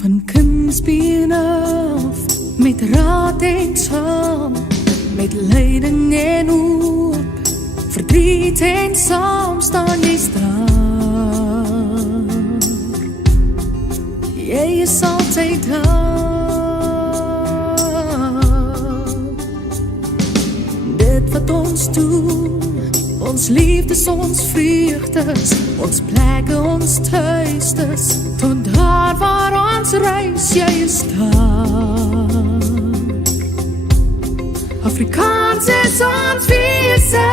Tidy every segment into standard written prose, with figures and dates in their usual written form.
Van kindsbeen af, met raad en saam, met lyding en hoop, verdriet en saam staan jy staan. Jy is altyd daar. Dit wat ons doen, ons liefdes, ons vreugdes, ons plekke, ons thuisdes, tot daar waar ons reis, jy is daar. Afrikaans is ons wese.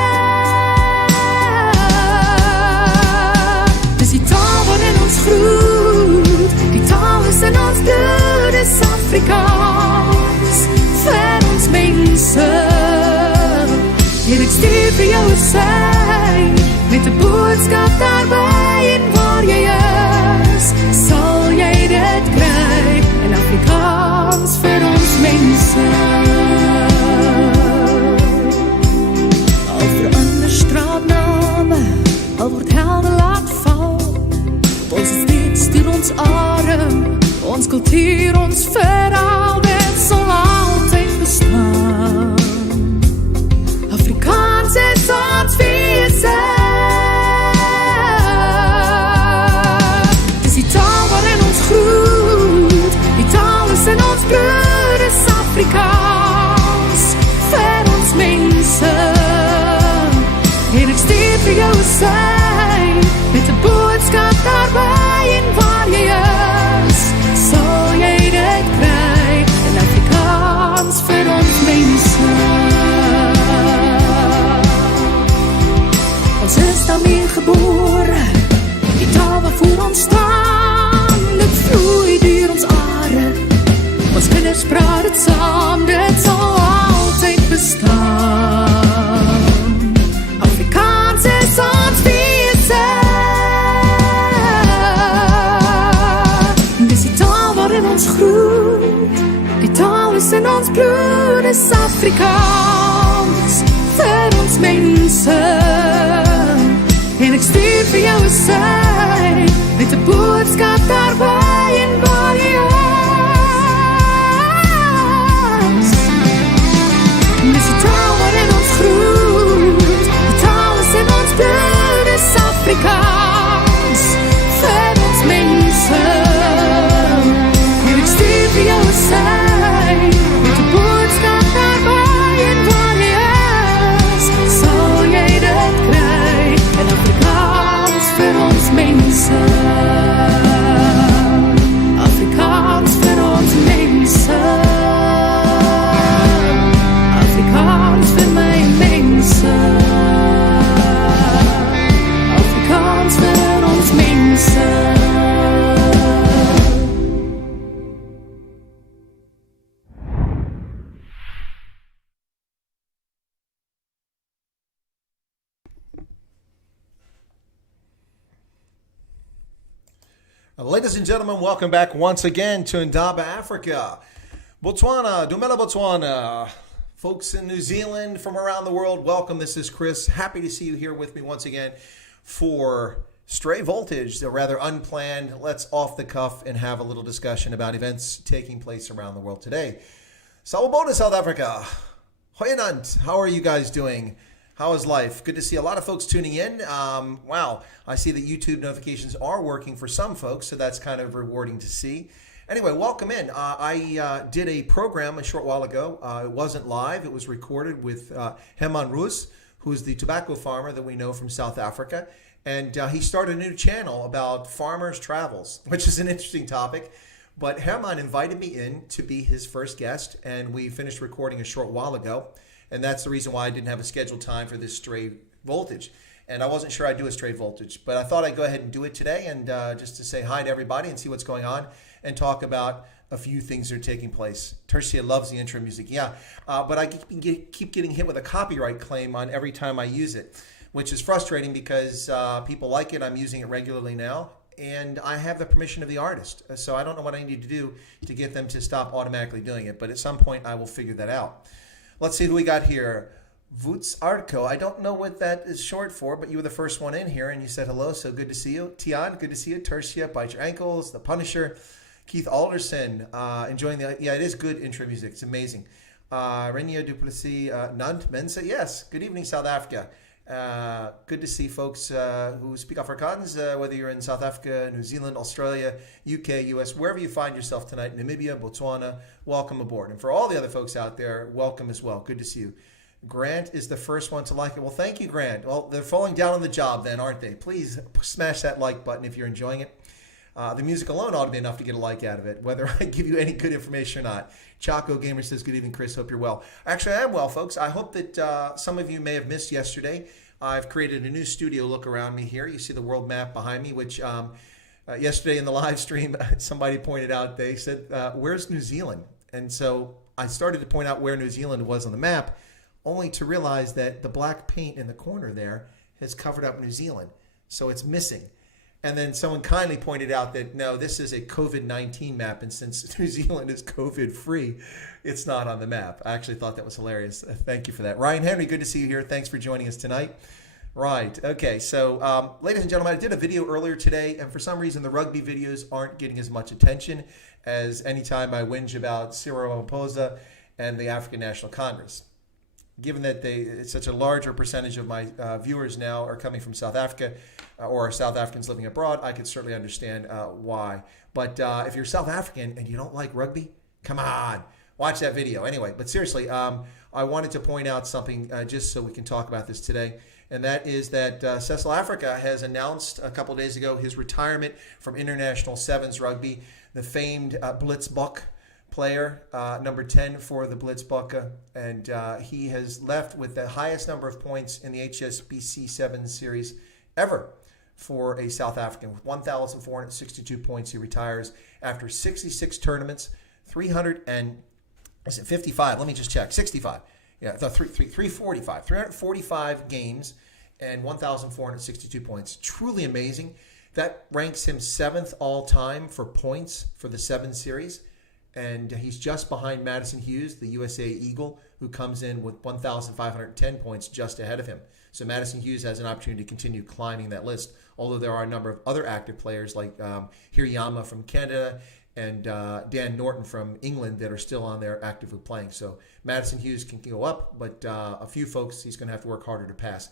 Dis die taal waarin ons groet, die taal is in ons bloed, is Afrikaans, vir ons mense. Hier ek stuur vir jou 'n sein, met 'n boodskap daarby, en waar jy is, sal jy dit kry, in Afrikaans vir ons mense. Al verander straatname, al word helde laat val, ons is dit, stuur ons arm, ons kultuur, ons verhaal, dit sal altyd bestaan. Afrikaans is ons wese. Dis die taal waarin ons groet, die taal is in ons bloed, is Afrikaans, vir ons mense. En ek stuur vir jou 'n sein, met 'n boodskap daarby, en waar jy is, sal jy dit kry, in Afrikaans vir ons mense. Ons is daarmee gebore, die taal waarvoor ons staan, dit vloei deur ons are, ons kinders praat het saam, dit sal altyd bestaan. Afrikaans is ons wese. Dis die taal waarin ons groet, die taal is in ons bloed, is Afrikaans, vir ons mense. En ek stuur vir jou 'n sein, met 'n boodskap daarby, en waar jy is. Dis die taal waarin ons groet, die taal is in ons bloed, is Afrikaans, vir ons mense. En ek stuur vir jou 'n sein, met 'n boodskap daarby, en waar jy is, sal jy dit kry, in Afrikaans vir ons mense. Afrikaans vir ons mense. Afrikaans vir my mense. Afrikaans vir ons mense. Ladies and gentlemen, welcome back once again to Indaba, Africa. Botswana, Dumela, Botswana. Folks in New Zealand, from around the world, welcome. This is Chris. Happy to see you here with me once again for Stray Voltage, the rather unplanned, let's off the cuff and have a little discussion about events taking place around the world today. Sawubona, South Africa. Hoyenant, how are you guys doing? How is life? Good to see a lot of folks tuning in. Wow, I see that YouTube notifications are working for some folks, so that's kind of rewarding to see. Anyway, welcome in. I did a program a short while ago. It wasn't live. It was recorded with Herman Roos, who's the tobacco farmer that we know from South Africa. And he started a new channel about farmers' travels, which is an interesting topic. But Herman invited me in to be his first guest, and we finished recording a short while ago. And that's the reason why I didn't have a scheduled time for this Stray Voltage. And I wasn't sure I'd do a Stray Voltage, but I thought I'd go ahead and do it today, and just to say hi to everybody and see what's going on and talk about a few things that are taking place. Tercia loves the intro music, yeah. But I keep getting hit with a copyright claim on every time I use it, which is frustrating because people like it. I'm using it regularly now, and I have the permission of the artist. So I don't know what I need to do to get them to stop automatically doing it, but at some point I will figure that out. Let's see who we got here. Voots Arco. I don't know what that is short for, but you were the first one in here, and you said hello, so good to see you. Tian, good to see you. Tercia, Bite Your Ankles, The Punisher, Keith Alderson, enjoying yeah, it is good intro music. It's amazing. Renia Duplessis, Nant Mensa, yes. Good evening, South Africa. Good to see folks who speak Afrikaans, whether you're in South Africa, New Zealand, Australia, UK, US, wherever you find yourself tonight, Namibia, Botswana, welcome aboard. And for all the other folks out there, welcome as well. Good to see you. Grant is the first one to like it. Well, thank you, Grant. Well, they're falling down on the job then, aren't they? Please smash that like button if you're enjoying it. The music alone ought to be enough to get a like out of it, whether I give you any good information or not. Chaco Gamer says, good evening, Chris. Hope you're well. Actually, I am well, folks. I hope that some of you may have missed yesterday. I've created a new studio look around me here. You see the world map behind me, which yesterday in the live stream, somebody pointed out, they said, where's New Zealand? And so I started to point out where New Zealand was on the map, only to realize that the black paint in the corner there has covered up New Zealand. So it's missing. And then someone kindly pointed out that, no, this is a COVID-19 map, and since New Zealand is COVID-free, it's not on the map. I actually thought that was hilarious. Thank you for that. Ryan Henry, good to see you here. Thanks for joining us tonight. Right. Okay. So, ladies and gentlemen, I did a video earlier today, and for some reason, the rugby videos aren't getting as much attention as anytime I whinge about Cyril Ramaphosa and the African National Congress. Given that it's such a larger percentage of my viewers now are coming from South Africa or are South Africans living abroad, I could certainly understand why. But if you're South African and you don't like rugby, come on, watch that video. Anyway, but seriously, I wanted to point out something just so we can talk about this today. And that is that Cecil Africa has announced a couple days ago his retirement from international sevens rugby. The famed Blitzbok player, number 10 for the Blitzbokke, and he has left with the highest number of points in the HSBC 7 series ever for a South African. With 1,462 points, he retires after 66 tournaments, 355, let me just check, 65. Yeah, 345. 345 games and 1,462 points. Truly amazing. That ranks him 7th all-time for points for the 7 series. And he's just behind Madison Hughes, the USA Eagle, who comes in with 1,510 points just ahead of him. So Madison Hughes has an opportunity to continue climbing that list, although there are a number of other active players like Hirayama from Canada and Dan Norton from England that are still on there actively playing. So Madison Hughes can go up, but a few folks he's going to have to work harder to pass.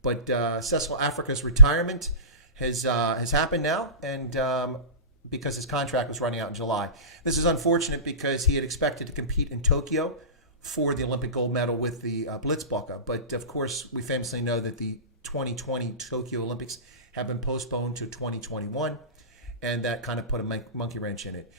But Cecil Africa's retirement has happened now, and because his contract was running out in July. This is unfortunate because he had expected to compete in Tokyo for the Olympic gold medal with the Blitzbokke. But of course, we famously know that the 2020 Tokyo Olympics have been postponed to 2021, and that kind of put a monkey wrench in it.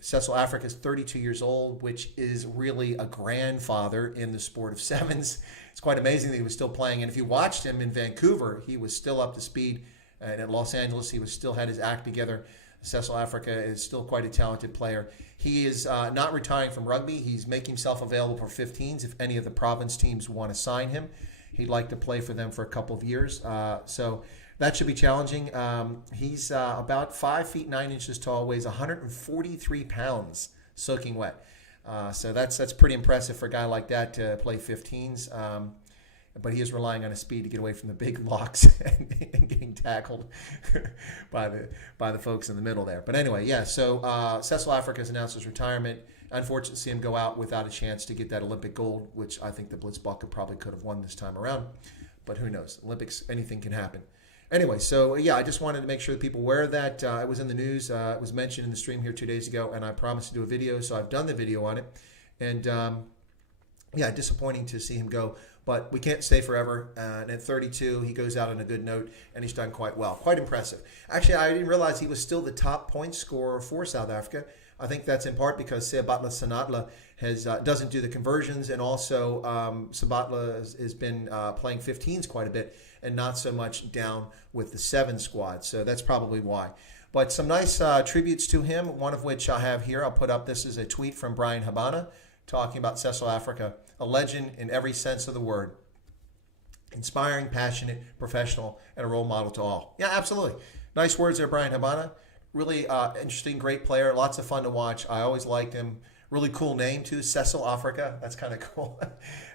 Cecil Africa is 32 years old, which is really a grandfather in the sport of sevens. It's quite amazing that he was still playing. And if you watched him in Vancouver, he was still up to speed. And at Los Angeles, he was still had his act together. Cecil Africa is still quite a talented player. He is not retiring from rugby. He's making himself available for 15s if any of the province teams want to sign him. He'd like to play for them for a couple of years. So that should be challenging. He's about 5 feet 9 inches tall, weighs 143 pounds soaking wet. So that's pretty impressive for a guy like that to play 15s. But he is relying on his speed to get away from the big locks and getting tackled by the folks in the middle there. But anyway, yeah, so Cecil Africa has announced his retirement. Unfortunate to see him go out without a chance to get that Olympic gold, which I think the Blitzbokke probably could have won this time around. But who knows? Olympics, anything can happen. Anyway, so yeah, I just wanted to make sure that people aware of that. It was in the news. It was mentioned in the stream here 2 days ago, and I promised to do a video, so I've done the video on it. And yeah, disappointing to see him go. But we can't stay forever. And at 32, he goes out on a good note, and he's done quite well. Quite impressive. Actually, I didn't realize he was still the top point scorer for South Africa. I think that's in part because Seabatla Senatla doesn't do the conversions, and also Seabatla has been playing 15s quite a bit and not so much down with the 7 squad. So that's probably why. But some nice tributes to him, one of which I have here. I'll put up. This is a tweet from Brian Habana talking about Cecil Africa. A legend in every sense of the word. Inspiring, passionate, professional, and a role model to all. Yeah, absolutely. Nice words there, Brian Habana. Really interesting, great player. Lots of fun to watch. I always liked him. Really cool name, too. Cecil Africa. That's kind of cool.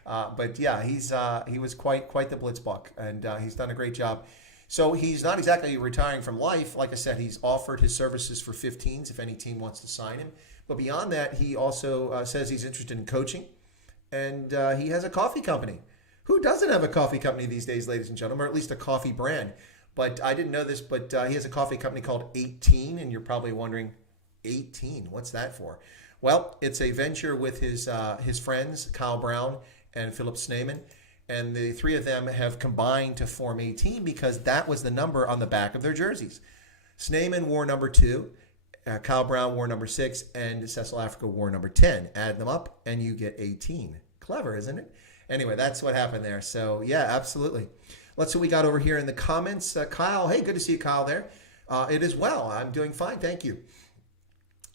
But yeah, he was quite the Blitzbokke, and he's done a great job. So he's not exactly retiring from life. Like I said, he's offered his services for 15s if any team wants to sign him. But beyond that, he also says he's interested in coaching. And he has a coffee company. Who doesn't have a coffee company these days, ladies and gentlemen, or at least a coffee brand? But I didn't know this, but he has a coffee company called 18, and you're probably wondering, 18, what's that for? Well, it's a venture with his friends, Kyle Brown and Philip Snyman, and the three of them have combined to form 18 because that was the number on the back of their jerseys. Snyman wore number 2, Kyle Brown wore number 6, and Cecil Africa wore number 10. Add them up, and you get 18. Clever, isn't it? Anyway, that's what happened there. So, yeah, absolutely. Let's see what we got over here in the comments. Kyle, hey, good to see you, Kyle, there. It is well. I'm doing fine, thank you.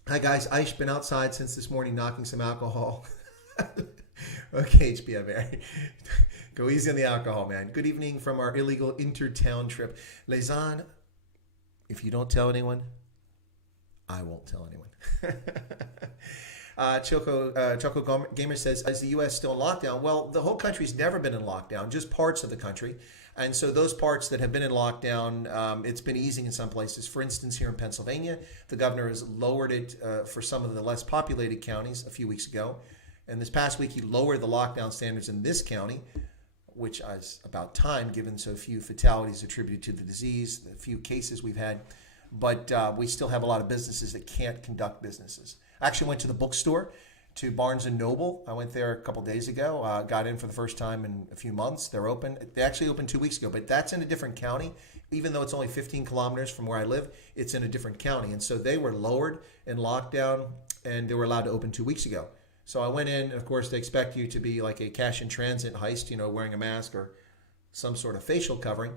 Hi, guys. I've been outside since this morning knocking some alcohol. Okay, HBM, Mary. Go easy on the alcohol, man. Good evening from our illegal inter-town trip. Lausanne, if you don't tell anyone, I won't tell anyone. Choco Gamer says, is the U.S. still in lockdown? Well, the whole country's never been in lockdown, just parts of the country. And so those parts that have been in lockdown, it's been easing in some places. For instance, here in Pennsylvania, the governor has lowered it for some of the less populated counties a few weeks ago. And this past week, he lowered the lockdown standards in this county, which is about time given so few fatalities attributed to the disease, the few cases we've had. But we still have a lot of businesses that can't conduct businesses. I actually went to the bookstore, to Barnes & Noble. I went there a couple days ago, got in for the first time in a few months. They're open. They actually opened 2 weeks ago, but that's in a different county. Even though it's only 15 kilometers from where I live, it's in a different county. And so they were lowered in lockdown, and they were allowed to open 2 weeks ago. So I went in, and of course, they expect you to be like a cash in transit heist, you know, wearing a mask or some sort of facial covering.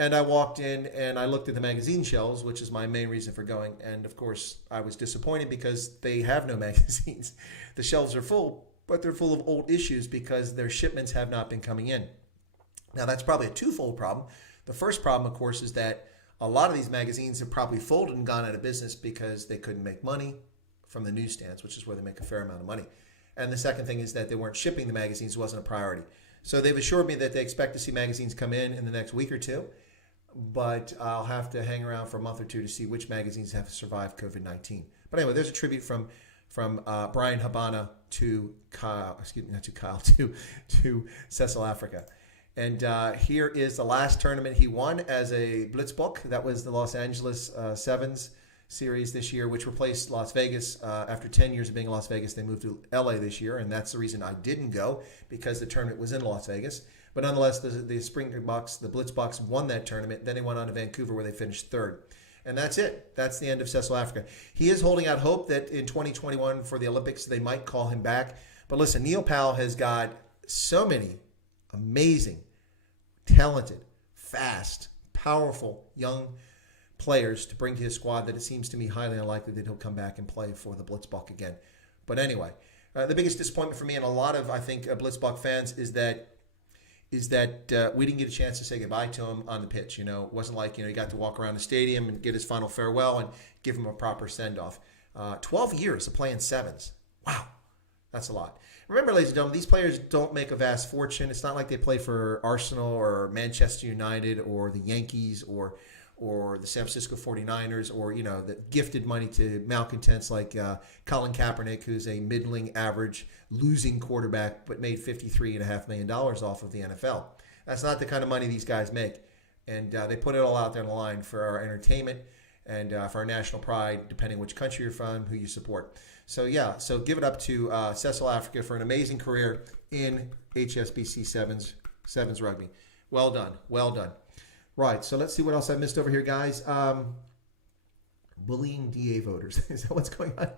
And I walked in and I looked at the magazine shelves, which is my main reason for going. And of course, I was disappointed because they have no magazines. The shelves are full, but they're full of old issues because their shipments have not been coming in. Now, that's probably a twofold problem. The first problem, of course, is that a lot of these magazines have probably folded and gone out of business because they couldn't make money from the newsstands, which is where they make a fair amount of money. And the second thing is that they weren't shipping the magazines, wasn't a priority. So they've assured me that they expect to see magazines come in the next week or two. But I'll have to hang around for a month or two to see which magazines have survived COVID-19. But anyway, there's a tribute from Brian Habana to Kyle, to Cecil Africa. And here is the last tournament he won as a Blitzbook. That was the Los Angeles Sevens series this year, which replaced Las Vegas. After 10 years of being in Las Vegas, they moved to LA this year, and that's the reason I didn't go, because the tournament was in Las Vegas. But nonetheless, the Springboks, the Blitzboks won that tournament. Then they went on to Vancouver, where they finished third. And that's it. That's the end of Cecil Africa. He is holding out hope that in 2021 for the Olympics, they might call him back. But listen, Neil Powell has got so many amazing, talented, fast, powerful young players to bring to his squad that it seems to me highly unlikely that he'll come back and play for the Blitzbok again. But anyway, the biggest disappointment for me and a lot of, I think, Blitzbok fans is that we didn't get a chance to say goodbye to him on the pitch. You know, it wasn't like, you know, he got to walk around the stadium and get his final farewell and give him a proper send-off. 12 years of playing sevens. Wow, that's a lot. Remember, ladies and gentlemen, these players don't make a vast fortune. It's not like they play for Arsenal or Manchester United or the Yankees or the San Francisco 49ers, or, you know, the gifted money to malcontents like Colin Kaepernick, who's a middling, average, losing quarterback, but made $53.5 million off of the NFL. That's not the kind of money these guys make. And they put it all out there on the line for our entertainment and for our national pride, depending which country you're from, who you support. So, yeah, so give it up to Cecil Africa for an amazing career in HSBC Sevens rugby. Well done. Well done. Right, so let's see what else I missed over here, guys. Bullying DA voters. Is that what's going on?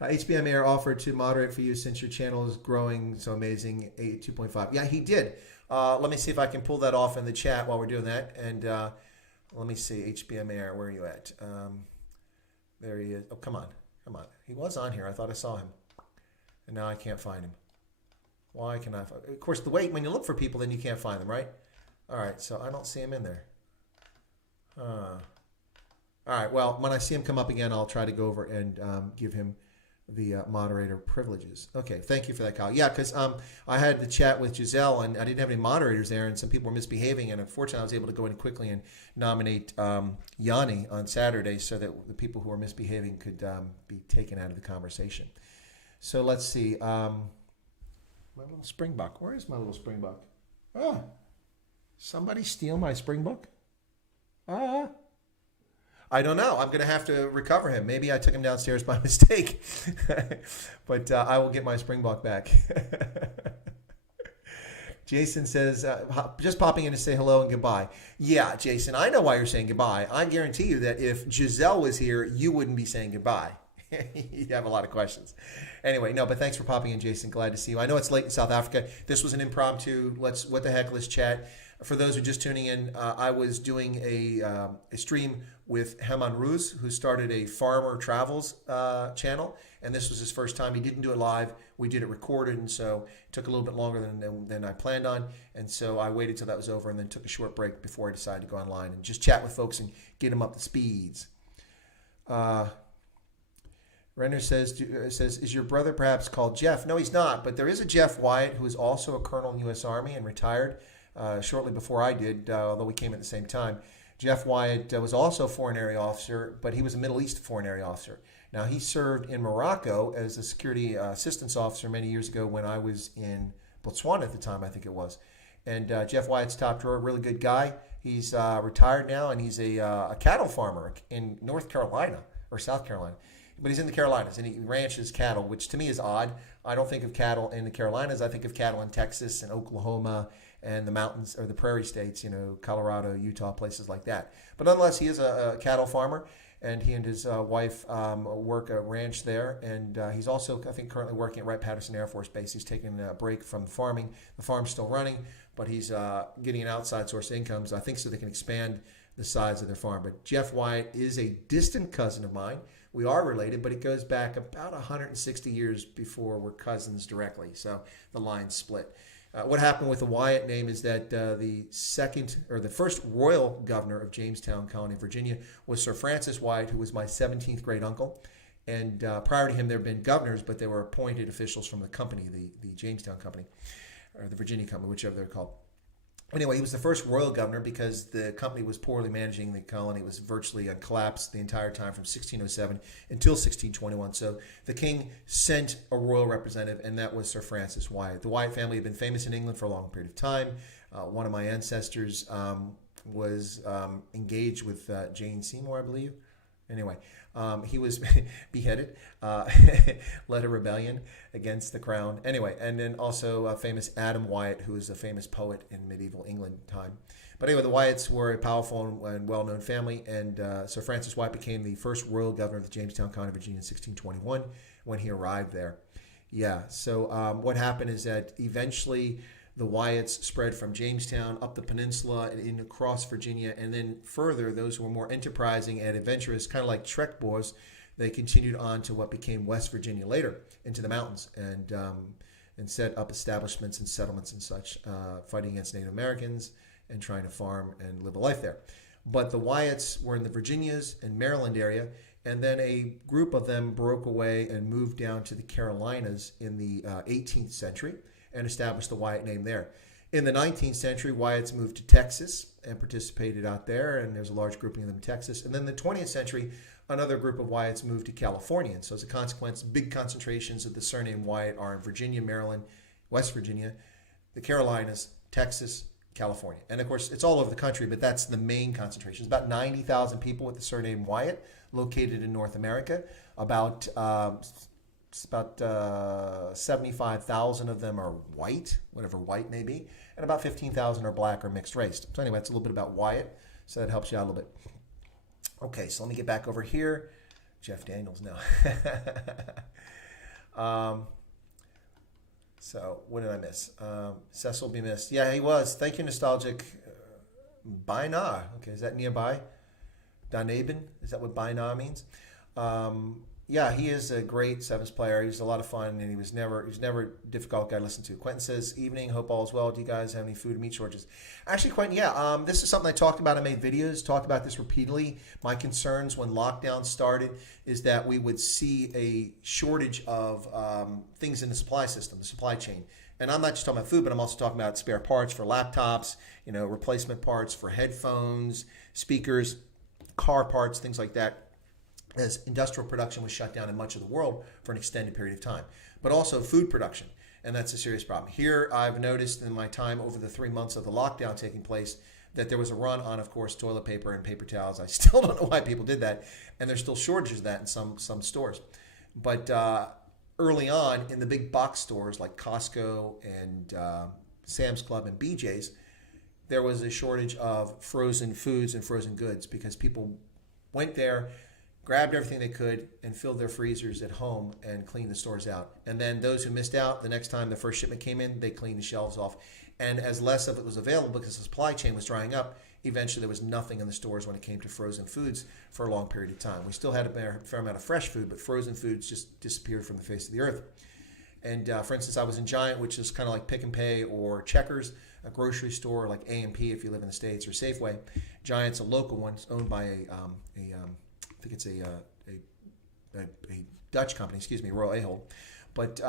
HBM Air offered to moderate for you since your channel is growing so amazing, 2.5. Yeah, he did. Let me see if I can pull that off in the chat while we're doing that. And let me see, HBM Air, where are you at? There he is. Oh, come on. Come on. He was on here. I thought I saw him. And now I can't find him. Why can I find him? Of course, the way when you look for people, then you can't find them, right? All right, so I don't see him in there. All right, well, when I see him come up again, I'll try to go over and give him the moderator privileges. Okay, thank you for that, Kyle. Yeah, because I had the chat with Giselle, and I didn't have any moderators there, and some people were misbehaving, and unfortunately I was able to go in quickly and nominate Yanni on Saturday so that the people who were misbehaving could be taken out of the conversation. So let's see. My little Springbok. Where is my little Springbok? Oh, somebody steal my Springbok? I don't know. I'm going to have to recover him. Maybe I took him downstairs by mistake. But I will get my Springbok back. Jason says, just popping in to say hello and goodbye. Yeah, Jason, I know why you're saying goodbye. I guarantee you that if Giselle was here, you wouldn't be saying goodbye. You'd have a lot of questions. Anyway, no, but thanks for popping in, Jason. Glad to see you. I know it's late in South Africa. This was an impromptu, what the heck, let's chat. For those who are just tuning in, I was doing a stream with Herman Ruz, who started a Farmer Travels channel, and this was his first time. He didn't do it live. We did it recorded, and so it took a little bit longer than I planned on, and so I waited till that was over and then took a short break before I decided to go online and just chat with folks and get them up to speeds. Renner says, is your brother perhaps called Jeff? No, he's not, but there is a Jeff Wyatt who is also a colonel in the U.S. Army and retired shortly before I did, although we came at the same time. Jeff Wyatt was also a foreign area officer, but he was a Middle East foreign area officer. Now, he served in Morocco as a security assistance officer many years ago when I was in Botswana at the time, I think it was. And Jeff Wyatt's top drawer, really good guy. He's retired now, and he's a cattle farmer in North Carolina or South Carolina. But he's in the Carolinas, and he ranches cattle, which to me is odd. I don't think of cattle in the Carolinas. I think of cattle in Texas and Oklahoma and the mountains or the prairie states, Colorado, Utah, places like that. But nonetheless, he is a cattle farmer, and he and his wife work a ranch there. And he's also, I think, currently working at Wright-Patterson Air Force Base. He's taking a break from farming. The farm's still running, but he's getting an outside source of income, I think, so they can expand the size of their farm. But Jeff Wyatt is a distant cousin of mine. We are related, but it goes back about 160 years before we're cousins directly. So the line split. What happened with the Wyatt name is that the first royal governor of Jamestown Colony, Virginia, was Sir Francis Wyatt, who was my 17th great uncle. And prior to him, there have been governors, but they were appointed officials from the company, the Jamestown Company, or the Virginia Company, whichever they're called. Anyway, he was the first royal governor because the company was poorly managing the colony. It was virtually collapsed the entire time from 1607 until 1621. So the king sent a royal representative, and that was Sir Francis Wyatt. The Wyatt family had been famous in England for a long period of time. One of my ancestors was engaged with Jane Seymour, I believe. Anyway, he was beheaded, led a rebellion against the crown. Anyway, and then also famous Adam Wyatt, who was a famous poet in medieval England time. But anyway, the Wyatts were a powerful and well-known family, and Sir Francis Wyatt became the first royal governor of the Jamestown Colony, Virginia in 1621 when he arrived there. Yeah, so what happened is that eventually the Wyatts spread from Jamestown up the peninsula and in across Virginia, and then further, those who were more enterprising and adventurous, kind of like Trek Boys, they continued on to what became West Virginia later, into the mountains, and set up establishments and settlements and such, fighting against Native Americans and trying to farm and live a life there. But the Wyatts were in the Virginias and Maryland area, and then a group of them broke away and moved down to the Carolinas in the 18th century, and established the Wyatt name there. In the 19th century, Wyatts moved to Texas and participated out there, and there's a large grouping of them in Texas. And then in the 20th century, another group of Wyatts moved to California. And so as a consequence, big concentrations of the surname Wyatt are in Virginia, Maryland, West Virginia, the Carolinas, Texas, California. And of course, it's all over the country, but that's the main concentration. It's about 90,000 people with the surname Wyatt located in North America. About 75,000 of them are white, whatever white may be, and about 15,000 are black or mixed race. So anyway, that's a little bit about Wyatt, so that helps you out a little bit. Okay, so let me get back over here. Jeff Daniels now. So what did I miss? Cecil be missed. Yeah, he was. Thank you, Nostalgic. Bainar. Okay, is that nearby? Daneben? Is that what Bainar means? Yeah, he is a great sevens player. He's a lot of fun, and he was never a difficult guy to listen to. Quentin says, "Evening, hope all is well. Do you guys have any food and meat shortages?" Actually, Quentin, yeah, this is something I talked about. I made videos, talked about this repeatedly. My concerns when lockdown started is that we would see a shortage of things in the supply system, the supply chain. And I'm not just talking about food, but I'm also talking about spare parts for laptops, replacement parts for headphones, speakers, car parts, things like that, as industrial production was shut down in much of the world for an extended period of time, but also food production. And that's a serious problem. Here, I've noticed in my time over the 3 months of the lockdown taking place that there was a run on, of course, toilet paper and paper towels. I still don't know why people did that. And there's still shortages of that in some stores. But early on in the big box stores like Costco and Sam's Club and BJ's, there was a shortage of frozen foods and frozen goods because people went there, grabbed everything they could, and filled their freezers at home and cleaned the stores out. And then those who missed out, the next time the first shipment came in, they cleaned the shelves off. And as less of it was available because the supply chain was drying up, eventually there was nothing in the stores when it came to frozen foods for a long period of time. We still had a fair amount of fresh food, but frozen foods just disappeared from the face of the earth. And for instance, I was in Giant, which is kind of like Pick and Pay or Checkers, a grocery store like A&P if you live in the States, or Safeway. Giant's a local one. It's owned by I think it's a Dutch company, Royal Ahold. But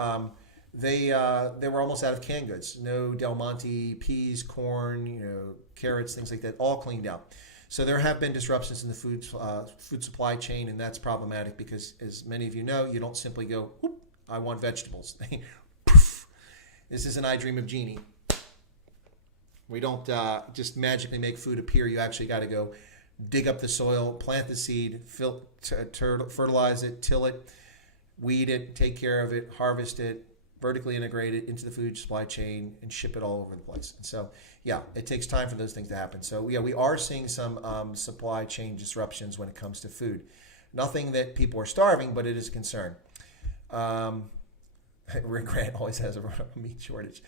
they were almost out of canned goods. No Del Monte, peas, corn, carrots, things like that, all cleaned out. So there have been disruptions in the food supply chain, and that's problematic because, as many of you know, you don't simply go, "Whoop, I want vegetables." This isn't I Dream of Jeannie. We don't just magically make food appear. You actually got to go dig up the soil, plant the seed, fertilize it, till it, weed it, take care of it, harvest it, vertically integrate it into the food supply chain, and ship it all over the place. And so, yeah, it takes time for those things to happen. So, yeah, we are seeing some supply chain disruptions when it comes to food. Nothing that people are starving, but it is a concern. Rick Grant always has a meat shortage.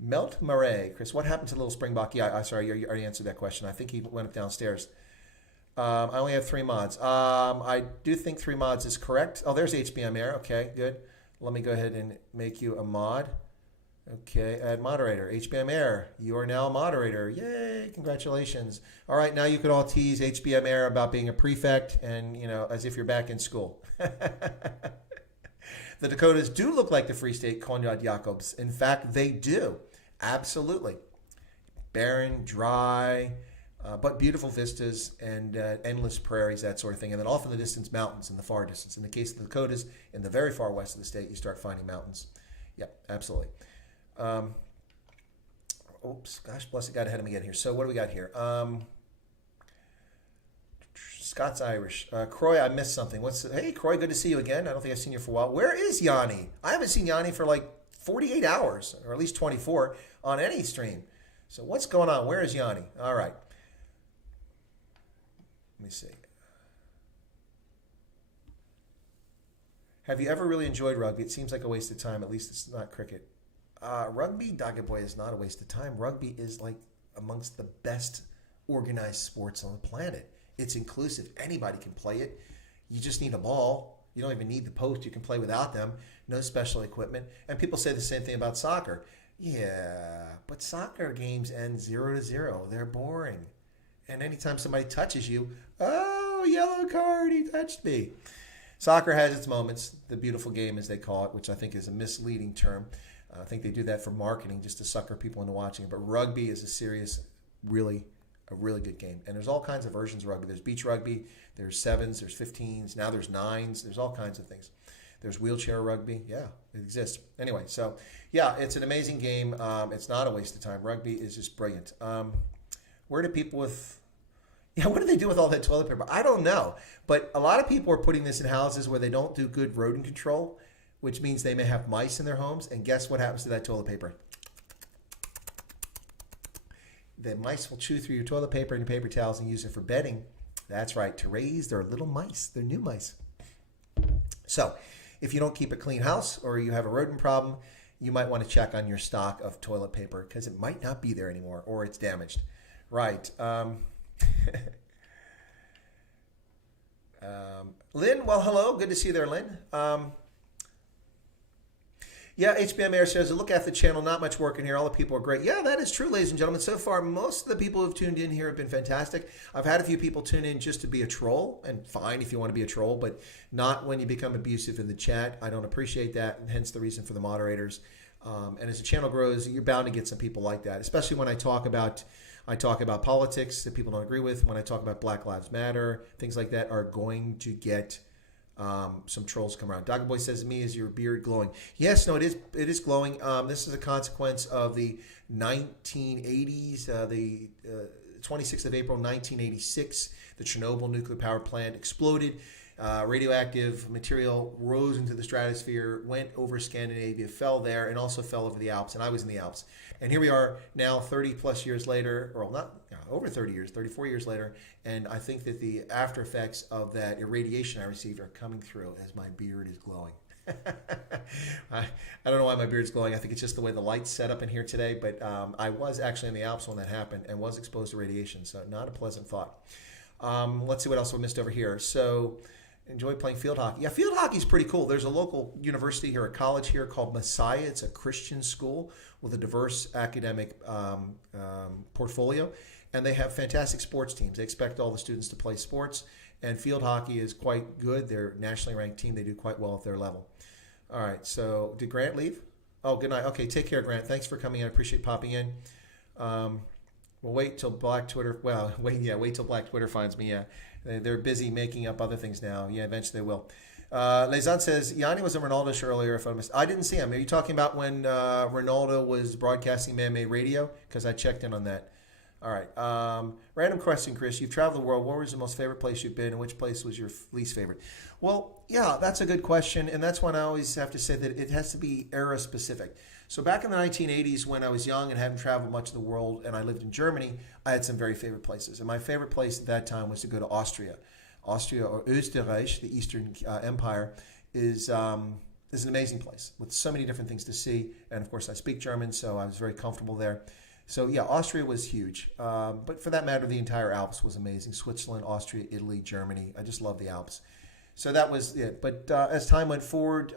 Melt Murray, Chris, what happened to Little Springbok? Yeah, sorry, you already answered that question. I think he went up downstairs. I only have 3 mods. I do think 3 mods is correct. Oh, there's HBM Air. Okay, good. Let me go ahead and make you a mod. Okay, add moderator. HBM Air, you are now a moderator. Yay, congratulations. All right, now you can all tease HBM Air about being a prefect and, as if you're back in school. The Dakotas do look like the Free State, Konrad Jacobs. In fact, they do. Absolutely. Barren, dry, but beautiful vistas and endless prairies, that sort of thing. And then off in the distance, mountains in the far distance. In the case of the Dakotas, in the very far west of the state, you start finding mountains. Yeah, absolutely. Oops, gosh, bless it, got ahead of me again here. So what do we got here? Scott's Irish. Croy, I missed something. Hey, Croy, good to see you again. I don't think I've seen you for a while. Where is Yanni? I haven't seen Yanni for like 48 hours, or at least 24, on any stream. So what's going on? Where is Yanni? All right. Let me see. Have you ever really enjoyed rugby? It seems like a waste of time. At least it's not cricket. Rugby, Dagger Boy, is not a waste of time. Rugby is like amongst the best organized sports on the planet. It's inclusive. Anybody can play it. You just need a ball. You don't even need the post. You can play without them. No special equipment. And people say the same thing about soccer. Yeah, but soccer games end 0-0. They're boring. And anytime somebody touches you, oh, yellow card, he touched me. Soccer has its moments, the beautiful game as they call it, which I think is a misleading term. I think they do that for marketing just to sucker people into watching it. But rugby is a really good game. And there's all kinds of versions of rugby. There's beach rugby, there's 7s, there's 15s, now there's 9s, there's all kinds of things. There's wheelchair rugby. Yeah, it exists. Anyway, so yeah, it's an amazing game. It's not a waste of time. Rugby is just brilliant. Where do people what do they do with all that toilet paper? I don't know. But a lot of people are putting this in houses where they don't do good rodent control, which means they may have mice in their homes. And guess what happens to that toilet paper? The mice will chew through your toilet paper and your paper towels and use it for bedding. That's right, to raise their little mice, their new mice. So if you don't keep a clean house or you have a rodent problem, you might want to check on your stock of toilet paper because it might not be there anymore or it's damaged. Right. Lynn, well, hello. Good to see you there, Lynn. Yeah, HBM Air says, look at the channel, not much work in here. All the people are great. Yeah, that is true, ladies and gentlemen. So far, most of the people who've tuned in here have been fantastic. I've had a few people tune in just to be a troll, and fine if you want to be a troll, but not when you become abusive in the chat. I don't appreciate that, and hence the reason for the moderators. And as the channel grows, you're bound to get some people like that, especially when I talk about politics that people don't agree with. When I talk about Black Lives Matter, things like that are going to get some trolls come around. Dogger Boy says to me, is your beard glowing? Yes, no, it is glowing. This is a consequence of the 1980s, the 26th of April 1986, the Chernobyl nuclear power plant exploded. Radioactive material rose into the stratosphere, went over Scandinavia, fell there, and also fell over the Alps. And I was in the Alps. And here we are now 30 plus years later, or not over 30 years, 34 years later. And I think that the after effects of that irradiation I received are coming through as my beard is glowing. I don't know why my beard's glowing. I think it's just the way the light's set up in here today. But I was actually in the Alps when that happened and was exposed to radiation. So not a pleasant thought. Let's see what else we missed over here. So enjoy playing field hockey. Yeah, field hockey's pretty cool. There's a local university here, a college here called Messiah. It's a Christian school with a diverse academic portfolio. And they have fantastic sports teams. They expect all the students to play sports. And field hockey is quite good. They're a nationally ranked team. They do quite well at their level. All right, so did Grant leave? Oh, good night. Okay, take care, Grant. Thanks for coming in. I appreciate popping in. We'll wait till Black Twitter. Well, wait till Black Twitter finds me. Yeah, they're busy making up other things now. Yeah, eventually they will. Lezan says Yanni was in Ronaldo show earlier. If I didn't see him. Are you talking about when Ronaldo was broadcasting Man-Made Radio? Because I checked in on that. All right. Random question, Chris. You've traveled the world. Where was the most favorite place you've been, and which place was your least favorite? Well, yeah, that's a good question, and that's when I always have to say that it has to be era specific. So back in the 1980s, when I was young and hadn't traveled much of the world, and I lived in Germany, I had some very favorite places. And my favorite place at that time was to go to Austria. Austria, or Österreich, the Eastern Empire, is an amazing place with so many different things to see. And of course, I speak German, so I was very comfortable there. So yeah, Austria was huge. But for that matter, the entire Alps was amazing. Switzerland, Austria, Italy, Germany. I just love the Alps. So that was it. But as time went forward,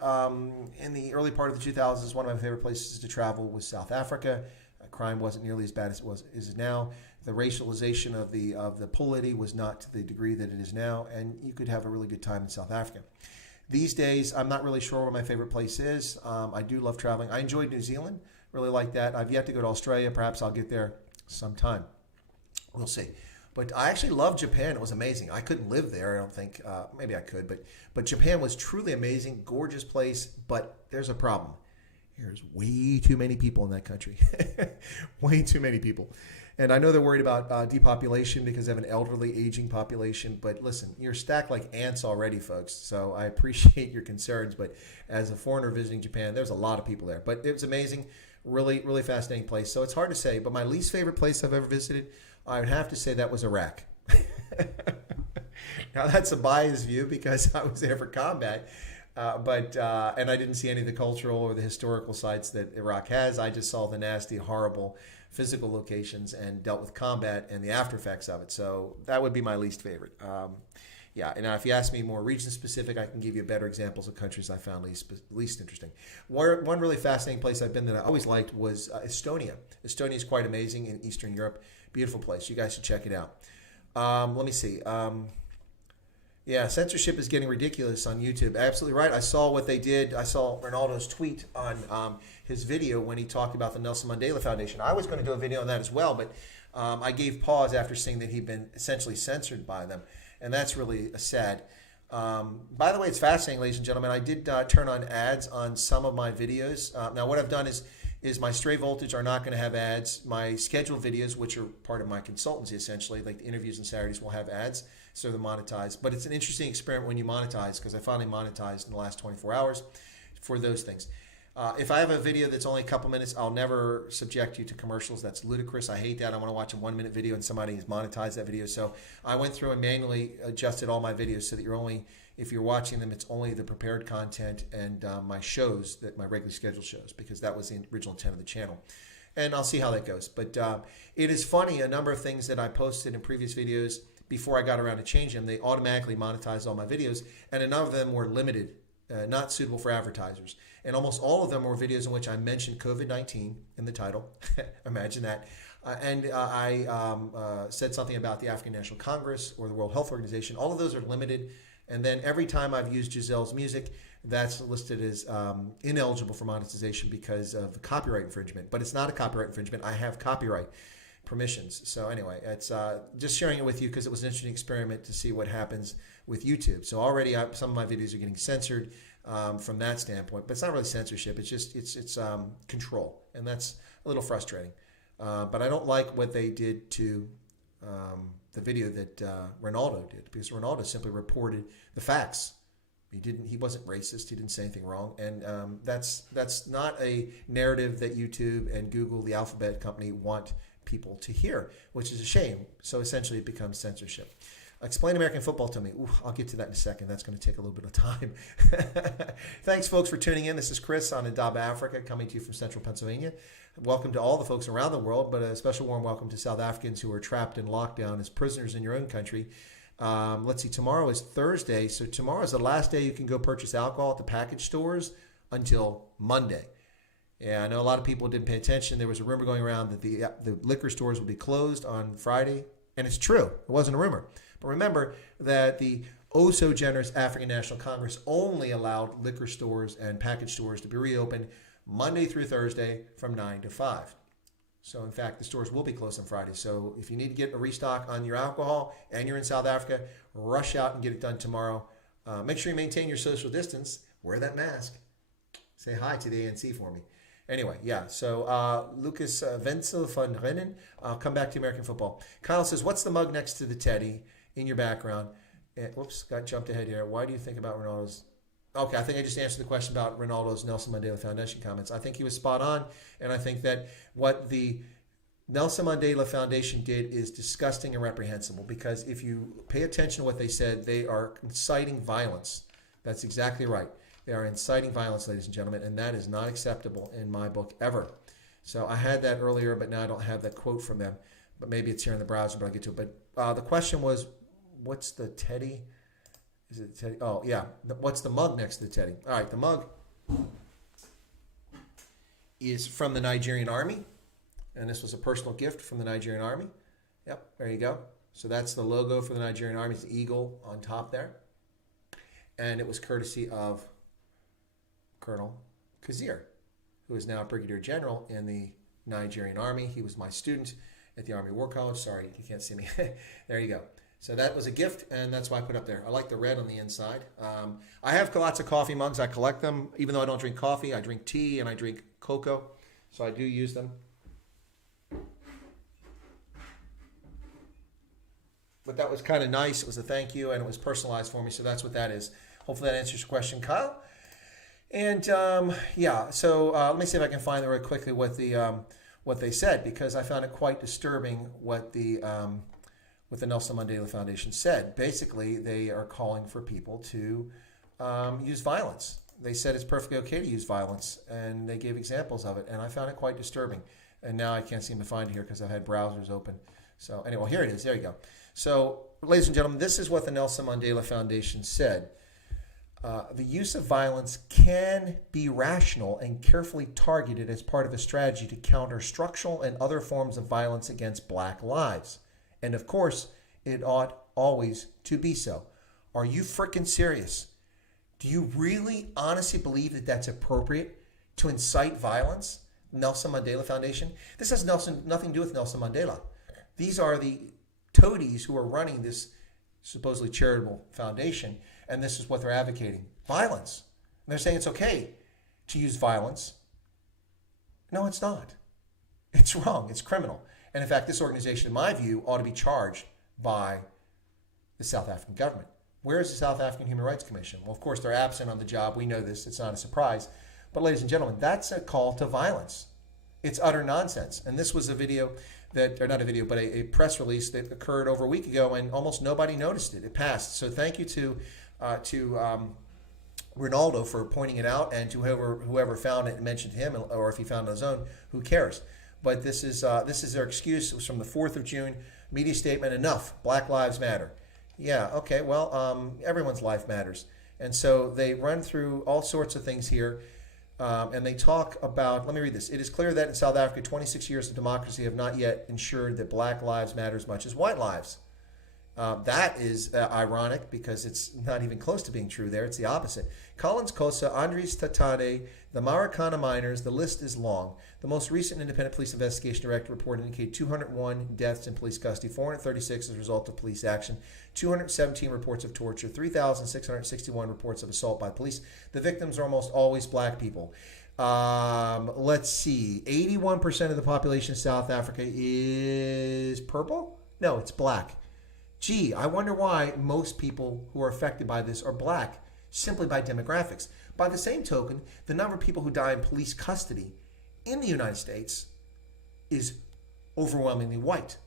in the early part of the 2000s, one of my favorite places to travel was South Africa. Crime wasn't nearly as bad as it is now. The racialization of the polity was not to the degree that it is now, and you could have a really good time in South Africa. These days, I'm not really sure where my favorite place is. I do love traveling. I enjoyed New Zealand. Really like that. I've yet to go to Australia. Perhaps I'll get there sometime. We'll see. But I actually loved Japan. It was amazing. I couldn't live there, I don't think. Maybe I could. But Japan was truly amazing. Gorgeous place. But there's a problem. There's way too many people in that country. Way too many people. And I know they're worried about depopulation because they have an elderly, aging population. But listen, you're stacked like ants already, folks. So I appreciate your concerns. But as a foreigner visiting Japan, there's a lot of people there. But it was amazing. Really, really fascinating place. So it's hard to say. But my least favorite place I've ever visited, I would have to say that was Iraq. Now, that's a biased view because I was there for combat. And I didn't see any of the cultural or the historical sites that Iraq has. I just saw the nasty, horrible physical locations and dealt with combat and the after effects of it. So that would be my least favorite. Yeah, and now if you ask me more region specific, I can give you better examples of countries I found least interesting. One really fascinating place I've been that I always liked was Estonia. Estonia is quite amazing in Eastern Europe. Beautiful place. You guys should check it out. Let me see. Yeah, censorship is getting ridiculous on YouTube. Absolutely right. I saw what they did. I saw Ronaldo's tweet on his video when he talked about the Nelson Mandela Foundation. I was going to do a video on that as well, but I gave pause after seeing that he'd been essentially censored by them. And that's really sad. By the way, it's fascinating, ladies and gentlemen. I did turn on ads on some of my videos. Now, what I've done is my Stray Voltage are not going to have ads. My scheduled videos, which are part of my consultancy, essentially, like the interviews on Saturdays, will have ads, so they're monetized. But it's an interesting experiment when you monetize, because I finally monetized in the last 24 hours for those things. If I have a video that's only a couple minutes, I'll never subject you to commercials. That's ludicrous. I hate that. I want to watch a 1-minute video and somebody has monetized that video. So I went through and manually adjusted all my videos so that if you're watching them, it's only the prepared content and my shows, my regularly scheduled shows, because that was the original intent of the channel. And I'll see how that goes. But it is funny, a number of things that I posted in previous videos, before I got around to changing them, they automatically monetized all my videos, and none of them were limited, not suitable for advertisers. And almost all of them were videos in which I mentioned COVID-19 in the title. Imagine that. I said something about the African National Congress or the World Health Organization. All of those are limited. And then every time I've used Giselle's music, that's listed as ineligible for monetization because of copyright infringement. But it's not a copyright infringement. I have copyright permissions. So anyway, it's just sharing it with you because it was an interesting experiment to see what happens with YouTube. So already some of my videos are getting censored from that standpoint. But it's not really censorship. It's just it's control. And that's a little frustrating. But I don't like what they did to the video that Ronaldo did, because Ronaldo simply reported the facts. He wasn't racist. He didn't say anything wrong, and that's not a narrative that YouTube and Google, the Alphabet company, want people to hear, which is a shame. So essentially, it becomes censorship. Explain American football to me. Ooh, I'll get to that in a second. That's going to take a little bit of time. Thanks, folks, for tuning in. This is Chris on Indaba Africa, coming to you from central Pennsylvania. Welcome to all the folks around the world, but a special warm welcome to South Africans who are trapped in lockdown as prisoners in your own country. Let's see, tomorrow is Thursday, so tomorrow is the last day you can go purchase alcohol at the package stores until Monday. Yeah, I know a lot of people didn't pay attention. There was a rumor going around that the liquor stores would be closed on Friday, and it's true. It wasn't a rumor. But remember that the oh-so-generous African National Congress only allowed liquor stores and package stores to be reopened Monday through Thursday from 9 to 5. So, in fact, the stores will be closed on Friday. So, if you need to get a restock on your alcohol and you're in South Africa, rush out and get it done tomorrow. Make sure you maintain your social distance. Wear that mask. Say hi to the ANC for me. Anyway, yeah. So, Lucas Wenzel van Rennen. I'll come back to American football. Kyle says, what's the mug next to the teddy in your background? And, whoops, got jumped ahead here. Why do you think about Ronaldo's... Okay, I think I just answered the question about Ronaldo's Nelson Mandela Foundation comments. I think he was spot on, and I think that what the Nelson Mandela Foundation did is disgusting and reprehensible, because if you pay attention to what they said, they are inciting violence. That's exactly right. They are inciting violence, ladies and gentlemen, and that is not acceptable in my book ever. So I had that earlier, but now I don't have that quote from them. But maybe it's here in the browser, but I'll get to it. But the question was, what's the teddy? Is it the teddy? Oh, yeah. What's the mug next to the teddy? All right, the mug is from the Nigerian Army, and this was a personal gift from the Nigerian Army. Yep, there you go. So that's the logo for the Nigerian Army. It's the eagle on top there. And it was courtesy of Colonel Kazir, who is now a Brigadier General in the Nigerian Army. He was my student at the Army War College. Sorry, you can't see me. There you go. So that was a gift, and that's why I put it up there. I like the red on the inside. I have lots of coffee mugs. I collect them. Even though I don't drink coffee, I drink tea and I drink cocoa. So I do use them. But that was kind of nice. It was a thank you, and it was personalized for me. So that's what that is. Hopefully that answers your question, Kyle. And yeah, so let me see if I can find really quickly what they said, because I found it quite disturbing what the Nelson Mandela Foundation said. Basically, they are calling for people to use violence. They said it's perfectly okay to use violence, and they gave examples of it, and I found it quite disturbing. And now I can't seem to find it here because I've had browsers open. So anyway, well, here it is. There you go. So, ladies and gentlemen, this is what the Nelson Mandela Foundation said. The use of violence can be rational and carefully targeted as part of a strategy to counter structural and other forms of violence against black lives. And of course, it ought always to be so. Are you freaking serious? Do you really honestly believe that that's appropriate to incite violence? Nelson Mandela Foundation? This has nothing to do with Nelson Mandela. These are the toadies who are running this supposedly charitable foundation, and this is what they're advocating. Violence. And they're saying it's okay to use violence. No, it's not. It's wrong. It's criminal. And in fact, this organization, in my view, ought to be charged by the South African government. Where is the South African Human Rights Commission? Well, of course, they're absent on the job. We know this. It's not a surprise. But ladies and gentlemen, that's a call to violence. It's utter nonsense. And this was a video that, or not a video, but a press release that occurred over a week ago, and almost nobody noticed it. It passed. So thank you to Ronaldo for pointing it out, and to whoever found it and mentioned him, or if he found it on his own, who cares? But this is their excuse. It was from the 4th of June, Media statement, enough. Black lives matter. Yeah, okay, well, everyone's life matters. And so they run through all sorts of things here. And they talk about, let me read this. It is clear that in South Africa, 26 years of democracy have not yet ensured that black lives matter as much as white lives. That is ironic because it's not even close to being true there. It's the opposite. Collins Kosa, Andries Tatane, the Marikana miners, the list is long. The most recent independent police investigation director report indicated 201 deaths in police custody, 436 as a result of police action, 217 reports of torture, 3,661 reports of assault by police. The victims are almost always black people. Let's see. 81% of the population of South Africa is purple? No, it's black. Gee, I wonder why most people who are affected by this are black, simply by demographics. By the same token, the number of people who die in police custody in the United States is overwhelmingly white.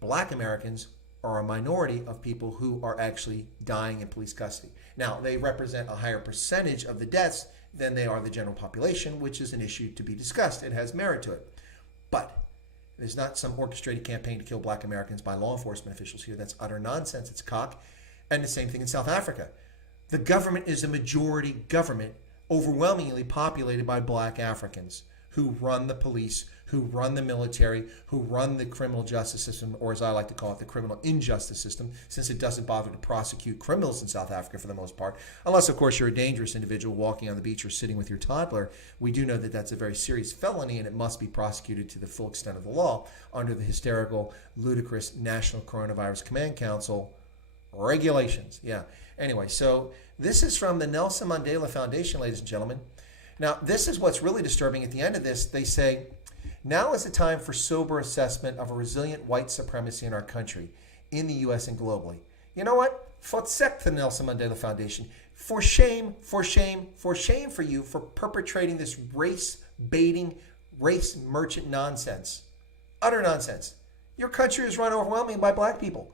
Black Americans are a minority of people who are actually dying in police custody. Now, they represent a higher percentage of the deaths than they are the general population, which is an issue to be discussed. It has merit to it. But there's not some orchestrated campaign to kill black Americans by law enforcement officials here. That's utter nonsense. It's cock. And the same thing in South Africa. The government is a majority government, overwhelmingly populated by black Africans who run the police, who run the military, who run the criminal justice system, or as I like to call it, the criminal injustice system, since it doesn't bother to prosecute criminals in South Africa for the most part. Unless, of course, you're a dangerous individual walking on the beach or sitting with your toddler. We do know that that's a very serious felony, and it must be prosecuted to the full extent of the law under the hysterical, ludicrous National Coronavirus Command Council regulations. Yeah. Anyway, so this is from the Nelson Mandela Foundation, ladies and gentlemen. Now, this is what's really disturbing. At the end of this, they say, now is the time for sober assessment of a resilient white supremacy in our country, in the U.S. and globally. You know what? Fotsek the Nelson Mandela Foundation. For shame, for shame, for shame for you for perpetrating this race-baiting, race merchant nonsense. Utter nonsense. Your country is run overwhelmingly by black people.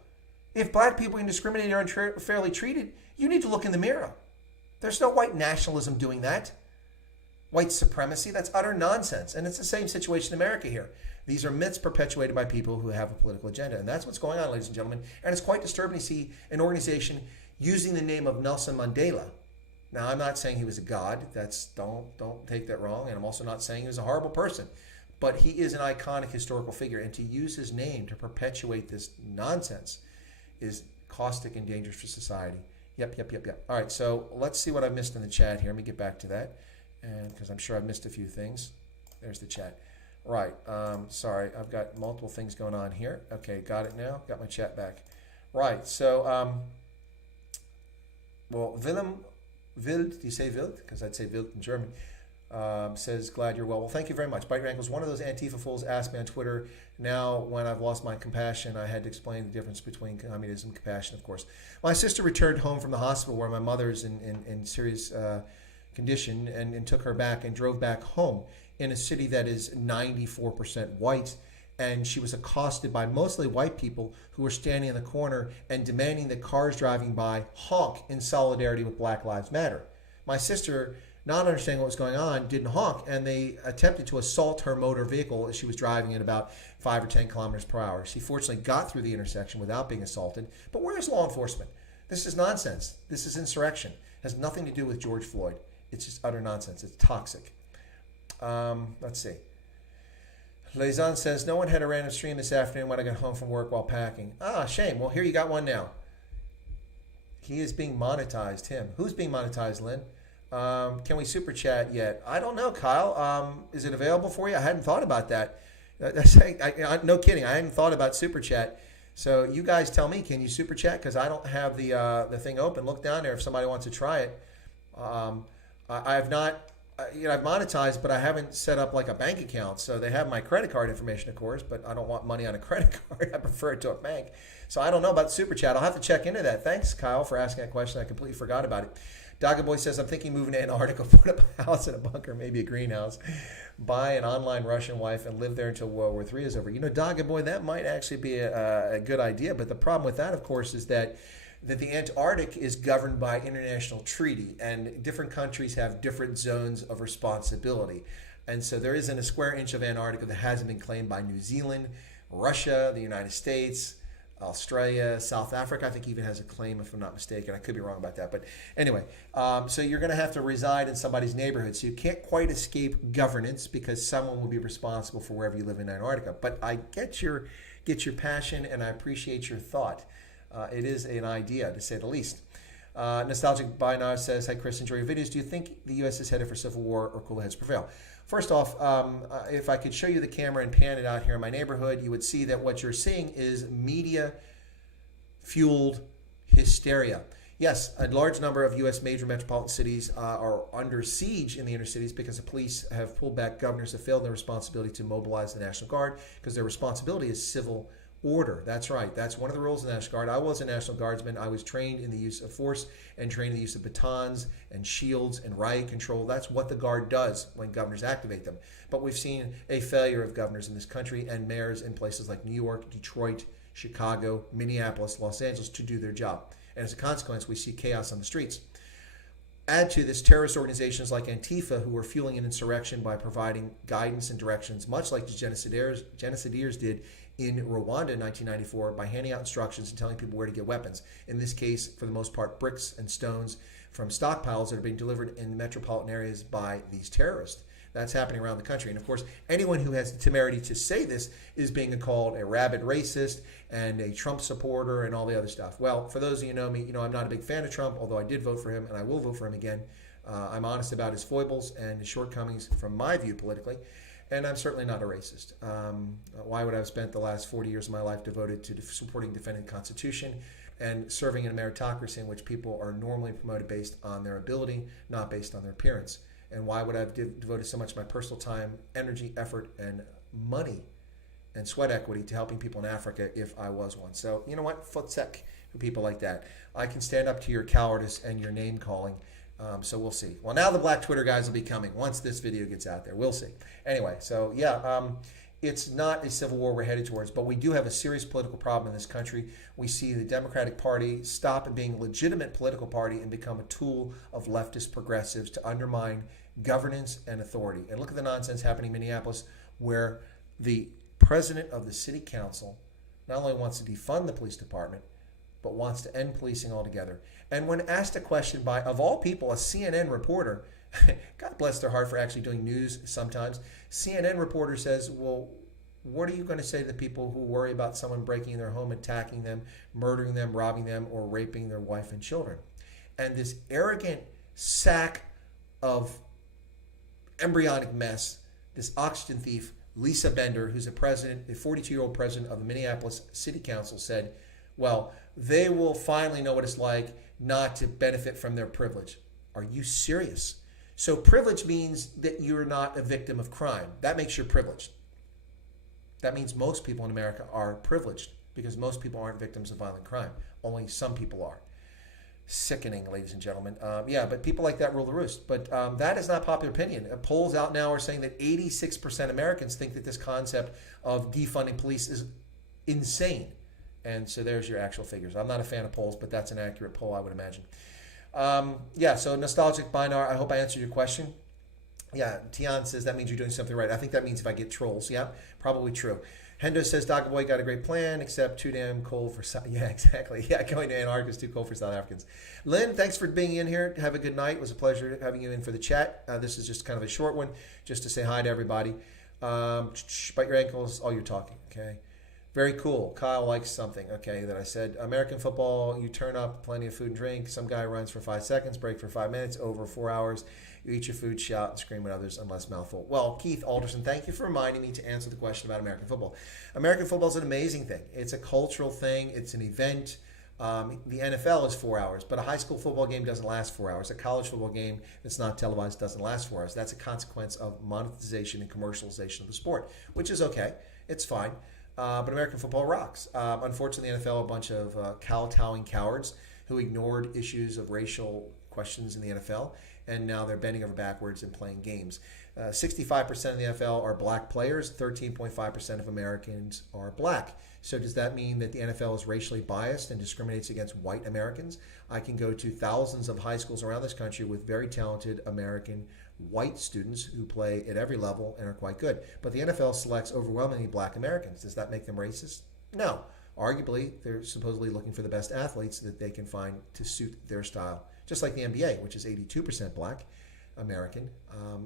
If black people are indiscriminated or unfairly treated, you need to look in the mirror. There's no white nationalism doing that. White supremacy, that's utter nonsense. And it's the same situation in America here. These are myths perpetuated by people who have a political agenda. And that's what's going on, ladies and gentlemen. And it's quite disturbing to see an organization using the name of Nelson Mandela. Now, I'm not saying he was a god. Don't take that wrong. And I'm also not saying he was a horrible person. But he is an iconic historical figure. And to use his name to perpetuate this nonsense is caustic and dangerous for society. Yep. All right, so let's see what I missed in the chat here. Let me get back to that. And because I'm sure I've missed a few things. There's the chat. Right. Sorry, I've got multiple things going on here. Okay, got it now. Got my chat back. Right. So, well, Willem Wild, do you say Wild? Because I'd say Wild in German. Says, glad you're well. Well, thank you very much. Bite Your Ankles. One of those Antifa fools asked me on Twitter, now when I've lost my compassion, I had to explain the difference between communism and compassion, of course. My sister returned home from the hospital where my mother's in serious condition and took her back and drove back home in a city that is 94% white. And she was accosted by mostly white people who were standing in the corner and demanding that cars driving by honk in solidarity with Black Lives Matter. My sister, not understanding what was going on, didn't honk, and they attempted to assault her motor vehicle as she was driving at about 5 or 10 kilometers per hour. She fortunately got through the intersection without being assaulted. But where is law enforcement? This is nonsense. This is insurrection. It has nothing to do with George Floyd. It's just utter nonsense. It's toxic. Let's see. Leizan says, no one had a random stream this afternoon when I got home from work while packing. Ah, shame. Well, here you got one now. He is being monetized, him. Who's being monetized, Lynn? Can we super chat yet? I don't know, Kyle. Is it available for you? I hadn't thought about that. No kidding. I hadn't thought about super chat. So you guys tell me, can you super chat? Because I don't have the thing open. Look down there if somebody wants to try it. I have not, I've monetized, but I haven't set up like a bank account. So they have my credit card information, of course, but I don't want money on a credit card. I prefer it to a bank. So I don't know about super chat. I'll have to check into that. Thanks, Kyle, for asking that question. I completely forgot about it. Dogga Boy says, I'm thinking moving to Antarctica, put up a house in a bunker, maybe a greenhouse, buy an online Russian wife, and live there until World War III is over. You know, Dogga Boy, that might actually be a good idea. But the problem with that, of course, is that the Antarctic is governed by international treaty, and different countries have different zones of responsibility. And so there isn't a square inch of Antarctica that hasn't been claimed by New Zealand, Russia, the United States, Australia, South Africa, I think even has a claim, if I'm not mistaken. I could be wrong about that. But anyway, so you're going to have to reside in somebody's neighborhood. So you can't quite escape governance because someone will be responsible for wherever you live in Antarctica. But I get your passion, and I appreciate your thought. It is an idea, to say the least. Nostalgic Binar says, hi, Chris, enjoy your videos. Do you think the U.S. is headed for civil war or cooler heads prevail? First off, if I could show you the camera and pan it out here in my neighborhood, you would see that what you're seeing is media-fueled hysteria. Yes, a large number of U.S. major metropolitan cities are under siege in the inner cities because the police have pulled back. Governors have failed their responsibility to mobilize the National Guard because their responsibility is civil order. That's right. That's one of the rules of the National Guard. I was a National Guardsman. I was trained in the use of force and trained in the use of batons and shields and riot control. That's what the Guard does when governors activate them. But we've seen a failure of governors in this country and mayors in places like New York, Detroit, Chicago, Minneapolis, Los Angeles to do their job. And as a consequence, we see chaos on the streets. Add to this terrorist organizations like Antifa, who are fueling an insurrection by providing guidance and directions, much like the genocidaires did in Rwanda in 1994 by handing out instructions and telling people where to get weapons. In this case, for the most part, bricks and stones from stockpiles that are being delivered in metropolitan areas by these terrorists. That's happening around the country. And of course, anyone who has the temerity to say this is being called a rabid racist and a Trump supporter and all the other stuff. Well, for those of you who know me, you know I'm not a big fan of Trump, although I did vote for him and I will vote for him again. I'm honest about his foibles and his shortcomings from my view politically. And I'm certainly not a racist. Why would I have spent the last 40 years of my life devoted to supporting defending the Constitution and serving in a meritocracy in which people are normally promoted based on their ability, not based on their appearance? And why would I have devoted so much of my personal time, energy, effort, and money and sweat equity to helping people in Africa if I was one? So, you know what? Futsek for people like that. I can stand up to your cowardice and your name calling. So we'll see. Well, now the Black Twitter guys will be coming once this video gets out there. We'll see. Anyway, so yeah, it's not a civil war we're headed towards, but we do have a serious political problem in this country. We see the Democratic Party stop being a legitimate political party and become a tool of leftist progressives to undermine governance and authority. And look at the nonsense happening in Minneapolis, where the president of the city council not only wants to defund the police department, but wants to end policing altogether. And when asked a question by, of all people, a CNN reporter, God bless their heart for actually doing news sometimes, CNN reporter says, well, what are you going to say to the people who worry about someone breaking in their home, attacking them, murdering them, robbing them, or raping their wife and children? And this arrogant sack of embryonic mess, this oxygen thief, Lisa Bender, who's a 42-year-old president of the Minneapolis City Council, said, well, they will finally know what it's like not to benefit from their privilege. Are you serious? So privilege means that you're not a victim of crime. That makes you privileged. That means most people in America are privileged because most people aren't victims of violent crime. Only some people are. Sickening, ladies and gentlemen. Yeah, but people like that rule the roost. But that is not popular opinion. Polls out now are saying that 86% Americans think that this concept of defunding police is insane. And so there's your actual figures. I'm not a fan of polls, but that's an accurate poll, I would imagine. Yeah, so Nostalgic Binar, I hope I answered your question. Yeah, Tian says that means you're doing something right. I think that means if I get trolls. Yeah, probably true. Hendo says, Dr. Boy got a great plan, except too damn cold for South. Yeah, exactly. Yeah, going to Antarctica is too cold for South Africans. Lynn, thanks for being in here. Have a good night. It was a pleasure having you in for the chat. This is just kind of a short one, just to say hi to everybody. Bite your ankles, all you're talking, okay? Very cool. Kyle likes something, okay, that I said. American football, you turn up, plenty of food and drink. Some guy runs for 5 seconds, break for 5 minutes, over 4 hours. You eat your food, shout, and scream at others unless mouthful. Well, Keith Alderson, thank you for reminding me to answer the question about American football. American football is an amazing thing. It's a cultural thing. It's an event. The NFL is 4 hours, but a high school football game doesn't last 4 hours. A college football game that's not televised doesn't last 4 hours. That's a consequence of monetization and commercialization of the sport, which is okay. It's fine. But American football rocks. Unfortunately, the NFL, a bunch of kowtowing cowards who ignored issues of racial questions in the NFL, and now they're bending over backwards and playing games. 65% of the NFL are black players. 13.5% of Americans are black. So does that mean that the NFL is racially biased and discriminates against white Americans? I can go to thousands of high schools around this country with very talented American white students who play at every level and are quite good. But the NFL selects overwhelmingly black Americans. Does that make them racist? No. Arguably, they're supposedly looking for the best athletes that they can find to suit their style. Just like the NBA, which is 82% black American,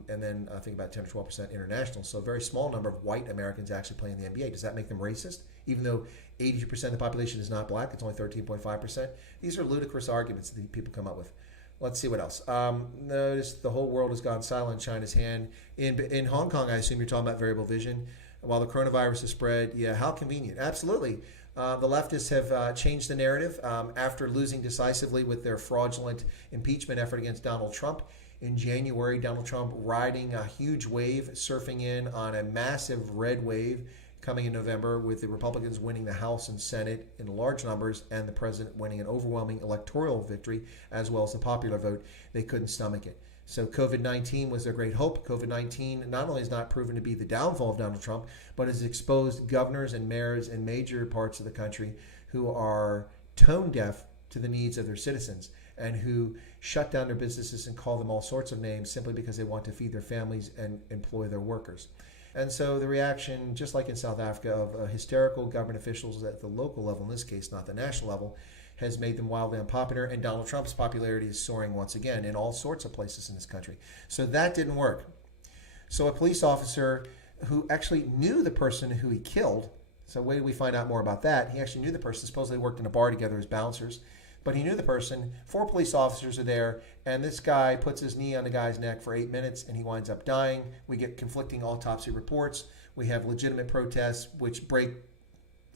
and then I think about 10 or 12% international. So a very small number of white Americans actually play in the NBA. Does that make them racist? Even though 82% of the population is not black, it's only 13.5%. These are ludicrous arguments that people come up with. Let's see what else. Notice the whole world has gone silent in China's hand. In Hong Kong, I assume you're talking about variable vision. While the coronavirus has spread, yeah, how convenient. Absolutely. The leftists have changed the narrative after losing decisively with their fraudulent impeachment effort against Donald Trump. In January, Donald Trump riding a huge wave, surfing in on a massive red wave coming in November, with the Republicans winning the House and Senate in large numbers and the president winning an overwhelming electoral victory as well as the popular vote. They couldn't stomach it. So COVID-19 was their great hope. COVID-19 not only has not proven to be the downfall of Donald Trump, but has exposed governors and mayors in major parts of the country who are tone deaf to the needs of their citizens and who shut down their businesses and call them all sorts of names simply because they want to feed their families and employ their workers. And so the reaction, just like in South Africa, of hysterical government officials at the local level, in this case, not the national level, has made them wildly unpopular, and Donald Trump's popularity is soaring once again in all sorts of places in this country. So that didn't work. So a police officer who actually knew the person who he killed, so wait till we find out more about that. He actually knew the person, supposedly worked in a bar together as bouncers, but he knew the person. 4 police officers are there, and this guy puts his knee on the guy's neck for 8 minutes, and he winds up dying. We get conflicting autopsy reports. We have legitimate protests, which break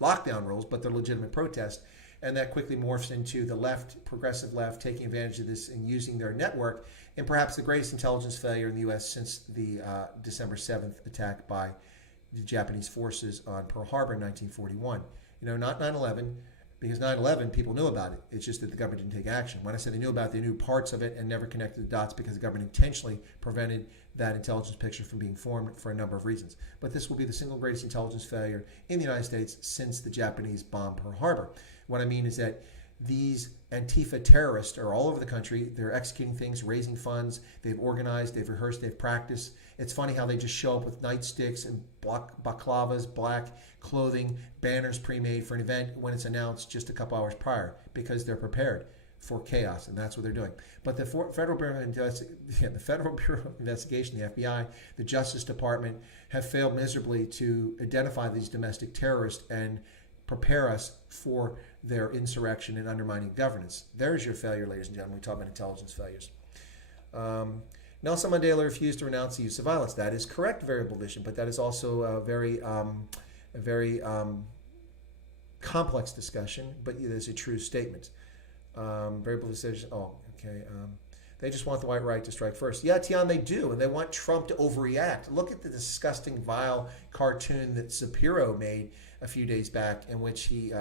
lockdown rules, but they're legitimate protests. And that quickly morphs into the left, progressive left, taking advantage of this and using their network in perhaps the greatest intelligence failure in the U.S. since the December 7th attack by the Japanese forces on Pearl Harbor in 1941. You know, not 9/11, because 9/11, people knew about it. It's just that the government didn't take action. When I say they knew about it, they knew parts of it and never connected the dots because the government intentionally prevented that intelligence picture from being formed for a number of reasons. But this will be the single greatest intelligence failure in the United States since the Japanese bombed Pearl Harbor. What I mean is that these Antifa terrorists are all over the country. They're executing things, raising funds. They've organized, they've rehearsed, they've practiced. It's funny how they just show up with nightsticks and balaclavas, black clothing, banners pre-made for an event when it's announced just a couple hours prior because they're prepared for chaos, and that's what they're doing. But the Federal Bureau of Investigation, the FBI, the Justice Department have failed miserably to identify these domestic terrorists and prepare us for their insurrection and undermining governance. There's your failure, ladies and gentlemen. We talk about intelligence failures. Nelson Mandela refused to renounce the use of violence. That is correct, variable vision, but that is also a very complex discussion, but it is a true statement. Variable decision. Oh, okay. They just want the white right to strike first. Yeah, Tian, they do, and they want Trump to overreact. Look at the disgusting, vile cartoon that Shapiro made a few days back, in which he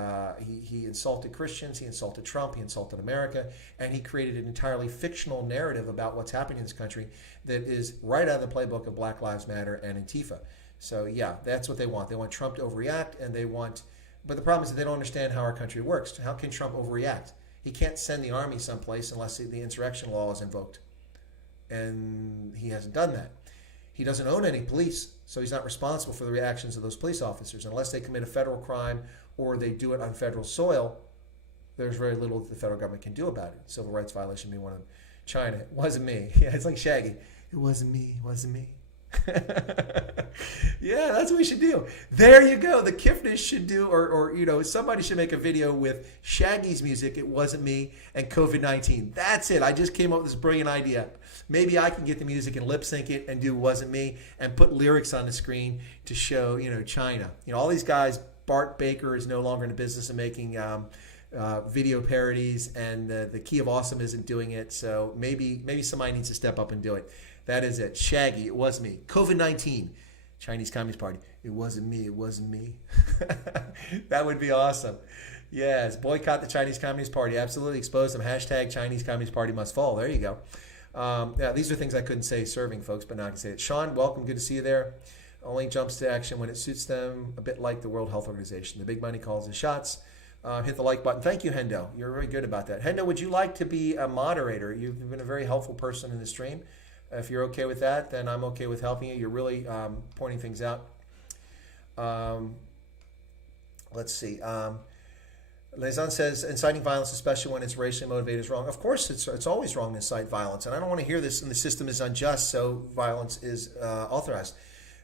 insulted Christians, he insulted Trump, he insulted America, and he created an entirely fictional narrative about what's happening in this country that is right out of the playbook of Black Lives Matter and Antifa. So yeah, that's what they want. They want Trump to overreact, and they want. But the problem is that they don't understand how our country works. How can Trump overreact? He can't send the army someplace unless the insurrection law is invoked. And he hasn't done that. He doesn't own any police, so he's not responsible for the reactions of those police officers. Unless they commit a federal crime or they do it on federal soil, there's very little that the federal government can do about it. Civil rights violation being one of them. China, it wasn't me. Yeah, it's like Shaggy. It wasn't me, it wasn't me. Yeah, that's what we should do. There you go. The Kifnish should do, or you know, somebody should make a video with Shaggy's music, It Wasn't Me, and COVID-19. That's it. I just came up with this brilliant idea. Maybe I can get the music and lip sync it and do Wasn't Me and put lyrics on the screen to show, you know, China. You know, all these guys, Bart Baker is no longer in the business of making video parodies, and the Key of Awesome isn't doing it. So maybe somebody needs to step up and do it. That is it. Shaggy, It Was Me. COVID-19, Chinese Communist Party. It wasn't me. It wasn't me. That would be awesome. Yes, boycott the Chinese Communist Party. Absolutely expose them. Hashtag Chinese Communist Party must fall. There you go. Yeah, these are things I couldn't say serving folks, but now I can say it. Sean, welcome. Good to see you there. Only jumps to action when it suits them, a bit like the World Health Organization. The big money calls the shots. Hit the like button. Thank you, Hendo. You're very good about that. Hendo, would you like to be a moderator? You've been a very helpful person in the stream. If you're okay with that, then I'm okay with helping you. You're really pointing things out. Let's see. Lezan says inciting violence, especially when it's racially motivated, is wrong. Of course, it's always wrong to incite violence, and I don't want to hear this. And the system is unjust, so violence is authorized.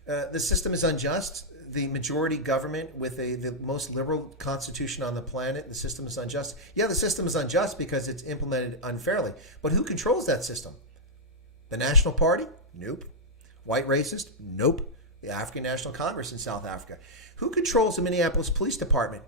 The system is unjust. The majority government with the most liberal constitution on the planet, the system is unjust. Yeah, the system is unjust because it's implemented unfairly. But who controls that system? The National Party? Nope. White racist? Nope. The African National Congress in South Africa. Who controls the Minneapolis Police Department?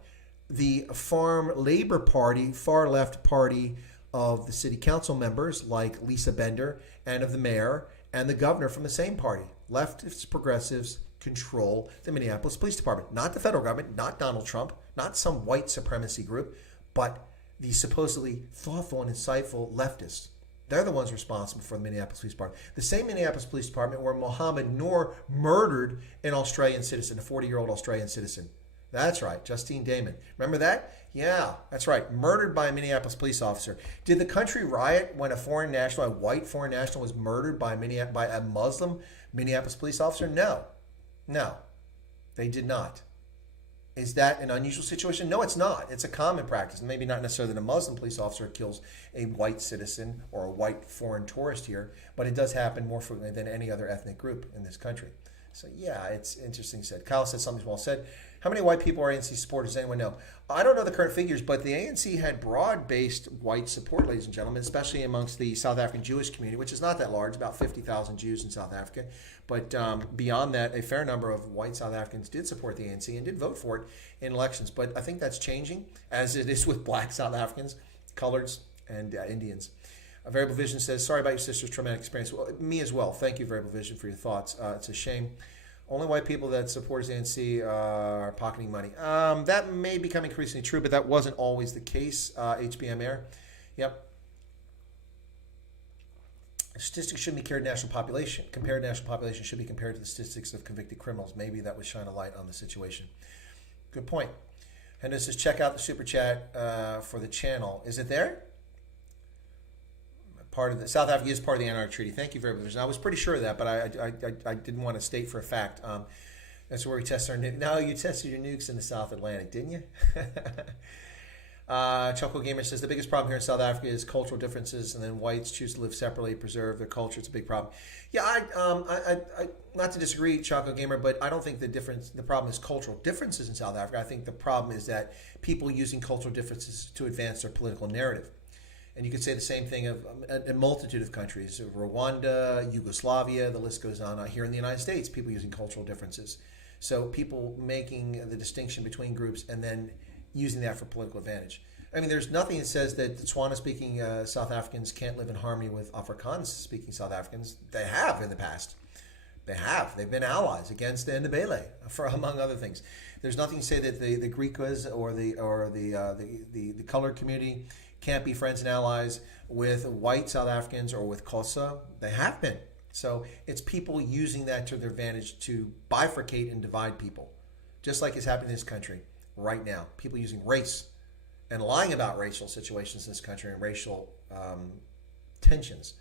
The Farm Labor Party, far left party of the city council members like Lisa Bender and of the mayor and the governor from the same party. Leftists, progressives control the Minneapolis Police Department. Not the federal government, not Donald Trump, not some white supremacy group, but the supposedly thoughtful and insightful leftists. They're the ones responsible for the Minneapolis Police Department. The same Minneapolis Police Department where Mohammed Noor murdered an Australian citizen, a 40-year-old Australian citizen. That's right, Justine Damon. Remember that? Yeah, that's right. Murdered by a Minneapolis police officer. Did the country riot when a foreign national, a white foreign national, was murdered by a Muslim Minneapolis police officer? No. No, they did not. Is that an unusual situation? No, it's not. It's a common practice. Maybe not necessarily that a Muslim police officer kills a white citizen or a white foreign tourist here, but it does happen more frequently than any other ethnic group in this country. So yeah, it's interesting said. Kyle said something well said. How many white people are ANC supporters? Does anyone know? I don't know the current figures, but the ANC had broad-based white support, ladies and gentlemen, especially amongst the South African Jewish community, which is not that large, about 50,000 Jews in South Africa. But beyond that, a fair number of white South Africans did support the ANC and did vote for it in elections. But I think that's changing, as it is with black South Africans, coloreds, and Indians. Variable Vision says, sorry about your sister's traumatic experience. Well, me as well. Thank you, Variable Vision, for your thoughts. It's a shame. Only white people that support ANC are pocketing money. That may become increasingly true, but that wasn't always the case. HBM Air. Yep. Statistics shouldn't be compared to national population. Compared national population should be compared to the statistics of convicted criminals. Maybe that would shine a light on the situation. Good point. And this says, check out the super chat for the channel. Is it there? Part of the South Africa is part of the Antarctic Treaty. Thank you very much. I was pretty sure of that, but I didn't want to state for a fact. That's where we test our nukes. No, you tested your nukes in the South Atlantic, didn't you? Choco Gamer says the biggest problem here in South Africa is cultural differences, and then whites choose to live separately, preserve their culture. It's a big problem. Yeah, I not to disagree, Choco Gamer, but I don't think the problem is cultural differences in South Africa. I think the problem is that people using cultural differences to advance their political narrative. And you could say the same thing of a multitude of countries, Rwanda, Yugoslavia, the list goes on. Here in the United States, people using cultural differences. So people making the distinction between groups and then using that for political advantage. I mean, there's nothing that says that the Tswana-speaking South Africans can't live in harmony with Afrikaans-speaking South Africans. They have in the past. They have. They've been allies against the Ndebele, among other things. There's nothing to say that the Griquas or the colored community can't be friends and allies with white South Africans or with Xhosa. They have been. So it's people using that to their advantage to bifurcate and divide people, just like is happening in this country right now. People using race and lying about racial situations in this country and racial tensions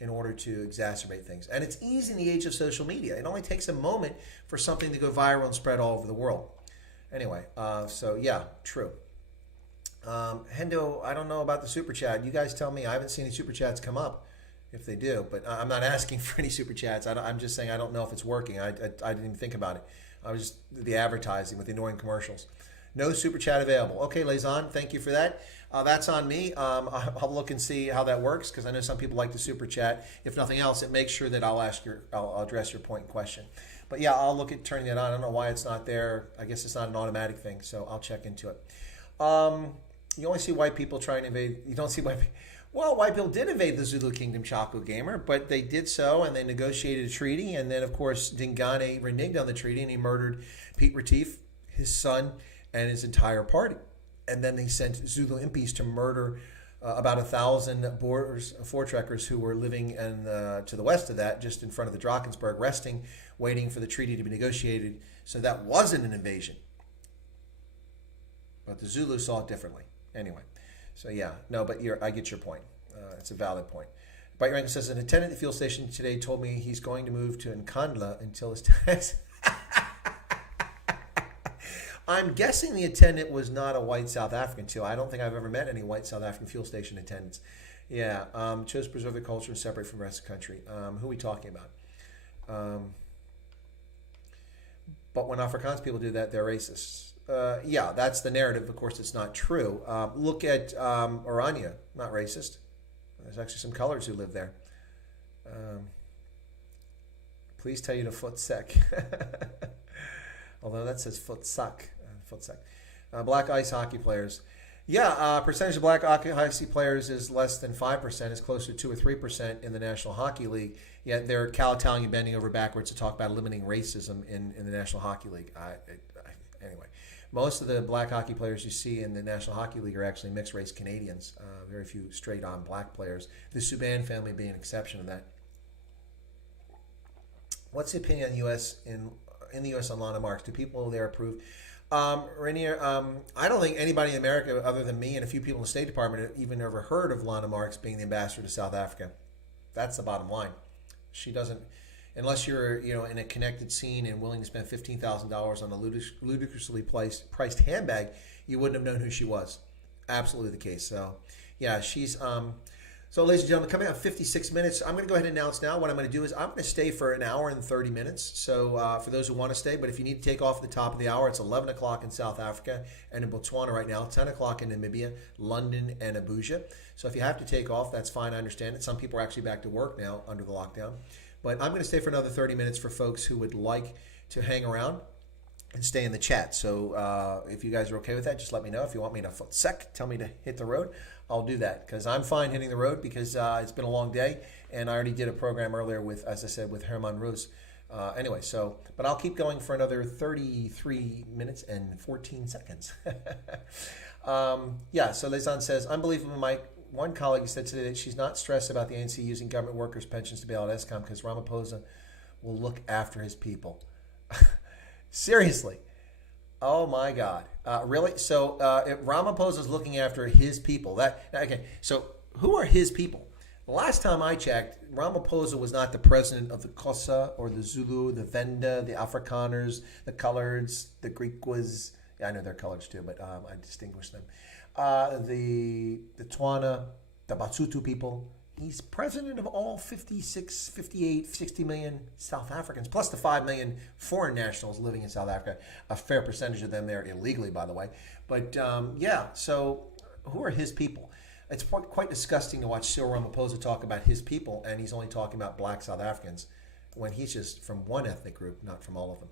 in order to exacerbate things. And it's easy in the age of social media. It only takes a moment for something to go viral and spread all over the world. Anyway, so yeah, true. Hendo, I don't know about the super chat. You guys tell me. I haven't seen any super chats come up. If they do, but I'm not asking for any super chats. I'm just saying I don't know if it's working. I didn't even think about it. I was just the advertising with the annoying commercials. No super chat available. Okay, Lezan, thank you for that. That's on me. I'll look and see how that works because I know some people like the super chat. If nothing else, it makes sure that I'll address your point in question. But yeah, I'll look at turning that on. I don't know why it's not there. I guess it's not an automatic thing, so I'll check into it. You only see white people trying to invade. You don't see white people. Well, white people did invade the Zulu Kingdom, Choco Gamer, but they did so, and they negotiated a treaty, and then, of course, Dingane reneged on the treaty, and he murdered Pete Retief, his son, and his entire party. And then they sent Zulu impis to murder about 1,000 Voortrekkers who were living to the west of that, just in front of the Drakensberg, resting, waiting for the treaty to be negotiated. So that wasn't an invasion. But the Zulu saw it differently. Anyway, so yeah, no, but I get your point. It's a valid point. Bite Rankin says, an attendant at the fuel station today told me he's going to move to Nkandla until his tax. I'm guessing the attendant was not a white South African, too. I don't think I've ever met any white South African fuel station attendants. Yeah, chose to preserve their culture and separate from the rest of the country. Who are we talking about? But when Afrikaans people do that, they're racists. Yeah, that's the narrative. Of course, it's not true. Look at Oranje, not racist. There's actually some colors who live there. Please tell you to foot sec. Although that says foot suck. Foot sec. Black ice hockey players. Yeah, percentage of black hockey players is less than 5%. It's closer to 2 or 3% in the National Hockey League. Yet they're Italian bending over backwards to talk about eliminating racism in the National Hockey League. Anyway, most of the black hockey players you see in the National Hockey League are actually mixed race Canadians. Very few straight on black players. The Subban family being an exception of that. What's the opinion in the U.S. in the U.S. on Lana Marks? Do people there approve? Rainier, I don't think anybody in America other than me and a few people in the State Department have even ever heard of Lana Marks being the ambassador to South Africa. That's the bottom line. She doesn't, unless you're in a connected scene and willing to spend $15,000 on a ludicrously priced handbag, you wouldn't have known who she was. Absolutely the case. So, yeah, she's. So, ladies and gentlemen, coming up 56 minutes, I'm going to go ahead and announce now what I'm going to do is I'm going to stay for an hour and 30 minutes. So, for those who want to stay, but if you need to take off at the top of the hour, it's 11 o'clock in South Africa and in Botswana right now, 10 o'clock in Namibia, London, and Abuja. So, if you have to take off, that's fine. I understand it. Some people are actually back to work now under the lockdown. But I'm going to stay for another 30 minutes for folks who would like to hang around and stay in the chat. So if you guys are okay with that, just let me know. If you want me to foot sec, tell me to hit the road. I'll do that because I'm fine hitting the road because it's been a long day. And I already did a program earlier with, as I said, with Herman Roos. Anyway, but I'll keep going for another 33 minutes and 14 seconds. Yeah, so Lezan says, unbelievable, Mike. One colleague said today that she's not stressed about the ANC using government workers' pensions to bail out Eskom because Ramaphosa will look after his people. Seriously. Oh, my God. Really? So if Ramaphosa is looking after his people. Okay, so who are his people? The last time I checked, Ramaphosa was not the president of the Xhosa or the Zulu, the Venda, the Afrikaners, the Coloreds, the Griquas. Yeah, I know they're colors too, but I distinguish them. The Tswana, the Batsutu people. He's president of all 56, 58, 60 million South Africans, plus the 5 million foreign nationals living in South Africa. A fair percentage of them there illegally, by the way. But yeah, so who are his people? It's quite disgusting to watch Cyril Ramaphosa talk about his people, and he's only talking about black South Africans when he's just from one ethnic group, not from all of them.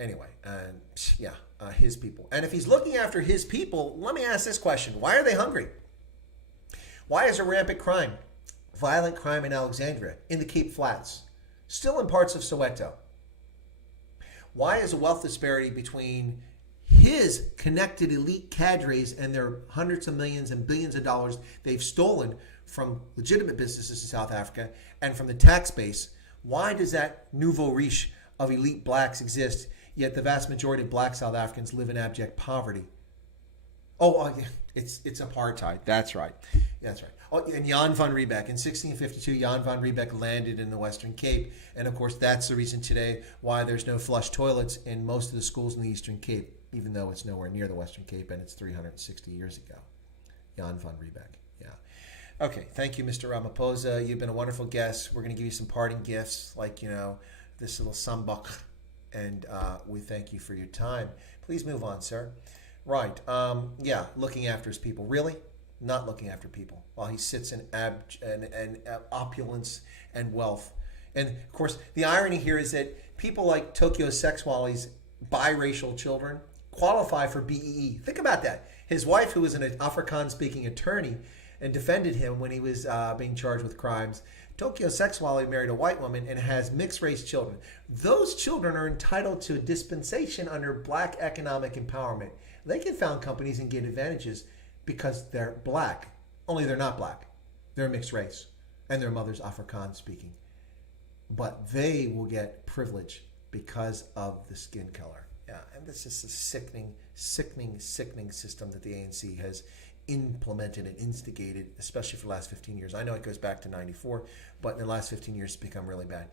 Anyway, yeah, his people. And if he's looking after his people, let me ask this question. Why are they hungry? Why is there rampant crime, violent crime in Alexandria, in the Cape Flats, still in parts of Soweto? Why is a wealth disparity between his connected elite cadres and their hundreds of millions and billions of dollars they've stolen from legitimate businesses in South Africa and from the tax base? Why does that nouveau riche of elite blacks exist, yet the vast majority of black South Africans live in abject poverty? Oh, it's apartheid. That's right. That's right. Oh, and Jan van Riebeck. In 1652, Jan van Riebeck landed in the Western Cape. And, of course, that's the reason today why there's no flush toilets in most of the schools in the Eastern Cape, even though it's nowhere near the Western Cape and it's 360 years ago. Jan van Riebeck. Yeah. Okay. Thank you, Mr. Ramaphosa. You've been a wonderful guest. We're going to give you some parting gifts, like, this little sambok. And we thank you for your time. Please move on, sir. Right. Yeah, looking after his people. Really? Not looking after people while he sits in opulence and wealth. And, of course, the irony here is that people like Tokyo Sexwale's biracial children qualify for BEE. Think about that. His wife, who was an Afrikaans-speaking attorney and defended him when he was being charged with crimes, Tokyo Sexwale married a white woman and has mixed-race children. Those children are entitled to a dispensation under black economic empowerment. They can found companies and get advantages because they're black. Only they're not black. They're mixed race. And their mother's Afrikaans speaking. But they will get privilege because of the skin color. Yeah, and this is a sickening system that the ANC has implemented and instigated, especially for the last 15 years. I know it goes back to 94, but in the last 15 years it's become really bad.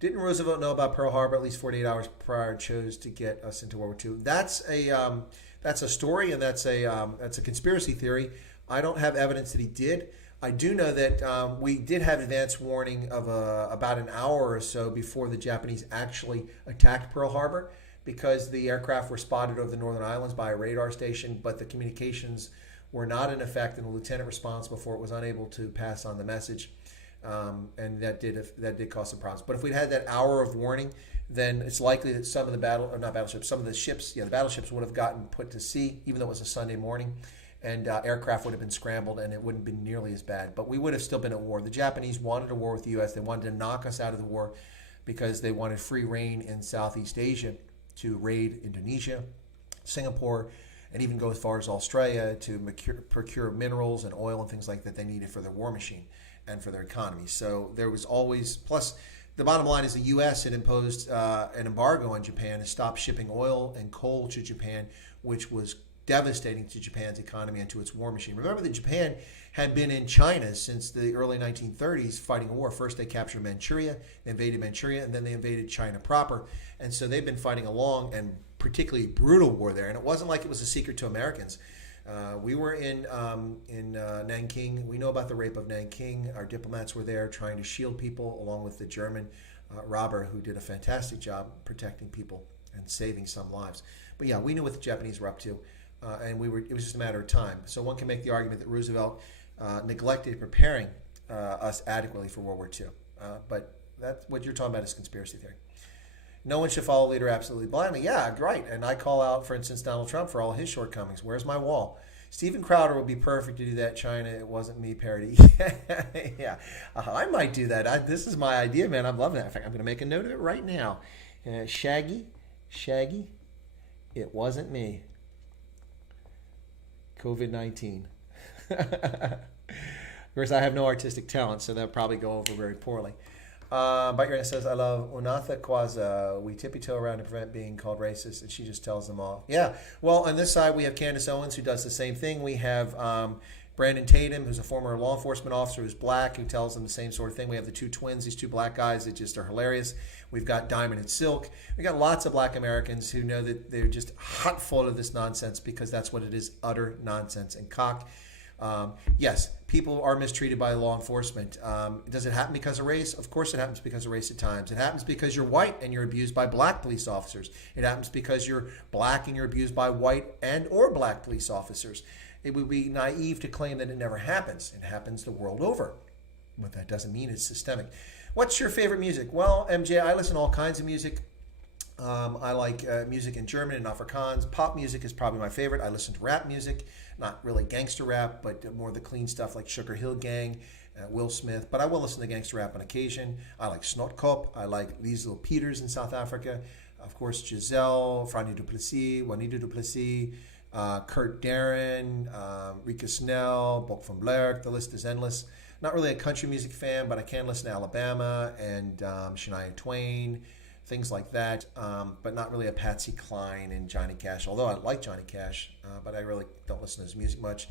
Didn't Roosevelt know about Pearl Harbor at least 48 hours prior and chose to get us into World War II? That's a story, and that's a conspiracy theory. I don't have evidence that he did. I do know that we did have advance warning of about an hour or so before the Japanese actually attacked Pearl Harbor, because the aircraft were spotted over the Northern Islands by a radar station, but the communications were not in effect, and the lieutenant responsible for it was unable to pass on the message, and that did cause some problems. But if we'd had that hour of warning, then it's likely that some of the ships, the battleships would have gotten put to sea, even though it was a Sunday morning, and aircraft would have been scrambled, and it wouldn't have been nearly as bad. But we would have still been at war. The Japanese wanted a war with the U.S. They wanted to knock us out of the war because they wanted free reign in Southeast Asia to raid Indonesia, Singapore, and even go as far as Australia to procure minerals and oil and things like that they needed for their war machine and for their economy. So there was always, plus the bottom line is the U.S. had imposed an embargo on Japan to stop shipping oil and coal to Japan, which was devastating to Japan's economy and to its war machine. Remember that Japan had been in China since the early 1930s fighting a war. First they captured Manchuria, they invaded Manchuria, and then they invaded China proper. And so they've been fighting a long and particularly brutal war there. And it wasn't like it was a secret to Americans. We were in Nanking. We know about the rape of Nanking. Our diplomats were there trying to shield people, along with the German robber who did a fantastic job protecting people and saving some lives. But yeah, we knew what the Japanese were up to. And it was just a matter of time. So one can make the argument that Roosevelt neglected preparing us adequately for World War II. But that's what you're talking about is conspiracy theory. No one should follow a leader absolutely blindly. Yeah, right. And I call out, for instance, Donald Trump for all his shortcomings. Where's my wall? Steven Crowder would be perfect to do that China, it wasn't me parody. Yeah, I might do that. This is my idea, man. I'm loving that. In fact, I'm going to make a note of it right now. Shaggy, it wasn't me. COVID-19. Of course, I have no artistic talent, so that'll probably go over very poorly. Bite Your Ass says, I love Unatha Kwaza. We tippy-toe around to prevent being called racist, and she just tells them off. Yeah, well, on this side, we have Candace Owens, who does the same thing. We have Brandon Tatum, who's a former law enforcement officer who's black, who tells them the same sort of thing. We have the two twins, these two black guys that just are hilarious. We've got Diamond and Silk. We've got lots of black Americans who know that they're just hot full of this nonsense because that's what it is, utter nonsense and cock. Yes, people are mistreated by law enforcement. Does it happen because of race? Of course it happens because of race at times. It happens because you're white and you're abused by black police officers. It happens because you're black and you're abused by white and or black police officers. It would be naive to claim that it never happens. It happens the world over. But that doesn't mean it's systemic. What's your favorite music? Well, MJ, I listen to all kinds of music. I like music in German and Afrikaans. Pop music is probably my favorite. I listen to rap music, not really gangster rap, but more the clean stuff like Sugar Hill Gang, Will Smith. But I will listen to gangster rap on occasion. I like Snotkop. I like Liesl Peters in South Africa. Of course, Giselle, Franny Duplessis, Juanita Duplessis, Kurt Darren, Rika Snell, Bob van Blerk. The list is endless. Not really a country music fan, but I can listen to Alabama and Shania Twain, things like that, but not really a Patsy Cline and Johnny Cash, although I like Johnny Cash, but I really don't listen to his music much.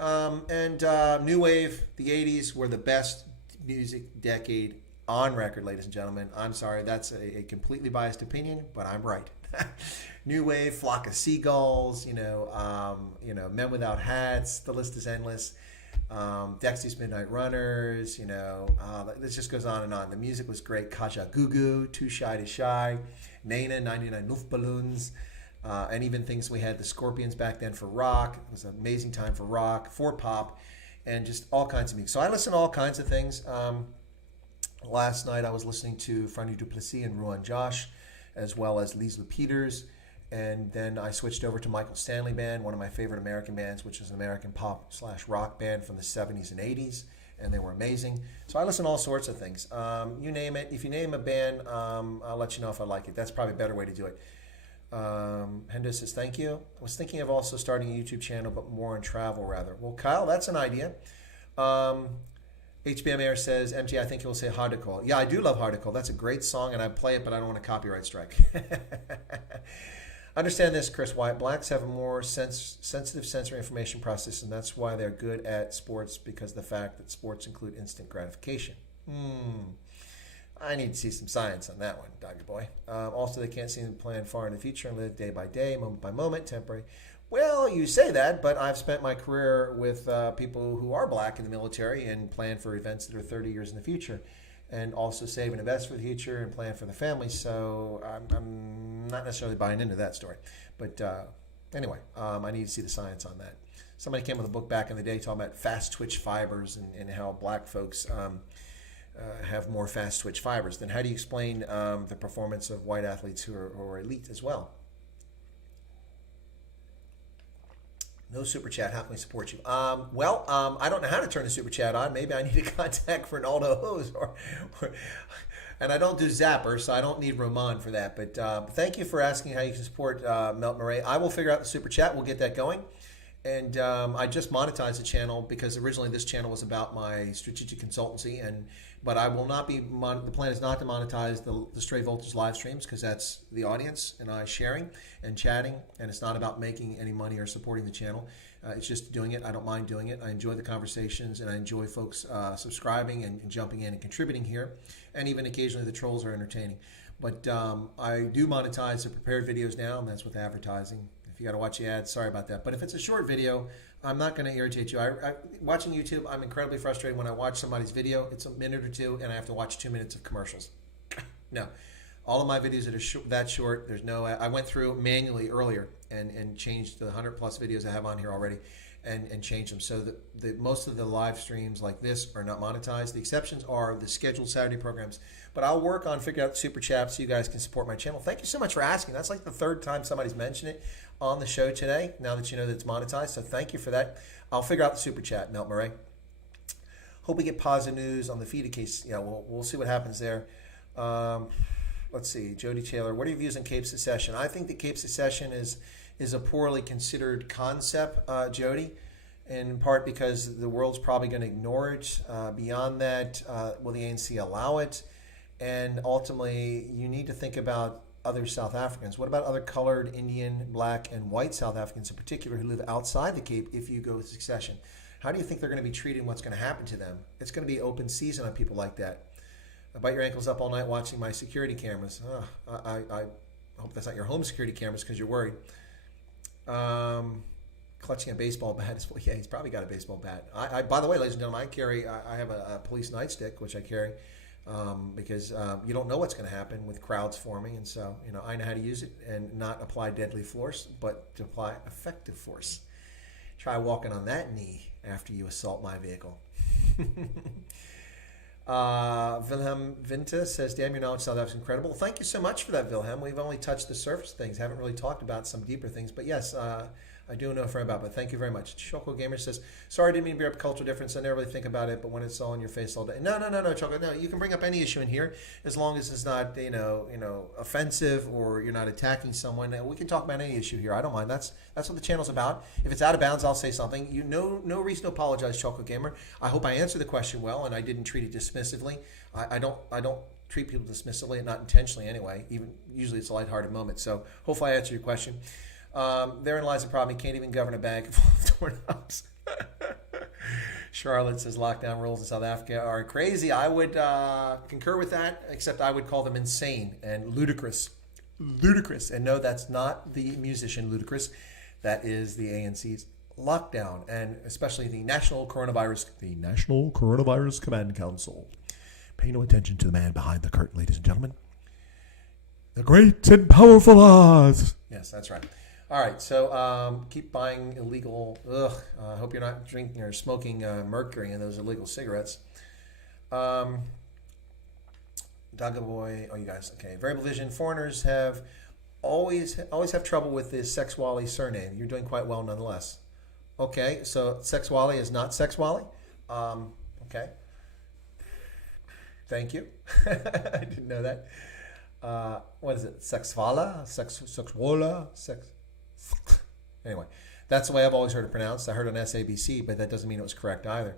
And New Wave, the 80s were the best music decade on record, ladies and gentlemen. I'm sorry, that's a completely biased opinion, but I'm right. New Wave, Flock of Seagulls, Men Without Hats, the list is endless. Dexys Midnight Runners, this just goes on and on. The music was great. Kaja Gugu, Too Shy to Shy, Nena, 99 Luftballons, and even things we had the Scorpions back then for rock. It was an amazing time for rock, for pop, and just all kinds of music. So I listen to all kinds of things. Last night I was listening to Franny Duplessis and Ruan Josh, as well as Liesl Peters. And then I switched over to Michael Stanley Band, one of my favorite American bands, which is an American pop/rock band from the 70s and 80s, and they were amazing. So I listen to all sorts of things. You name it. If you name a band, I'll let you know if I like it. That's probably a better way to do it. Hendo says, thank you. I was thinking of also starting a YouTube channel, but more on travel rather. Well, Kyle, that's an idea. HBM Air says, MJ, I think you'll say Hardcore. Yeah, I do love Hardcore. That's a great song, and I play it, but I don't want a copyright strike. Understand this, Chris White. Blacks have a more sensitive sensory information process, and that's why they're good at sports, because of the fact that sports include instant gratification. I need to see some science on that one, Doggy Boy. Also, they can't seem to plan far in the future and live day by day, moment by moment, temporary. Well, you say that, but I've spent my career with people who are black in the military and plan for events that are 30 years in the future, and also save and invest for the future and plan for the family. So I'm not necessarily buying into that story. But anyway, I need to see the science on that. Somebody came with a book back in the day talking about fast twitch fibers and how black folks have more fast twitch fibers. Then how do you explain the performance of white athletes who are elite as well? No super chat. How can we support you? I don't know how to turn the super chat on. Maybe I need to contact Fernaldo Hose, and I don't do Zapper, so I don't need Roman for that. But thank you for asking how you can support Melt Murray. I will figure out the super chat. We'll get that going. And I just monetized the channel because originally this channel was about my strategic consultancy, but I will not be. The plan is not to monetize the Stray Voltage live streams because that's the audience and I sharing and chatting, and it's not about making any money or supporting the channel. It's just doing it. I don't mind doing it. I enjoy the conversations and I enjoy folks subscribing and jumping in and contributing here, and even occasionally the trolls are entertaining. But I do monetize the prepared videos now, and that's with advertising. If you got to watch the ads, sorry about that. But if it's a short video, I'm not going to irritate you. Watching YouTube, I'm incredibly frustrated when I watch somebody's video. It's a minute or two, and I have to watch 2 minutes of commercials. No. All of my videos that are that short, there's no... I went through manually earlier and changed the 100-plus videos I have on here already and changed them. So that most of the live streams like this are not monetized. The exceptions are the scheduled Saturday programs. But I'll work on figuring out the super chat so you guys can support my channel. Thank you so much for asking. That's like the third time somebody's mentioned it on the show today, now that you know that it's monetized. So thank you for that. I'll figure out the super chat, Melt Murray. Hope we get positive news on the feed in case, we'll see what happens there. Let's see, Jody Taylor, what are your views on Cape Secession? I think that Cape Secession is a poorly considered concept, Jody, in part because the world's probably going to ignore it. Beyond that, will the ANC allow it? And ultimately, you need to think about other South Africans. What about other colored, Indian, black, and white South Africans in particular who live outside the Cape if you go with secession? How do you think they're going to be treated and what's going to happen to them? It's going to be open season on people like that. I bite your ankles up all night watching my security cameras. I hope that's not your home security cameras because you're worried. Clutching a baseball bat is, yeah, he's probably got a baseball bat. By the way, ladies and gentlemen, I have a police nightstick, which I carry. Because you don't know what's going to happen with crowds forming, and so I know how to use it and not apply deadly force, but to apply effective force. Try walking on that knee after you assault my vehicle. Wilhelm Vinta says, "Damn, your knowledge of South Africa is incredible." Thank you so much for that, Wilhelm. We've only touched the surface things, haven't really talked about some deeper things, but yes. I do know for about, but thank you very much. Choco Gamer says, "Sorry, I didn't mean to bring up cultural difference. I never really think about it, but when it's all in your face all day." No, Choco. No, you can bring up any issue in here as long as it's not, offensive or you're not attacking someone. We can talk about any issue here. I don't mind. That's what the channel's about. If it's out of bounds, I'll say something. No reason to apologize, Choco Gamer. I hope I answered the question well and I didn't treat it dismissively. I don't treat people dismissively, not intentionally anyway. Even usually it's a lighthearted moment. So hopefully I answered your question. Therein lies the problem. You can't even govern a bank full of doorknobs. Charlotte says lockdown rules in South Africa are crazy. I would concur with that, except I would call them insane and ludicrous. Ludicrous. And no, that's not the musician Ludacris. That is the ANC's lockdown, and especially the National Coronavirus Command Council. Pay no attention to the man behind the curtain, ladies and gentlemen. The great and powerful Oz. Yes, that's right. All right, so keep buying illegal. I hope you're not drinking or smoking mercury in those illegal cigarettes. Dogga Boy, you guys, okay. Variable Vision, foreigners have always have trouble with the Sexwally surname. You're doing quite well nonetheless. Okay, so Sexwally is not Sexwally. Okay. Thank you. I didn't know that. What is it? Sexwala? Sexwala? Anyway, that's the way I've always heard it pronounced. I heard on SABC, but that doesn't mean it was correct either.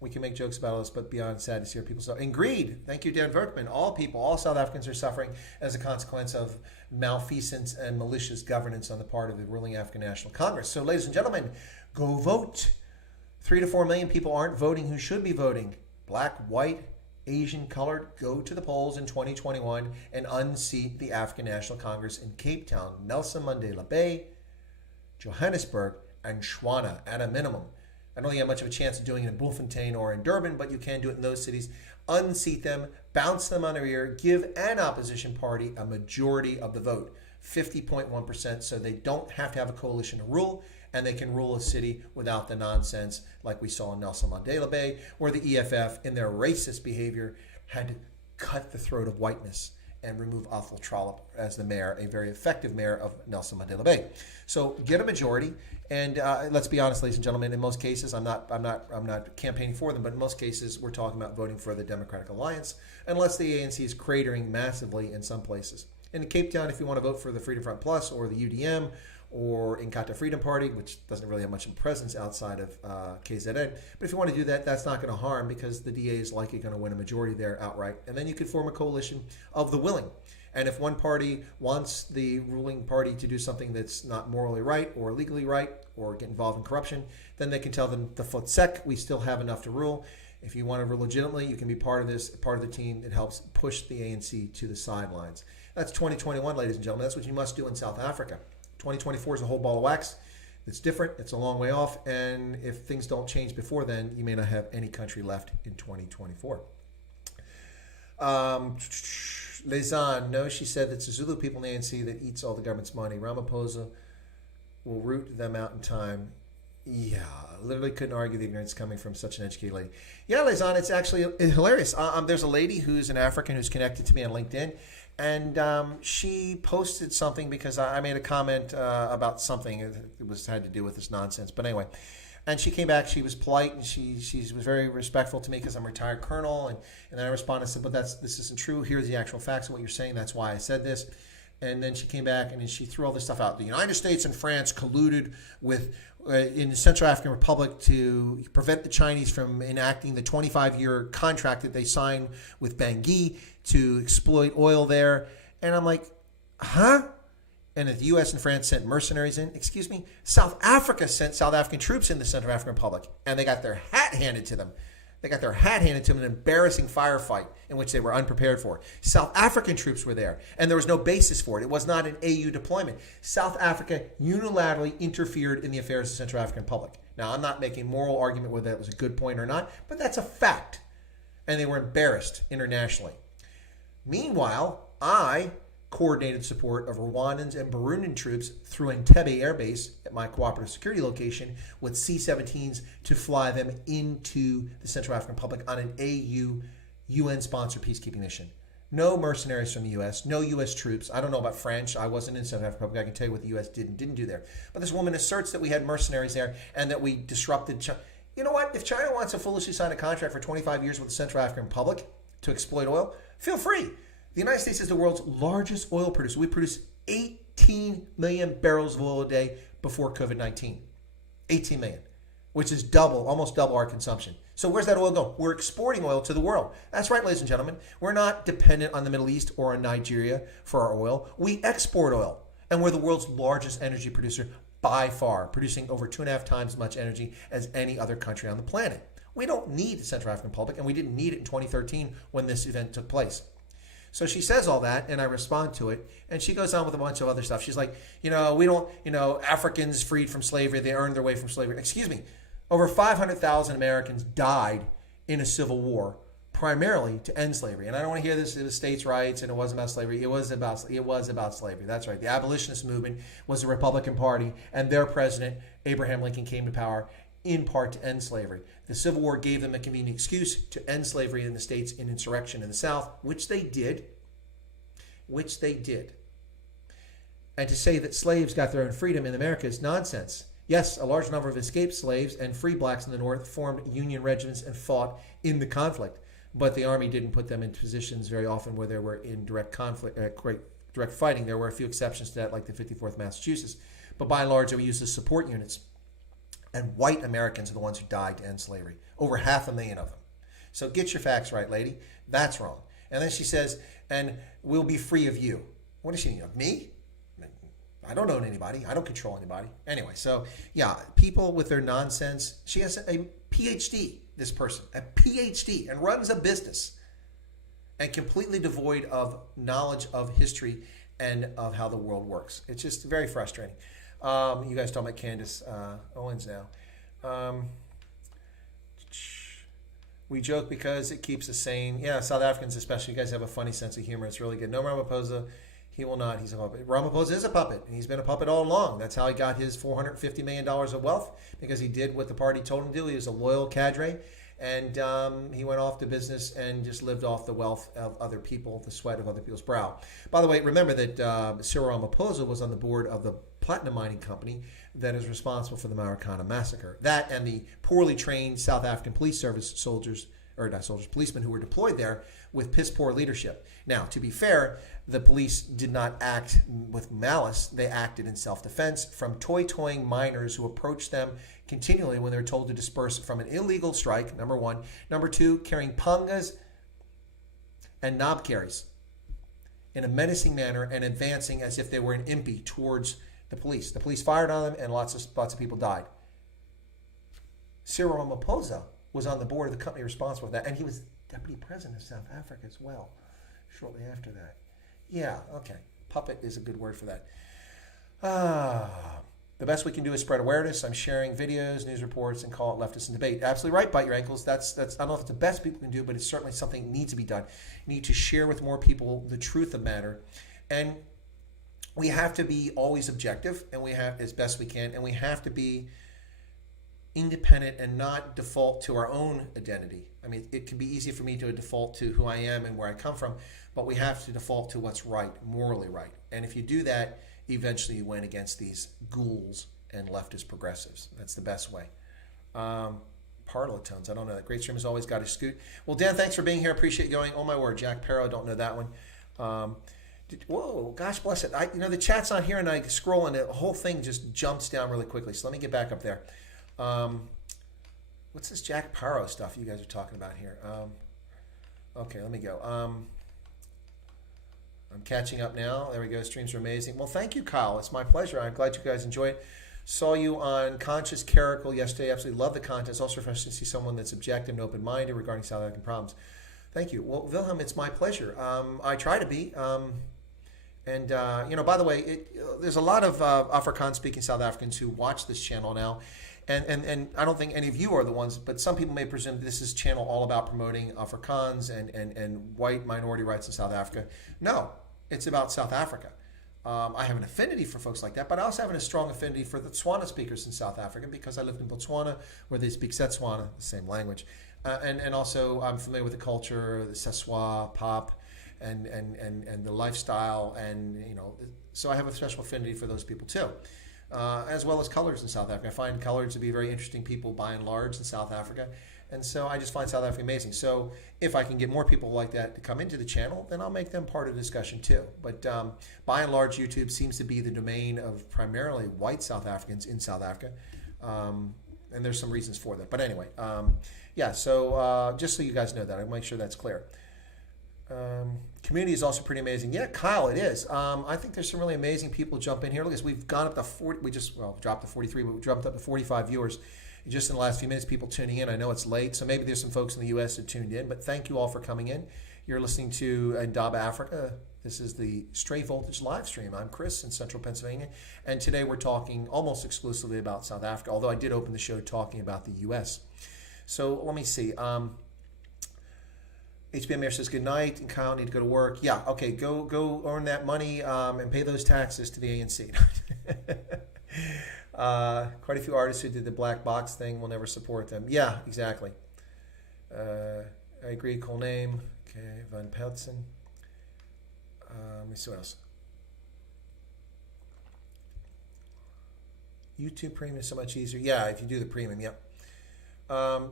We can make jokes about all this, but beyond sad to see our people suffer. And greed. Thank you, Dan Verkman. All South Africans are suffering as a consequence of malfeasance and malicious governance on the part of the ruling African National Congress. So, ladies and gentlemen, go vote. 3 to 4 million people aren't voting who should be voting. Black, white, Asian colored go to the polls in 2021 and unseat the African National Congress in Cape Town, Nelson Mandela Bay, Johannesburg, and Shwana at a minimum. I don't think you have much of a chance of doing it in Bloemfontein or in Durban, but you can do it in those cities. Unseat them, bounce them on their ear, give an opposition party a majority of the vote, 50.1%, so they don't have to have a coalition to rule, and they can rule a city without the nonsense like we saw in Nelson Mandela Bay, where the EFF, in their racist behavior, had to cut the throat of whiteness and remove Athol Trollip as the mayor, a very effective mayor of Nelson Mandela Bay. So get a majority, and let's be honest, ladies and gentlemen. In most cases, I'm not campaigning for them, but in most cases, we're talking about voting for the Democratic Alliance, unless the ANC is cratering massively in some places. In Cape Town, if you want to vote for the Freedom Front Plus or the UDM or Inkatha Freedom Party, which doesn't really have much of a presence outside of KZN, but if you want to do that, that's not going to harm because the DA is likely going to win a majority there outright. And then you could form a coalition of the willing. And if one party wants the ruling party to do something that's not morally right or legally right or get involved in corruption, then they can tell them the Fotsek, we still have enough to rule. If you want to rule legitimately, you can be part of this, part of the team that helps push the ANC to the sidelines. That's 2021, ladies and gentlemen. That's what you must do in South Africa. 2024 is a whole ball of wax. It's different. It's a long way off. And if things don't change before then, you may not have any country left in 2024. Lezan, no, she said it's the Zulu people in the ANC that eats all the government's money. Ramaphosa will root them out in time. Yeah, literally couldn't argue the ignorance coming from such an educated lady. Yeah, Lezan, it's actually hilarious. There's a lady who's an African who's connected to me on LinkedIn. And she posted something because I made a comment about something. It had to do with this nonsense. But anyway, and she came back. She was polite and she was very respectful to me because I'm a retired colonel. And then I responded and said, but this isn't true. Here's the actual facts of what you're saying. That's why I said this. And then she came back and she threw all this stuff out. The United States and France colluded with in the Central African Republic to prevent the Chinese from enacting the 25-year contract that they signed with Bangui to exploit oil there. And I'm like, huh? And if the U.S. and France sent mercenaries in, excuse me, South Africa sent South African troops in the Central African Republic, and they got their hat handed to them. They got their hat handed to them in an embarrassing firefight in which they were unprepared for. South African troops were there, and there was no basis for it. It was not an AU deployment. South Africa unilaterally interfered in the affairs of the Central African Republic. Now, I'm not making a moral argument whether that was a good point or not, but that's a fact. And they were embarrassed internationally. Meanwhile, I coordinated support of Rwandans and Burundian troops through Entebbe Air Base at my cooperative security location with C-17s to fly them into the Central African Republic on an AU UN-sponsored peacekeeping mission. No mercenaries from the U.S., no U.S. troops. I don't know about French. I wasn't in Central African Republic. I can tell you what the U.S. did and didn't do there. But this woman asserts that we had mercenaries there and that we disrupted China. You know what? If China wants to foolishly sign a contract for 25 years with the Central African Republic to exploit oil, feel free. The United States is the world's largest oil producer. We produce 18 million barrels of oil a day before COVID-19. 18 million, which is almost double our consumption. So where's that oil go? We're exporting oil to the world. That's right, ladies and gentlemen. We're not dependent on the Middle East or on Nigeria for our oil. We export oil, and we're the world's largest energy producer by far, producing over 2.5 times as much energy as any other country on the planet. We don't need the Central African Republic, and we didn't need it in 2013 when this event took place. So she says all that, and I respond to it, and she goes on with a bunch of other stuff. She's like, we don't, Africans freed from slavery, they earned their way from slavery. Excuse me, over 500,000 Americans died in a civil war, primarily to end slavery. And I don't want to hear this, it was states' rights, and it wasn't about slavery. It was about slavery. That's right. The abolitionist movement was the Republican Party, and their president, Abraham Lincoln, came to power in part to end slavery. The Civil War gave them a convenient excuse to end slavery in the states in insurrection in the South, which they did. And to say that slaves got their own freedom in America is nonsense. Yes, a large number of escaped slaves and free blacks in the North formed Union regiments and fought in the conflict, but the Army didn't put them in positions very often where they were in direct conflict, direct fighting. There were a few exceptions to that, like the 54th Massachusetts, but by and large, they were used as support units. And white Americans are the ones who died to end slavery. Over 500,000 of them. So get your facts right, lady. That's wrong. And then she says, and we'll be free of you. What does she mean? Of me? I don't own anybody. I don't control anybody. Anyway, so yeah, people with their nonsense. She has a PhD, this person, a PhD, and runs a business. and completely devoid of knowledge of history and of how the world works. It's just very frustrating. You guys talking about Candace Owens now. We joke because it keeps us sane. Yeah, South Africans especially, you guys have a funny sense of humor. It's really good. No Ramaphosa, he will not. He's a puppet. Ramaphosa is a puppet, and he's been a puppet all along. That's how he got his $450 million of wealth, because he did what the party told him to do. He was a loyal cadre, and he went off to business and just lived off the wealth of other people, the sweat of other people's brow. By the way, remember that Cyril Ramaphosa was on the board of the platinum mining company that is responsible for the Marikana massacre. That and the poorly trained South African police service policemen who were deployed there with piss poor leadership. Now, to be fair, the police did not act with malice. They acted in self-defense from toying miners who approached them continually when they were told to disperse from an illegal strike, number one. Number two, carrying pangas and knob carries in a menacing manner and advancing as if they were an impi towards the police. The police fired on them and lots of people died. Cyril Ramaphosa was on the board of the company responsible for that, and he was deputy president of South Africa as well shortly after that. Yeah, okay. Puppet is a good word for that. The best we can do is spread awareness. I'm sharing videos, news reports, and call it Leftists in Debate. Absolutely right, bite your ankles. That's I don't know if it's the best people can do, but it's certainly something that needs to be done. You need to share with more people the truth of the matter. And we have to be always objective, and we have as best we can, and we have to be independent and not default to our own identity. I mean, it can be easy for me to default to who I am and where I come from, but we have to default to what's right, morally right. And if you do that, eventually you win against these ghouls and leftist progressives. That's the best way. Parlotones, I don't know. That great stream has always got to scoot. Well, Dan, thanks for being here. Appreciate you going. Oh my word, Jack Parrow, don't know that one. Whoa, gosh bless it. The chat's not here, and I scroll and the whole thing just jumps down really quickly. So let me get back up there. What's this Jack Parrow stuff you guys are talking about here? Okay, let me go. I'm catching up now. There we go. Streams are amazing. Well, thank you, Kyle. It's my pleasure. I'm glad you guys enjoy it. Saw you on Conscious Caracal yesterday. Absolutely love the content. It's also refreshing to see someone that's objective and open-minded regarding South African problems. Thank you. Well, Wilhelm, it's my pleasure. I try to be. By the way, there's a lot of Afrikaans-speaking South Africans who watch this channel now. And I don't think any of you are the ones, but some people may presume this is a channel all about promoting Afrikaans and white minority rights in South Africa. No, it's about South Africa. I have an affinity for folks like that, but I also have a strong affinity for the Tswana speakers in South Africa because I lived in Botswana where they speak Setswana, the same language. And also I'm familiar with the culture, the Seswa, pop, and the lifestyle, and so I have a special affinity for those people too. As well as colors in South Africa. I find colors to be very interesting people by and large in South Africa. And so I just find South Africa amazing. So if I can get more people like that to come into the channel, then I'll make them part of the discussion too. But by and large, YouTube seems to be the domain of primarily white South Africans in South Africa. And there's some reasons for that. But anyway, so just so you guys know that, I'll make sure that's clear. Community is also pretty amazing. Yeah, Kyle, it is. I think there's some really amazing people jump in here. Look, we've gone up to 40. We dropped to 43, but we jumped up to 45 viewers just in the last few minutes. People tuning in. I know it's late, so maybe there's some folks in the U.S. that tuned in. But thank you all for coming in. You're listening to Indaba Africa. This is the Stray Voltage live stream. I'm Chris in Central Pennsylvania, and today we're talking almost exclusively about South Africa. Although I did open the show talking about the U.S. So let me see. HBM Mayor says, good night, and Kyle, need to go to work. Yeah, okay, go earn that money and pay those taxes to the ANC. Quite a few artists who did the black box thing will never support them. Yeah, exactly. I agree, cool name. Okay, Van Peltzen. Let me see what else. YouTube Premium is so much easier. Yeah, if you do the premium, yep.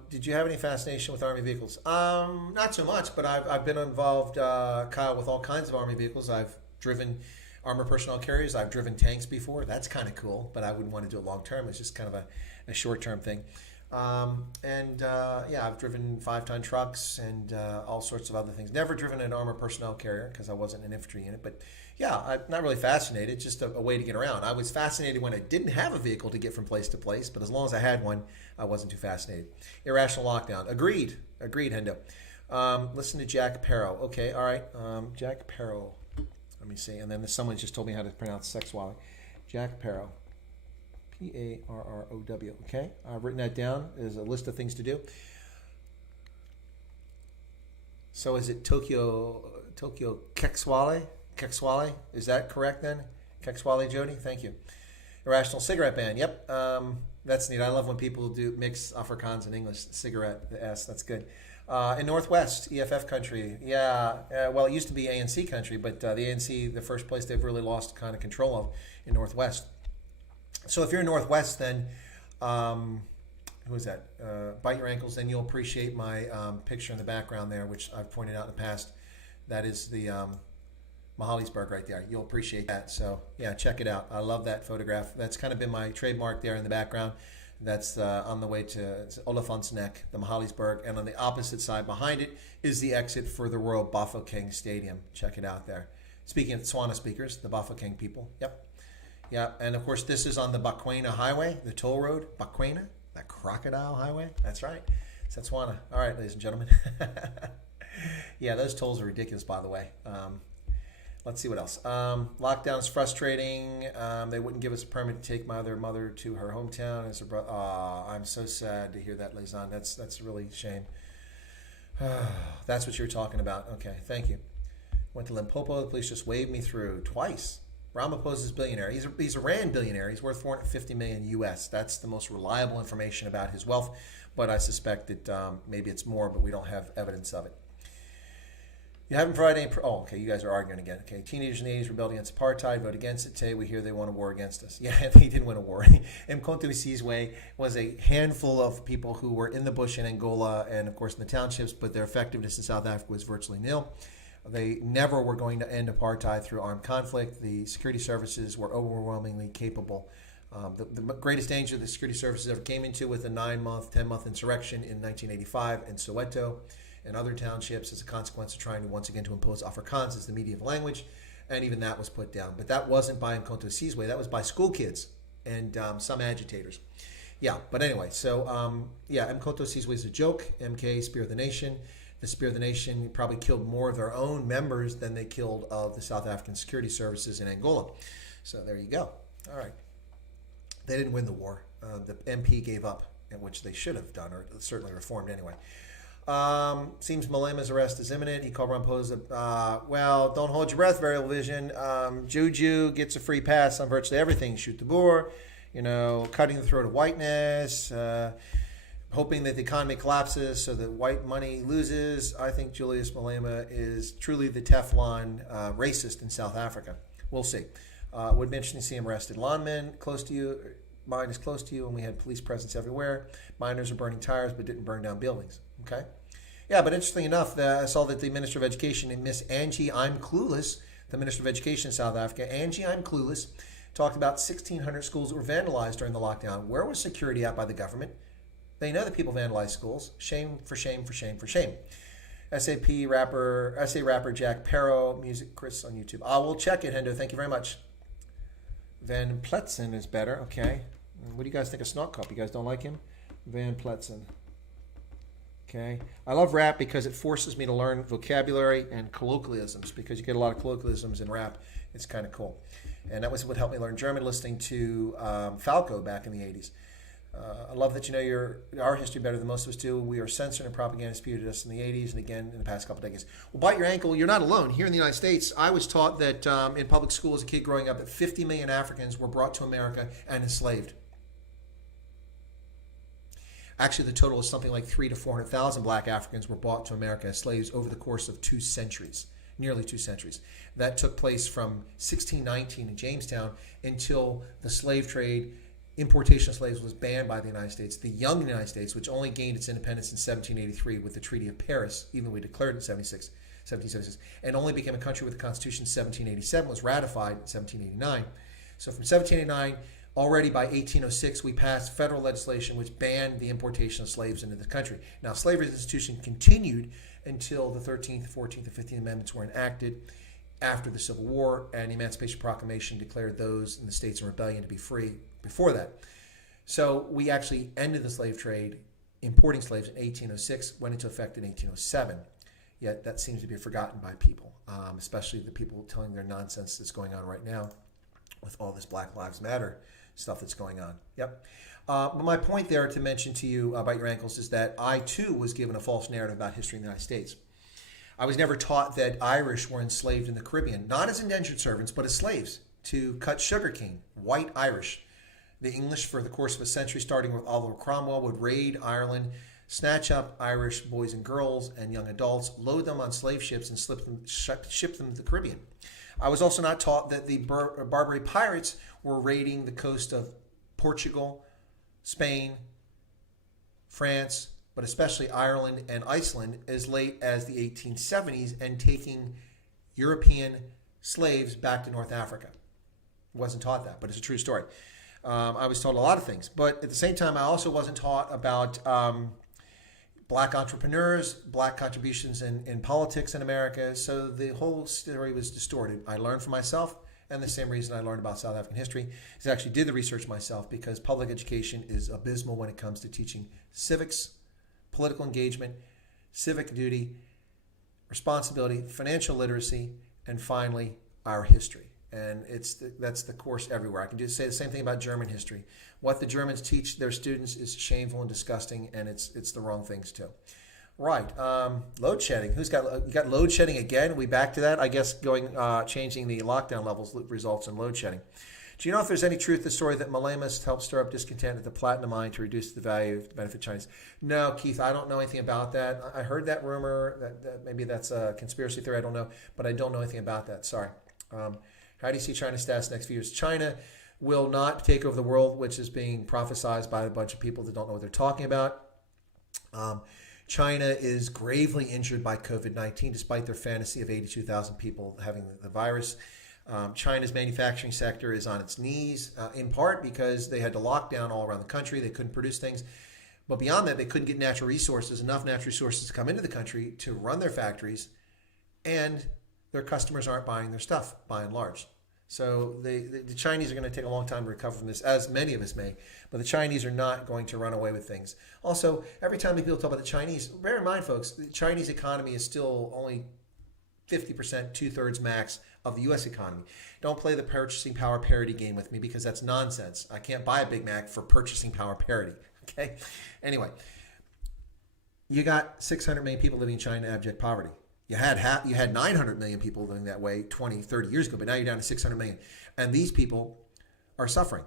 Did you have any fascination with Army vehicles? Not so much, but I've been involved, Kyle, with all kinds of Army vehicles. I've driven armored personnel carriers. I've driven tanks before. That's kind of cool, but I wouldn't want to do it long term. It's just kind of a short-term thing. I've driven 5-ton trucks and all sorts of other things. Never driven an armored personnel carrier because I wasn't an infantry unit, but yeah, I'm not really fascinated, just a way to get around. I was fascinated when I didn't have a vehicle to get from place to place, but as long as I had one, I wasn't too fascinated. Irrational lockdown. Agreed, Hendo. Listen to Jack Parrow. Okay, all right. Jack Parrow. Let me see. And then someone just told me how to pronounce Sex Wally. Jack Parrow. Parrow. Okay, I've written that down. There's a list of things to do. So is it Tokyo Kekswale? Kekswale? Is that correct then? Kekswale Jody? Thank you. Irrational Cigarette Band. Yep. That's neat. I love when people do mix Afrikaans and English. Cigarette, the S. That's good. In Northwest, EFF country. Yeah. Well, it used to be ANC country, but the ANC, the first place they've really lost kind of control of in Northwest. So if you're in Northwest, then who is that? Bite Your Ankles, then you'll appreciate my picture in the background there, which I've pointed out in the past. That is the Mahalisburg right there. You'll appreciate that. So yeah, check it out. I love that photograph. That's kind of been my trademark there in the background. That's on the way to Olifantsnek, the Mahalisburg, and on the opposite side behind it is the exit for the Royal Bafokeng Stadium. Check it out there. Speaking of Tswana speakers, the Bafokeng people. Yep. Yeah, and of course this is on the Bakwena Highway, the toll road, Bakwena, that crocodile highway. That's right. It's Tswana. All right, ladies and gentlemen. Yeah, those tolls are ridiculous, by the way. Let's see what else. Lockdown is frustrating. They wouldn't give us a permit to take my other mother to her hometown as her brother. I'm so sad to hear that, Lizanne. That's really a shame. That's what you're talking about. Okay, thank you. Went to Limpopo. The police just waved me through twice. Ramaphosa's billionaire. He's a Rand billionaire. He's worth $450 million US. That's the most reliable information about his wealth. But I suspect that maybe it's more, but we don't have evidence of it. You haven't provided any... Oh, okay, you guys are arguing again. Okay, teenagers in the 80s rebelled against apartheid, vote against it. Today we hear they want a war against us. Yeah, they didn't win a war. Mkhonto Sizwe was a handful of people who were in the bush in Angola and, of course, in the townships, but their effectiveness in South Africa was virtually nil. They never were going to end apartheid through armed conflict. The security services were overwhelmingly capable. The greatest danger the security services ever came into with a 9-month, 10-month insurrection in 1985 in Soweto and other townships as a consequence of trying to once again to impose Afrikaans as the medium language, and even that was put down. But that wasn't by Mkhonto Sizwe. That was by school kids and some agitators. Yeah, but anyway, so yeah, Mkhonto Sizwe is a joke. MK, Spear of the Nation. The Spear of the Nation probably killed more of their own members than they killed of the South African security services in Angola. So there you go. All right. They didn't win the war. The MP gave up, which they should have done, or certainly reformed anyway. Seems Malema's arrest is imminent. He called Ramaphosa, well, don't hold your breath, Variable Vision. Juju gets a free pass on virtually everything. Shoot the boar, cutting the throat of whiteness, hoping that the economy collapses so that white money loses. I think Julius Malema is truly the Teflon racist in South Africa. We'll see. Would be interesting to see him arrested. Lawnmen close to you, mine is close to you, and we had police presence everywhere. Miners are burning tires but didn't burn down buildings. Okay? Yeah, but interestingly enough, I saw that the Minister of Education, Miss Angie I'm Clueless, the Minister of Education in South Africa, Angie I'm Clueless, talked about 1,600 schools that were vandalized during the lockdown. Where was security at by the government? They know that people vandalize schools. Shame for shame for shame for shame. SA rapper Jack Parrow, music Chris on YouTube. I will check it, Hendo. Thank you very much. Van Pletzen is better. Okay. What do you guys think of Snot Cup? You guys don't like him? Van Pletzen. Okay. I love rap because it forces me to learn vocabulary and colloquialisms, because you get a lot of colloquialisms in rap. It's kind of cool. And that was what helped me learn German, listening to Falco back in the 80s. I love that you know our history better than most of us do. We are censored and propaganda disputed us in the 80s and again in the past couple decades. Well, bite your ankle. You're not alone. Here in the United States, I was taught that in public school as a kid growing up that 50 million Africans were brought to America and enslaved. Actually, the total is something like 300,000 to 400,000 black Africans were brought to America as slaves over the course of 2 centuries, nearly 2 centuries. That took place from 1619 in Jamestown until the slave trade, importation of slaves, was banned by the United States. The young United States, which only gained its independence in 1783 with the Treaty of Paris, even though we declared it in 1776, and only became a country with the Constitution in 1787, was ratified in 1789. So from 1789, already by 1806, we passed federal legislation which banned the importation of slaves into the country. Now, slavery as an institution continued until the 13th, 14th, and 15th Amendments were enacted after the Civil War, and the Emancipation Proclamation declared those in the states in rebellion to be free before that. So we actually ended the slave trade, importing slaves, in 1806, went into effect in 1807. Yet that seems to be forgotten by people, especially the people telling their nonsense that's going on right now with all this Black Lives Matter stuff that's going on. Yep. But my point there to mention to you about your ankles is that I too was given a false narrative about history in the United States. I was never taught that Irish were enslaved in the Caribbean, not as indentured servants, but as slaves to cut sugarcane, white Irish. The English, for the course of a century, starting with Oliver Cromwell, would raid Ireland, snatch up Irish boys and girls and young adults, load them on slave ships, and ship them to the Caribbean. I was also not taught that the Barbary pirates were raiding the coast of Portugal, Spain, France, but especially Ireland and Iceland as late as the 1870s and taking European slaves back to North Africa. Wasn't taught that, but it's a true story. I was taught a lot of things, but at the same time, I also wasn't taught about black entrepreneurs, black contributions in politics in America. So the whole story was distorted. I learned for myself, and the same reason I learned about South African history is I actually did the research myself, because public education is abysmal when it comes to teaching civics, political engagement, civic duty, responsibility, financial literacy, and finally, our history. And that's the course everywhere. I can say the same thing about German history. What the Germans teach their students is shameful and disgusting, and it's the wrong things too. Right. Load shedding. You got load shedding again? We back to that? I guess changing the lockdown levels results in load shedding. Do you know if there's any truth to the story that Malema helped stir up discontent at the platinum mine to reduce the value of the benefit Chinese? No, Keith, I don't know anything about that. I heard that rumor. That maybe that's a conspiracy theory. I don't know, but I don't know anything about that. Sorry. How do you see China's status next few years? China will not take over the world, which is being prophesized by a bunch of people that don't know what they're talking about. China is gravely injured by COVID-19, despite their fantasy of 82,000 people having the virus. China's manufacturing sector is on its knees, in part because they had to lock down all around the country. They couldn't produce things. But beyond that, they couldn't get enough natural resources to come into the country to run their factories, and their customers aren't buying their stuff, by and large. So the Chinese are going to take a long time to recover from this, as many of us may. But the Chinese are not going to run away with things. Also, every time people talk about the Chinese, bear in mind, folks, the Chinese economy is still only 50%, two-thirds max of the U.S. economy. Don't play the purchasing power parity game with me, because that's nonsense. I can't buy a Big Mac for purchasing power parity. Okay? Anyway, you got 600 million people living in China in abject poverty. You had 900 million people living that way 20, 30 years ago, but now you're down to 600 million. And these people are suffering,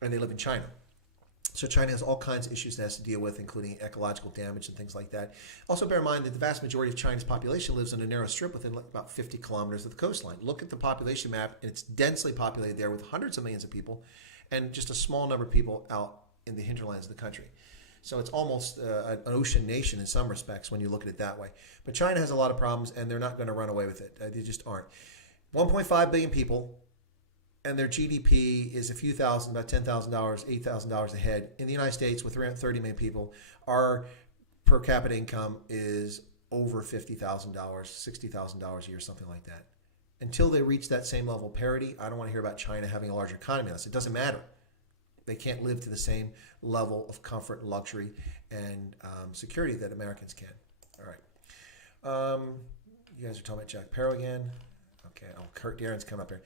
and they live in China. So China has all kinds of issues it has to deal with, including ecological damage and things like that. Also bear in mind that the vast majority of China's population lives on a narrow strip within about 50 kilometers of the coastline. Look at the population map, and it's densely populated there with hundreds of millions of people and just a small number of people out in the hinterlands of the country. So it's almost an ocean nation in some respects when you look at it that way. But China has a lot of problems, and they're not going to run away with it. They just aren't. 1.5 billion people, and their GDP is a few thousand, about $10,000, $8,000 a head. In the United States, with around 30 million people, our per capita income is over $50,000, $60,000 a year, something like that. Until they reach that same level of parity, I don't want to hear about China having a larger economy than us. It doesn't matter. They can't live to the same level of comfort and luxury and security that Americans can. All right. You guys are talking about Jack Parrow again. Okay. Oh, Kurt Darren's come up here.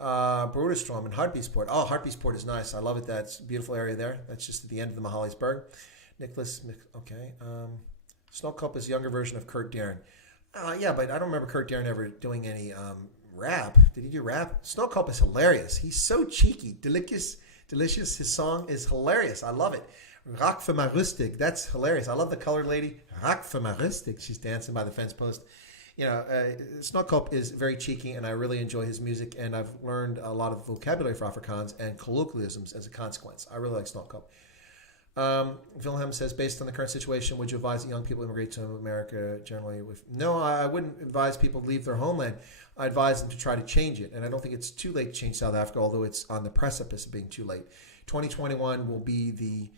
Bruderstrom and Hartbeesport. Oh, Hartbeesport is nice. I love it. That's a beautiful area there. That's just at the end of the Mahalisburg. Nicholas, okay. Snowcup is a younger version of Kurt Darren. Yeah, but I don't remember Kurt Darren ever doing any rap. Did he do rap? Snowcup is hilarious. He's so cheeky. Delicious. His song is hilarious. I love it. Rock for my rustic. That's hilarious. I love the colored lady. Rock for my rustic. She's dancing by the fence post. You know, Snowcup is very cheeky, and I really enjoy his music, and I've learned a lot of vocabulary for Afrikaans and colloquialisms as a consequence. I really like Snowcup. Wilhelm says, based on the current situation, would you advise that young people immigrate to America generally? No, I wouldn't advise people to leave their homeland. I advise them to try to change it. And I don't think it's too late to change South Africa, although it's on the precipice of being too late. 2021 will be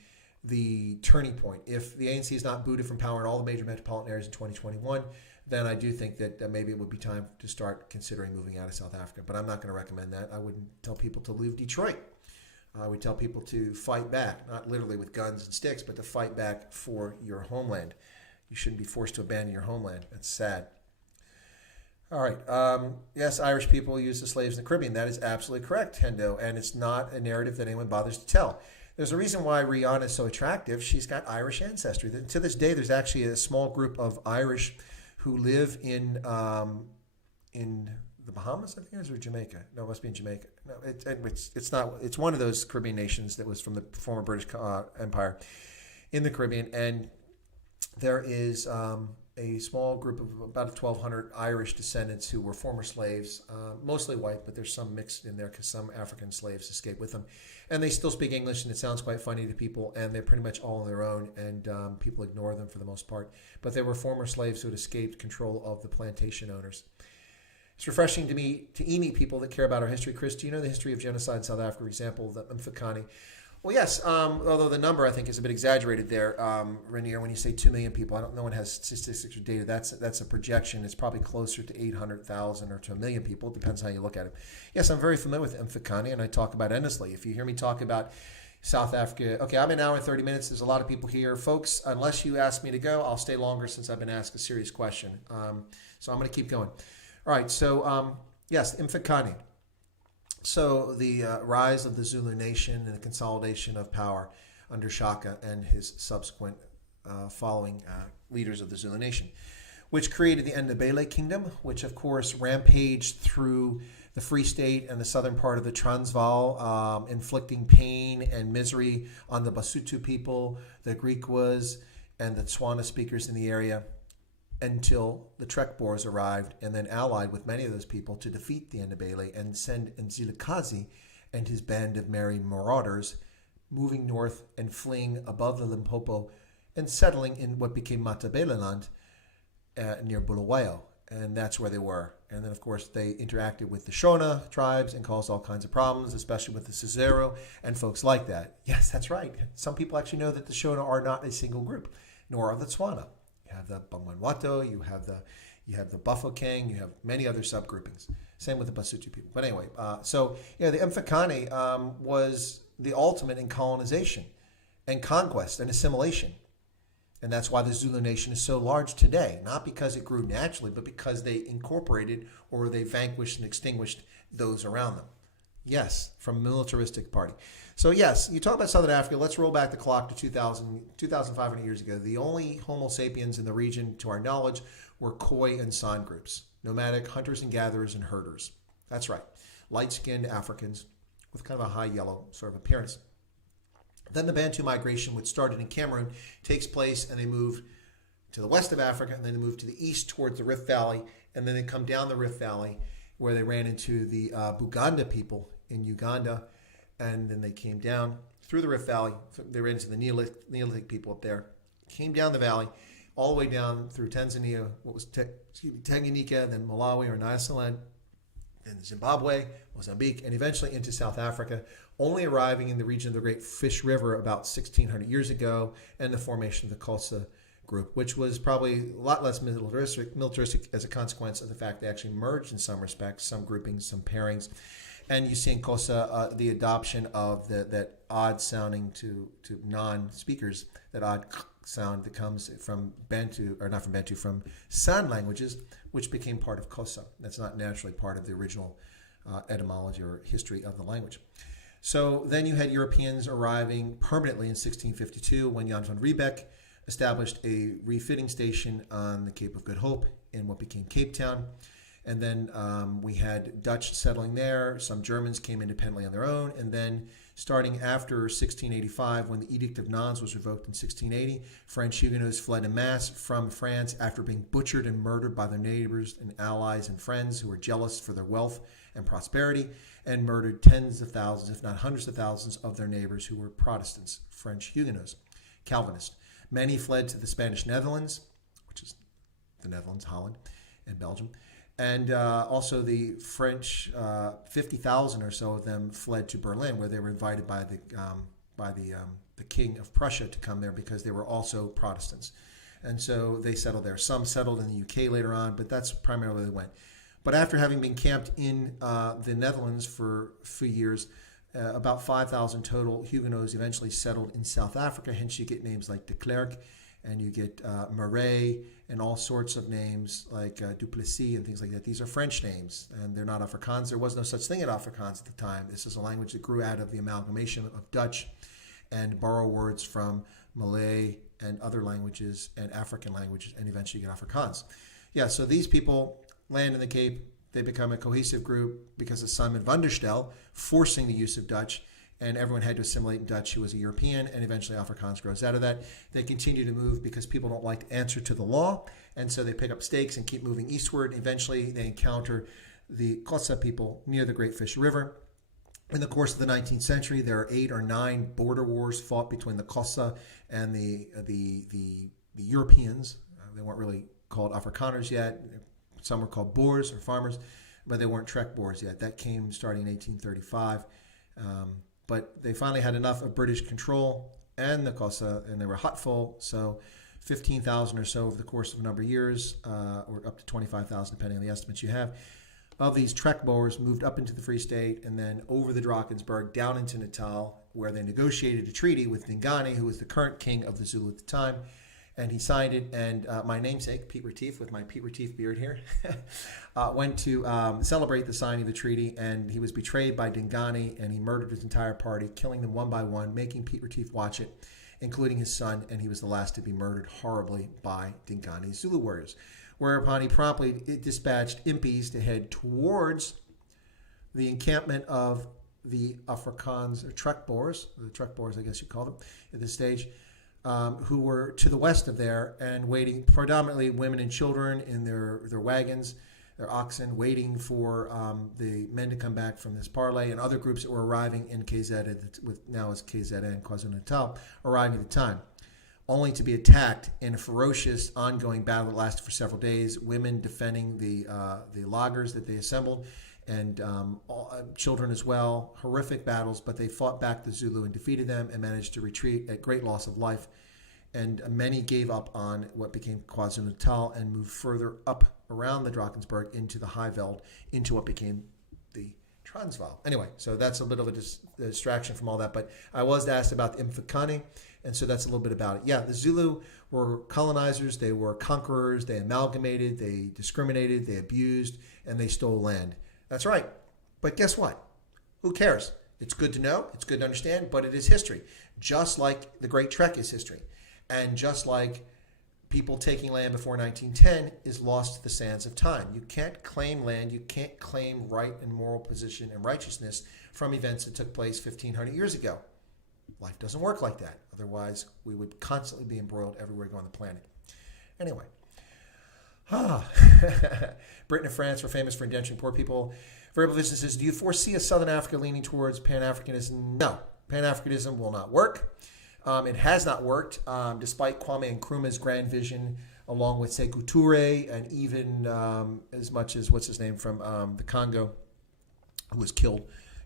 the turning point. If the ANC is not booted from power in all the major metropolitan areas in 2021, then I do think that maybe it would be time to start considering moving out of South Africa. But I'm not going to recommend that. I wouldn't tell people to leave Detroit. I would tell people to fight back, not literally with guns and sticks, but to fight back for your homeland. You shouldn't be forced to abandon your homeland. That's sad. All right. Yes, Irish people used the slaves in the Caribbean. That is absolutely correct, Hendo. And it's not a narrative that anyone bothers to tell. There's a reason why Rihanna is so attractive. She's got Irish ancestry. To this day, there's actually a small group of Irish who live in the Bahamas, I think, or Jamaica. No, it must be in Jamaica. No, it's not. It's one of those Caribbean nations that was from the former British Empire in the Caribbean. And there is a small group of about 1,200 Irish descendants who were former slaves, mostly white, but there's some mixed in there because some African slaves escaped with them. And they still speak English, and it sounds quite funny to people, and they're pretty much all on their own, and people ignore them for the most part. But they were former slaves who had escaped control of the plantation owners. It's refreshing to me to meet people that care about our history. Chris, do you know the history of genocide in South Africa, for example, the Mfecane? Well, yes, although the number I think is a bit exaggerated there, Rainier, when you say 2 million people. No one has statistics or data. That's a projection. It's probably closer to 800,000 or to 1 million people. It depends how you look at it. Yes, I'm very familiar with Mfecane, and I talk about it endlessly. If you hear me talk about South Africa, okay, I'm an hour and 30 minutes. There's a lot of people here. Folks, unless you ask me to go, I'll stay longer since I've been asked a serious question. So I'm going to keep going. All right, so yes, Mfecane. So the rise of the Zulu nation and the consolidation of power under Shaka and his subsequent following leaders of the Zulu nation, which created the Ndebele kingdom, which of course rampaged through the Free State and the southern part of the Transvaal, inflicting pain and misery on the Basotho people, the Griquas, and the Tswana speakers in the area, until the Trek Boers arrived and then allied with many of those people to defeat the Ndebele and send Mzilikazi and his band of merry marauders moving north and fleeing above the Limpopo and settling in what became Matabeleland near Bulawayo. And that's where they were. And then, of course, they interacted with the Shona tribes and caused all kinds of problems, especially with the Cesaro and folks like that. Yes, that's right. Some people actually know that the Shona are not a single group, nor are the Tswana. You have the Bangwanwato, you have the Bafokeng, you have many other subgroupings. Same with the Basotho people. But anyway, the Mfecane was the ultimate in colonization and conquest and assimilation. And that's why the Zulu nation is so large today. Not because it grew naturally, but because they incorporated or they vanquished and extinguished those around them. Yes, from a militaristic party. So yes, you talk about Southern Africa. Let's roll back the clock to 2,500 years ago. The only Homo sapiens in the region, to our knowledge, were Khoi and San groups, nomadic hunters and gatherers and herders. That's right, light-skinned Africans with kind of a high yellow sort of appearance. Then the Bantu migration, which started in Cameroon, takes place, and they move to the west of Africa, and then they move to the east towards the Rift Valley, and then they come down the Rift Valley, where they ran into the Buganda people in Uganda, and then they came down through the Rift Valley. They ran into the Neolithic people up there, came down the valley, all the way down through Tanzania, what was Tanganyika, then Malawi or Nyasaland, then Zimbabwe, Mozambique, and eventually into South Africa, only arriving in the region of the Great Fish River about 1,600 years ago, and the formation of the Xhosa group, which was probably a lot less militaristic as a consequence of the fact they actually merged in some respects, some groupings, some pairings. And you see in Xhosa the adoption of that odd sounding to non-speakers, that odd sound that comes from Bantu, or not from Bantu, from San languages, which became part of Xhosa. That's not naturally part of the original etymology or history of the language. So then you had Europeans arriving permanently in 1652 when Jan van Riebeck established a refitting station on the Cape of Good Hope in what became Cape Town. And then we had Dutch settling there. Some Germans came independently on their own. And then starting after 1685, when the Edict of Nantes was revoked in 1680, French Huguenots fled en masse from France after being butchered and murdered by their neighbors and allies and friends who were jealous for their wealth and prosperity, and murdered tens of thousands, if not hundreds of thousands, of their neighbors who were Protestants, French Huguenots, Calvinists. Many fled to the Spanish Netherlands, which is the Netherlands, Holland, and Belgium. And also the French, 50,000 or so of them fled to Berlin, where they were invited by the King of Prussia to come there because they were also Protestants. And so they settled there. Some settled in the UK later on, but that's primarily where they went. But after having been camped in the Netherlands for a few years, about 5,000 total Huguenots eventually settled in South Africa. Hence you get names like de Klerk and you get Marais and all sorts of names like Duplessis and things like that. These are French names, and they're not Afrikaans. There was no such thing as Afrikaans at the time. This is a language that grew out of the amalgamation of Dutch and borrow words from Malay and other languages and African languages, and eventually you get Afrikaans. Yeah, so these people land in the Cape. They become a cohesive group because of Simon van der Stel forcing the use of Dutch, and everyone had to assimilate in Dutch who was a European, and eventually Afrikaans grows out of that. They continue to move because people don't like to answer to the law, and so they pick up stakes and keep moving eastward. Eventually they encounter the Xhosa people near the Great Fish River. In the course of the 19th century, there are 8 or 9 border wars fought between the Xhosa and the Europeans. They weren't really called Afrikaners yet. Some were called Boers or farmers, but they weren't Trek Boers yet. That came starting in 1835. But they finally had enough of British control and the Xhosa, and they were hutful. So 15,000 or so over the course of a number of years, or up to 25,000 depending on the estimates you have, of these Trek Boers moved up into the Free State and then over the Drakensberg down into Natal, where they negotiated a treaty with Dingane, who was the current king of the Zulu at the time. And he signed it, and my namesake, Pete Retief, with my Pete Retief beard here, went to celebrate the signing of the treaty, and he was betrayed by Dingane, and he murdered his entire party, killing them one by one, making Pete Retief watch it, including his son, and he was the last to be murdered horribly by Dingane's Zulu warriors. Whereupon he promptly dispatched impis to head towards the encampment of the Afrikaans, or Trek Boers, the Trek Boers I guess you call them at this stage, who were to the west of there and waiting, predominantly women and children in their wagons, their oxen, waiting for the men to come back from this parley, and other groups that were arriving in KZ, with now as KZN, KwaZulu-Natal, arriving at the time, only to be attacked in a ferocious, ongoing battle that lasted for several days, women defending the lagers that they assembled, and children as well. Horrific battles, but they fought back the Zulu and defeated them and managed to retreat at great loss of life. And many gave up on what became KwaZulu-Natal and moved further up around the Drakensberg into the Highveld, into what became the Transvaal. Anyway, so that's a little bit of a distraction from all that, but I was asked about the Mfecane, and so that's a little bit about it. Yeah, the Zulu were colonizers, they were conquerors, they amalgamated, they discriminated, they abused, and they stole land. That's right. But guess what? Who cares? It's good to know, it's good to understand, but it is history. Just like the Great Trek is history. And just like people taking land before 1910 is lost to the sands of time. You can't claim land, you can't claim right and moral position and righteousness from events that took place 1,500 years ago. Life doesn't work like that. Otherwise, we would constantly be embroiled everywhere on the planet. Anyway. Britain and France were famous for indenturing poor people. Variable Vision says, do you foresee a Southern Africa leaning towards Pan-Africanism? No. Pan-Africanism will not work. It has not worked, despite Kwame Nkrumah's grand vision, along with Sekou Toure, and even as much as, what's his name, from the Congo, who was killed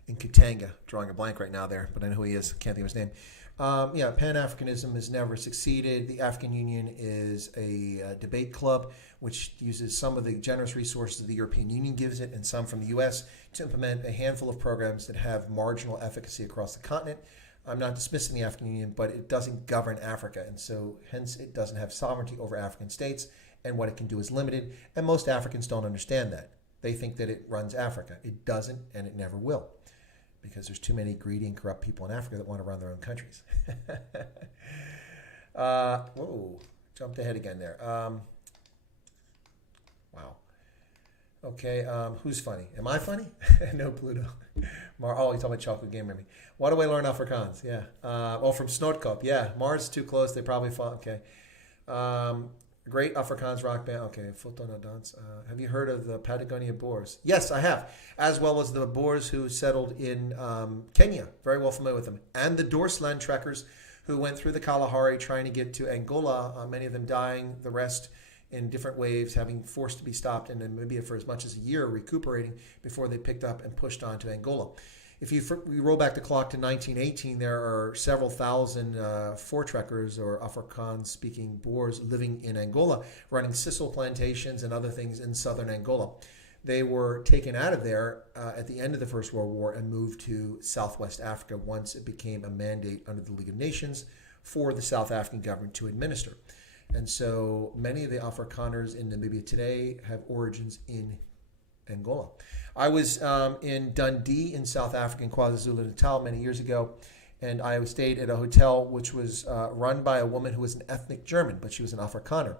in Katanga. Drawing a blank right now there, but I know who he is. Can't think of his name. Pan-Africanism has never succeeded. The African Union is a debate club which uses some of the generous resources the European Union gives it and some from the U.S. to implement a handful of programs that have marginal efficacy across the continent. I'm not dismissing the African Union, but it doesn't govern Africa, and so hence it doesn't have sovereignty over African states, and what it can do is limited, and most Africans don't understand that. They think that it runs Africa. It doesn't, and it never will, because there's too many greedy and corrupt people in Africa that want to run their own countries. Whoa, jumped ahead again there. Wow. Okay, who's funny? Am I funny? No, Pluto. You're talking about chocolate game memory. Why do I learn Afrikaans? Yeah. From Snotkop. Yeah, Mars is too close. They probably fought. Okay. Great Afrikaans rock band. Okay, Foto na Dans. Have you heard of the Patagonia Boers? Yes, I have. As well as the Boers who settled in Kenya. Very well familiar with them. And the Doorsland trekkers who went through the Kalahari trying to get to Angola, many of them dying, the rest in different waves, having forced to be stopped in Namibia for as much as a year, recuperating before they picked up and pushed on to Angola. If you roll back the clock to 1918, there are several thousand Voortrekkers or Afrikaans-speaking Boers living in Angola, running sisal plantations and other things in southern Angola. They were taken out of there at the end of the First World War and moved to Southwest Africa once it became a mandate under the League of Nations for the South African government to administer. And so many of the Afrikaners in Namibia today have origins in Angola. I was in Dundee in South Africa, in KwaZulu-Natal, many years ago, and I stayed at a hotel which was run by a woman who was an ethnic German, but she was an Afrikaner.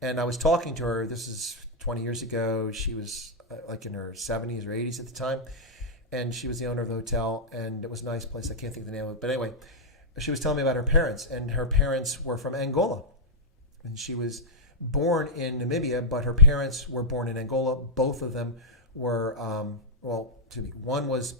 And I was talking to her, this is 20 years ago, she was like in her 70s or 80s at the time, and she was the owner of the hotel, and it was a nice place, I can't think of the name of it, but anyway, she was telling me about her parents, and her parents were from Angola. And she was born in Namibia, but her parents were born in Angola. Both of them were, one was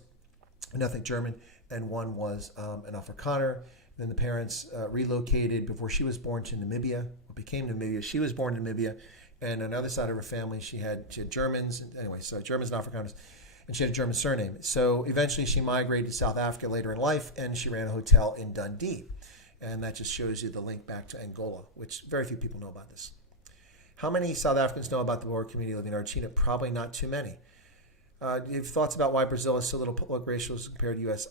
an ethnic German and one was an Afrikaner. Then the parents relocated before she was born to Namibia, what became Namibia. She was born in Namibia, and on the other side of her family, she had Germans. Anyway, so Germans and Afrikaners, and she had a German surname. So eventually she migrated to South Africa later in life, and she ran a hotel in Dundee. And that just shows you the link back to Angola, which very few people know about this. How many South Africans know about the Boer community living in Argentina? Probably not too many. Do you have thoughts about why Brazil is so little public racial compared to U.S.?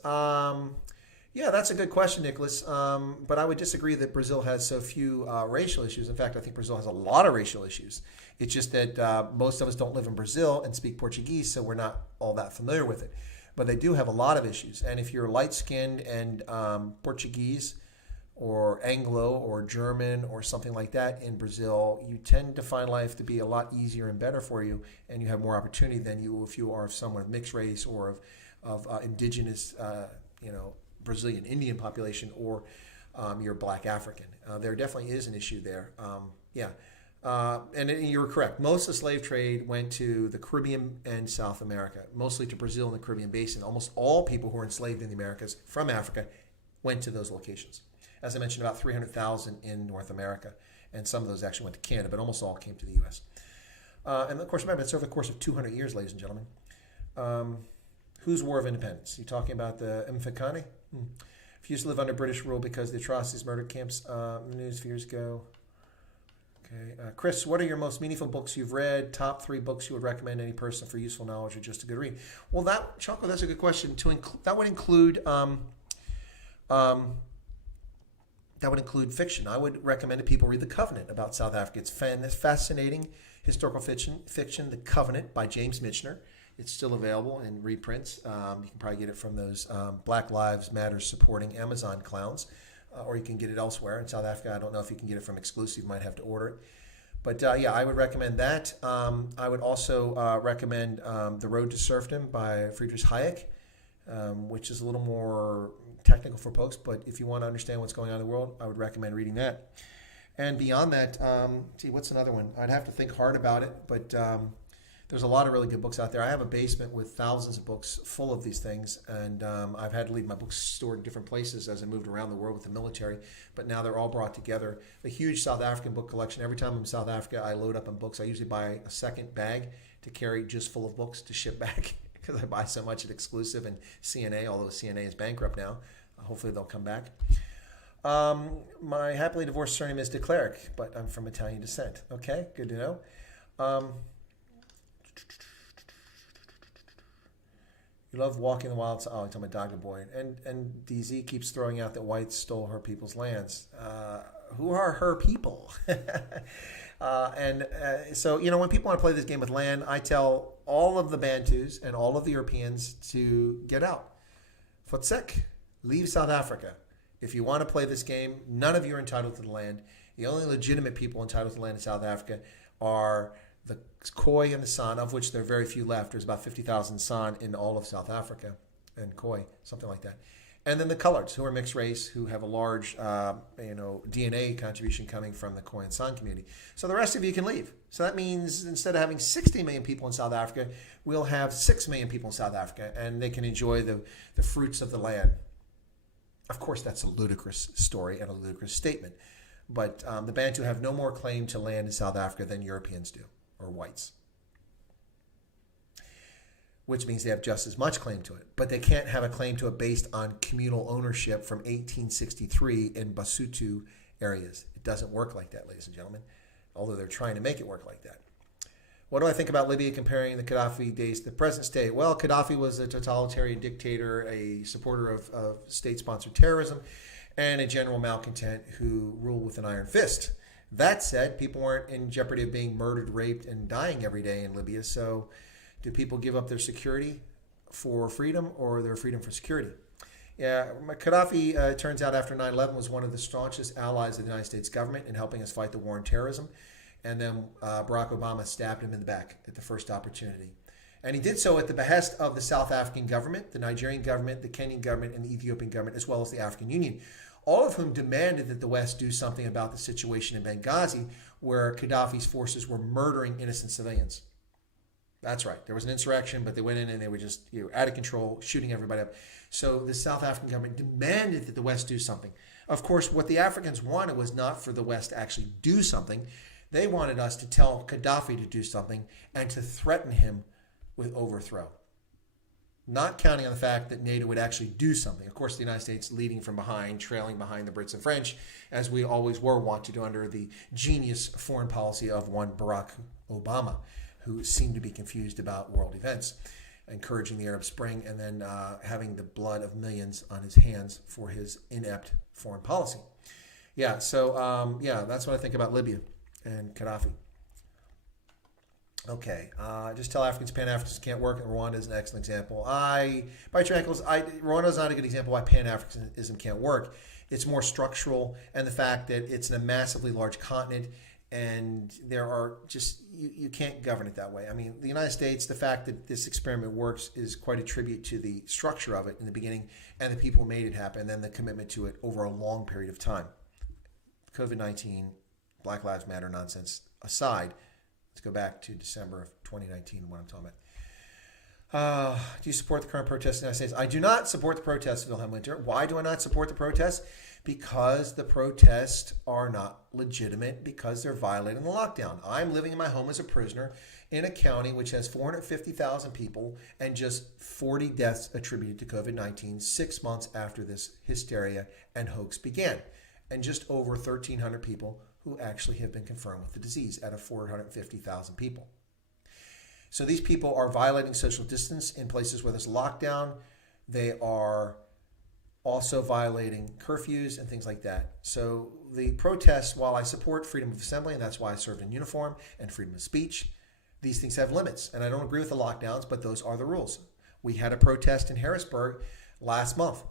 Yeah, that's a good question, Nicholas. But I would disagree that Brazil has so few racial issues. In fact, I think Brazil has a lot of racial issues. It's just that most of us don't live in Brazil and speak Portuguese, so we're not all that familiar with it. But they do have a lot of issues. And if you're light-skinned and Portuguese or Anglo or German or something like that in Brazil, you tend to find life to be a lot easier and better for you, and you have more opportunity than you if you are of someone of mixed race or of indigenous, Brazilian Indian population, or you're Black African. There definitely is an issue there. And you're correct. Most of the slave trade went to the Caribbean and South America, mostly to Brazil and the Caribbean basin. Almost all people who were enslaved in the Americas from Africa went to those locations. As I mentioned, about 300,000 in North America, and some of those actually went to Canada, but almost all came to the U.S. And of course, remember, it's over the course of 200 years, ladies and gentlemen. Whose War of Independence? You talking about the Mfecane? If you used to live under British rule because the atrocities, murder camps, news a few years ago. Okay, Chris, what are your most meaningful books you've read? Top 3 books you would recommend any person for useful knowledge or just a good read? Well, Choco, that's a good question. That would include fiction. I would recommend that people read The Covenant about South Africa. It's fascinating historical fiction, The Covenant by James Michener. It's still available in reprints. You can probably get it from those Black Lives Matter supporting Amazon clowns, or you can get it elsewhere. In South Africa, I don't know if you can get it from exclusive. You might have to order it. But I would recommend that. I would also recommend The Road to Serfdom by Friedrich Hayek, which is a little more technical for folks, but if you want to understand what's going on in the world, I would recommend reading that. And beyond that, what's another one? I'd have to think hard about it, but there's a lot of really good books out there. I have a basement with thousands of books full of these things, and I've had to leave my books stored in different places as I moved around the world with the military, but now they're all brought together. A huge South African book collection. Every time I'm in South Africa, I load up on books. I usually buy a second bag to carry just full of books to ship back because I buy so much at Exclusive and CNA, although CNA is bankrupt now. Hopefully they'll come back. My happily divorced surname is de Klerk, but I'm from Italian descent. Okay, good to know. You love walking the wild side. Oh, I'm talking about Dr. Boyd. And DZ keeps throwing out that whites stole her people's lands. Who are her people? So, when people want to play this game with land, I tell all of the Bantus and all of the Europeans to get out. Fotsek. Leave South Africa. If you want to play this game, none of you are entitled to the land. The only legitimate people entitled to the land in South Africa are the Khoi and the San, of which there are very few left. There's about 50,000 San in all of South Africa, and Khoi, something like that. And then the Coloreds, who are mixed race, who have a large DNA contribution coming from the Khoi and San community. So the rest of you can leave. So that means instead of having 60 million people in South Africa, we'll have 6 million people in South Africa, and they can enjoy the fruits of the land. Of course, that's a ludicrous story and a ludicrous statement. But the Bantu have no more claim to land in South Africa than Europeans do, or whites. Which means they have just as much claim to it. But they can't have a claim to it based on communal ownership from 1863 in Basotho areas. It doesn't work like that, ladies and gentlemen, although they're trying to make it work like that. What do I think about Libya comparing the Gaddafi days to the present state? Well, Gaddafi was a totalitarian dictator, a supporter of state-sponsored terrorism, and a general malcontent who ruled with an iron fist. That said, people weren't in jeopardy of being murdered, raped, and dying every day in Libya. So do people give up their security for freedom or their freedom for security? Yeah, Gaddafi, it turns out, after 9/11, was one of the staunchest allies of the United States government in helping us fight the war on terrorism. And then Barack Obama stabbed him in the back at the first opportunity. And he did so at the behest of the South African government, the Nigerian government, the Kenyan government, and the Ethiopian government, as well as the African Union, all of whom demanded that the West do something about the situation in Benghazi, where Gaddafi's forces were murdering innocent civilians. That's right. There was an insurrection, but they went in and they were just out of control, shooting everybody up. So the South African government demanded that the West do something. Of course, what the Africans wanted was not for the West to actually do something. They wanted us to tell Gaddafi to do something and to threaten him with overthrow, not counting on the fact that NATO would actually do something. Of course, the United States leading from behind, trailing behind the Brits and French, as we always were wont to do under the genius foreign policy of one Barack Obama, who seemed to be confused about world events, encouraging the Arab Spring, and then having the blood of millions on his hands for his inept foreign policy. Yeah, so that's what I think about Libya and Gaddafi. Okay, just tell Africans Pan-Africanism can't work, and Rwanda is an excellent example. Bite your ankles. Rwanda is not a good example why Pan-Africanism can't work. It's more structural, and the fact that it's in a massively large continent, and there are just, you can't govern it that way. I mean, the United States, the fact that this experiment works is quite a tribute to the structure of it in the beginning, and the people who made it happen, and then the commitment to it over a long period of time. COVID-19, Black Lives Matter nonsense aside, let's go back to December of 2019, what I'm talking about. Do you support the current protests in the United States? I do not support the protests, Wilhelm Winter. Why do I not support the protests? Because the protests are not legitimate, because they're violating the lockdown. I'm living in my home as a prisoner in a county which has 450,000 people and just 40 deaths attributed to COVID-19 6 months after this hysteria and hoax began, and just over 1,300 people who actually have been confirmed with the disease out of 450,000 people. So these people are violating social distance in places where there's lockdown. They are also violating curfews and things like that. So the protests, while I support freedom of assembly, and that's why I served in uniform, and freedom of speech, these things have limits. And I don't agree with the lockdowns, but those are the rules. We had a protest in Harrisburg last month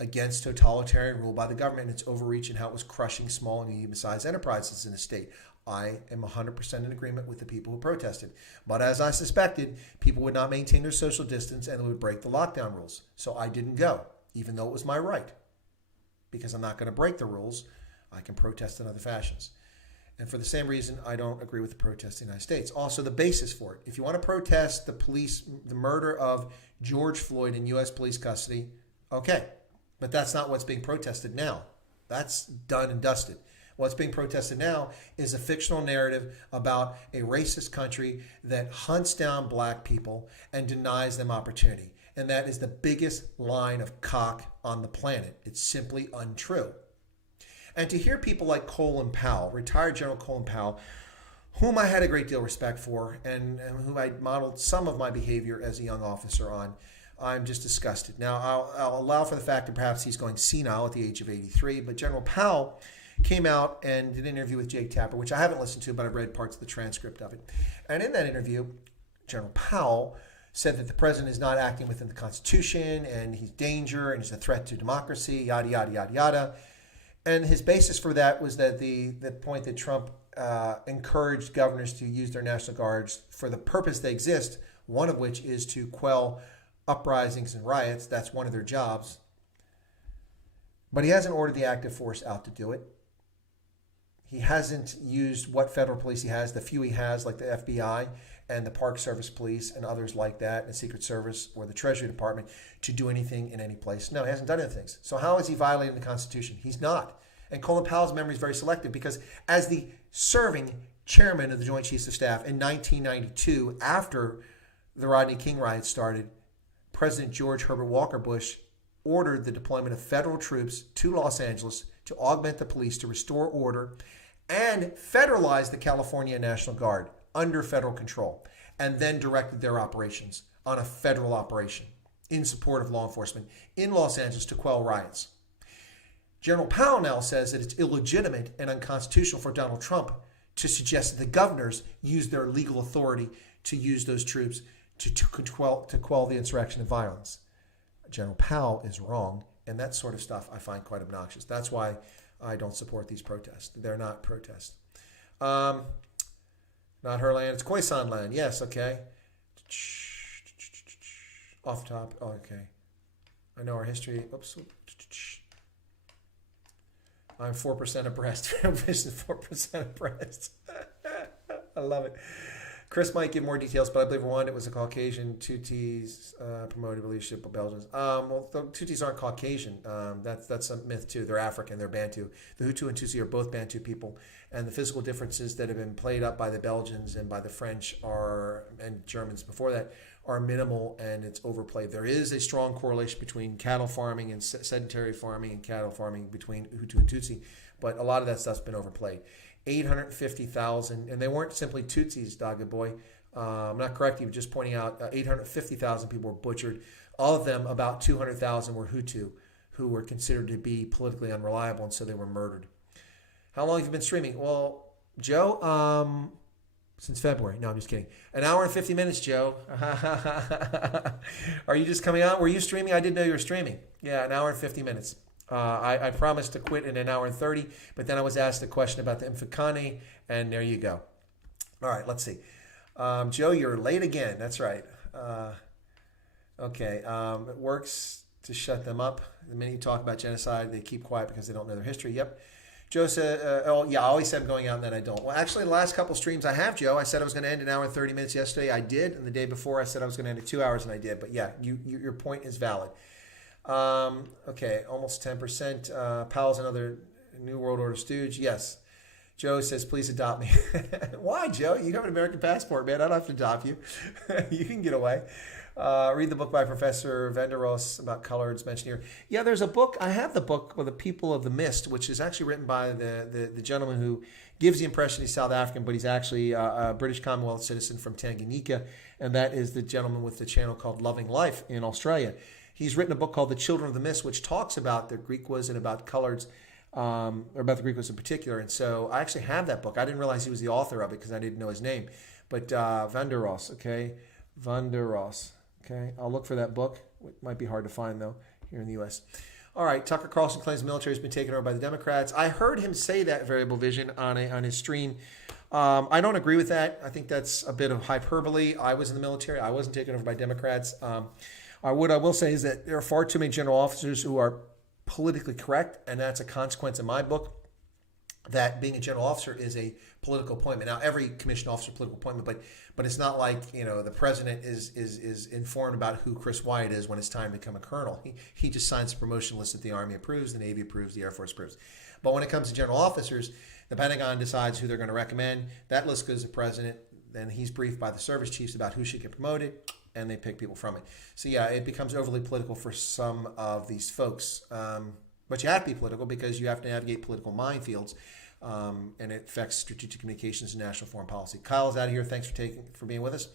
against totalitarian rule by the government and its overreach and how it was crushing small and medium-sized enterprises in the state. I am 100% in agreement with the people who protested. But as I suspected, people would not maintain their social distance and they would break the lockdown rules. So I didn't go, even though it was my right. Because I'm not going to break the rules, I can protest in other fashions. And for the same reason, I don't agree with the protests in the United States. Also, the basis for it. If you want to protest the murder of George Floyd in U.S. police custody, okay. But that's not what's being protested now. That's done and dusted. What's being protested now is a fictional narrative about a racist country that hunts down black people and denies them opportunity. And that is the biggest line of cock on the planet. It's simply untrue. And to hear people like Colin Powell, retired General Colin Powell, whom I had a great deal of respect for and whom I modeled some of my behavior as a young officer on, I'm just disgusted. Now, I'll allow for the fact that perhaps he's going senile at the age of 83, but General Powell came out and did an interview with Jake Tapper, which I haven't listened to, but I've read parts of the transcript of it. And in that interview, General Powell said that the president is not acting within the Constitution, and he's danger, and he's a threat to democracy, yada, yada, yada, yada. And his basis for that was that the point that Trump encouraged governors to use their National Guards for the purpose they exist, one of which is to quell uprisings and riots. That's one of their jobs. But he hasn't ordered the active force out to do it. He hasn't used what federal police he has, the few he has, like the FBI and the Park Service Police and others like that, and Secret Service or the Treasury Department, to do anything in any place. No, he hasn't done anything. So how is he violating the Constitution? He's not. And Colin Powell's memory is very selective, because as the serving chairman of the Joint Chiefs of Staff in 1992, after the Rodney King riots started, President George Herbert Walker Bush ordered the deployment of federal troops to Los Angeles to augment the police, to restore order, and federalize the California National Guard under federal control, and then directed their operations on a federal operation in support of law enforcement in Los Angeles to quell riots. General Powell now says that it's illegitimate and unconstitutional for Donald Trump to suggest that the governors use their legal authority to use those troops to quell the insurrection and violence. General Powell is wrong, and that sort of stuff I find quite obnoxious. That's why I don't support these protests. They're not protests. Not her land. It's Khoisan land. Yes, okay. Off the top. Oh, okay. I know our history. Oops. I'm 4% abreast. 4% abreast. I love it. Chris might give more details, but I believe one, it was a Caucasian Tutsis promoted leadership of Belgians. Well, the Tutsis aren't Caucasian. That's a myth too. They're African. They're Bantu. The Hutu and Tutsi are both Bantu people, and the physical differences that have been played up by the Belgians and by the French and Germans before that are minimal, and it's overplayed. There is a strong correlation between cattle farming and sedentary farming and cattle farming between Hutu and Tutsi, but a lot of that stuff's been overplayed. 850,000, and they weren't simply Tutsis, Dogged Boy. I'm not correcting you, just pointing out 850,000 people were butchered. Of them, about 200,000 were Hutu, who were considered to be politically unreliable, and so they were murdered. How long have you been streaming? Well, Joe, since February. No, I'm just kidding. An hour and 50 minutes, Joe. Are you just coming on? Were you streaming? I didn't know you were streaming. Yeah, an hour and 50 minutes. I promised to quit in an hour and 30, but then I was asked a question about the Mfecane, and there you go. All right, let's see. Joe, you're late again. That's right. Okay. It works to shut them up. The minute you talk about genocide, they keep quiet because they don't know their history. Yep. Joe said, I always said I'm going out and then I don't. Well, actually, the last couple streams I have, Joe. I said I was going to end an hour and 30 minutes yesterday. I did. And the day before, I said I was going to end at 2 hours, and I did. But yeah, your point is valid. Okay, almost 10%. Powell's another New World Order stooge. Yes. Joe says, please adopt me. Why, Joe? You have an American passport, man. I don't have to adopt you. You can get away. Read the book by Professor Vanderos about color. It's mentioned here. Yeah, there's a book. I have the book, The People of the Mist, which is actually written by the gentleman who gives the impression he's South African, but he's actually a British Commonwealth citizen from Tanganyika, and that is the gentleman with the channel called Loving Life in Australia. He's written a book called The Children of the Mist, which talks about the Griquas and about coloreds, or about the Griquas in particular. And so I actually have that book. I didn't realize he was the author of it because I didn't know his name. But Vanderos, okay? Vanderos, okay? I'll look for that book. It might be hard to find, though, here in the U.S. All right, Tucker Carlson claims the military has been taken over by the Democrats. I heard him say that, Variable Vision, on his stream. I don't agree with that. I think that's a bit of hyperbole. I was in the military. I wasn't taken over by Democrats. What I will say is that there are far too many general officers who are politically correct, and that's a consequence in my book that being a general officer is a political appointment. Now, every commissioned officer is a political appointment, but it's not like, the president is informed about who Chris Wyatt is when it's time to become a colonel. He just signs a promotion list that the Army approves, the Navy approves, the Air Force approves. But when it comes to general officers, the Pentagon decides who they're going to recommend. That list goes to the president. Then he's briefed by the service chiefs about who should get promoted, and they pick people from it. So yeah, it becomes overly political for some of these folks. But you have to be political because you have to navigate political minefields, and it affects strategic communications and national foreign policy. Kyle's out of here. Thanks for being with us.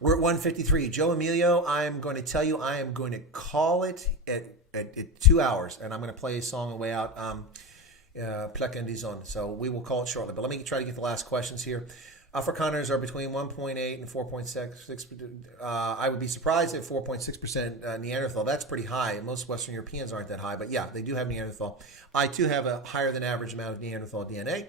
We're at 1:53. Joe Emilio, I'm going to tell you, I am going to call it at 2 hours, and I'm going to play a song on the way out. Plek en die zon. So we will call it shortly. But let me try to get the last questions here. Afrikaners are between 1.8 and 4.6. I would be surprised at 4.6% Neanderthal. That's pretty high. Most Western Europeans aren't that high, but yeah, they do have Neanderthal. I too have a higher than average amount of Neanderthal DNA,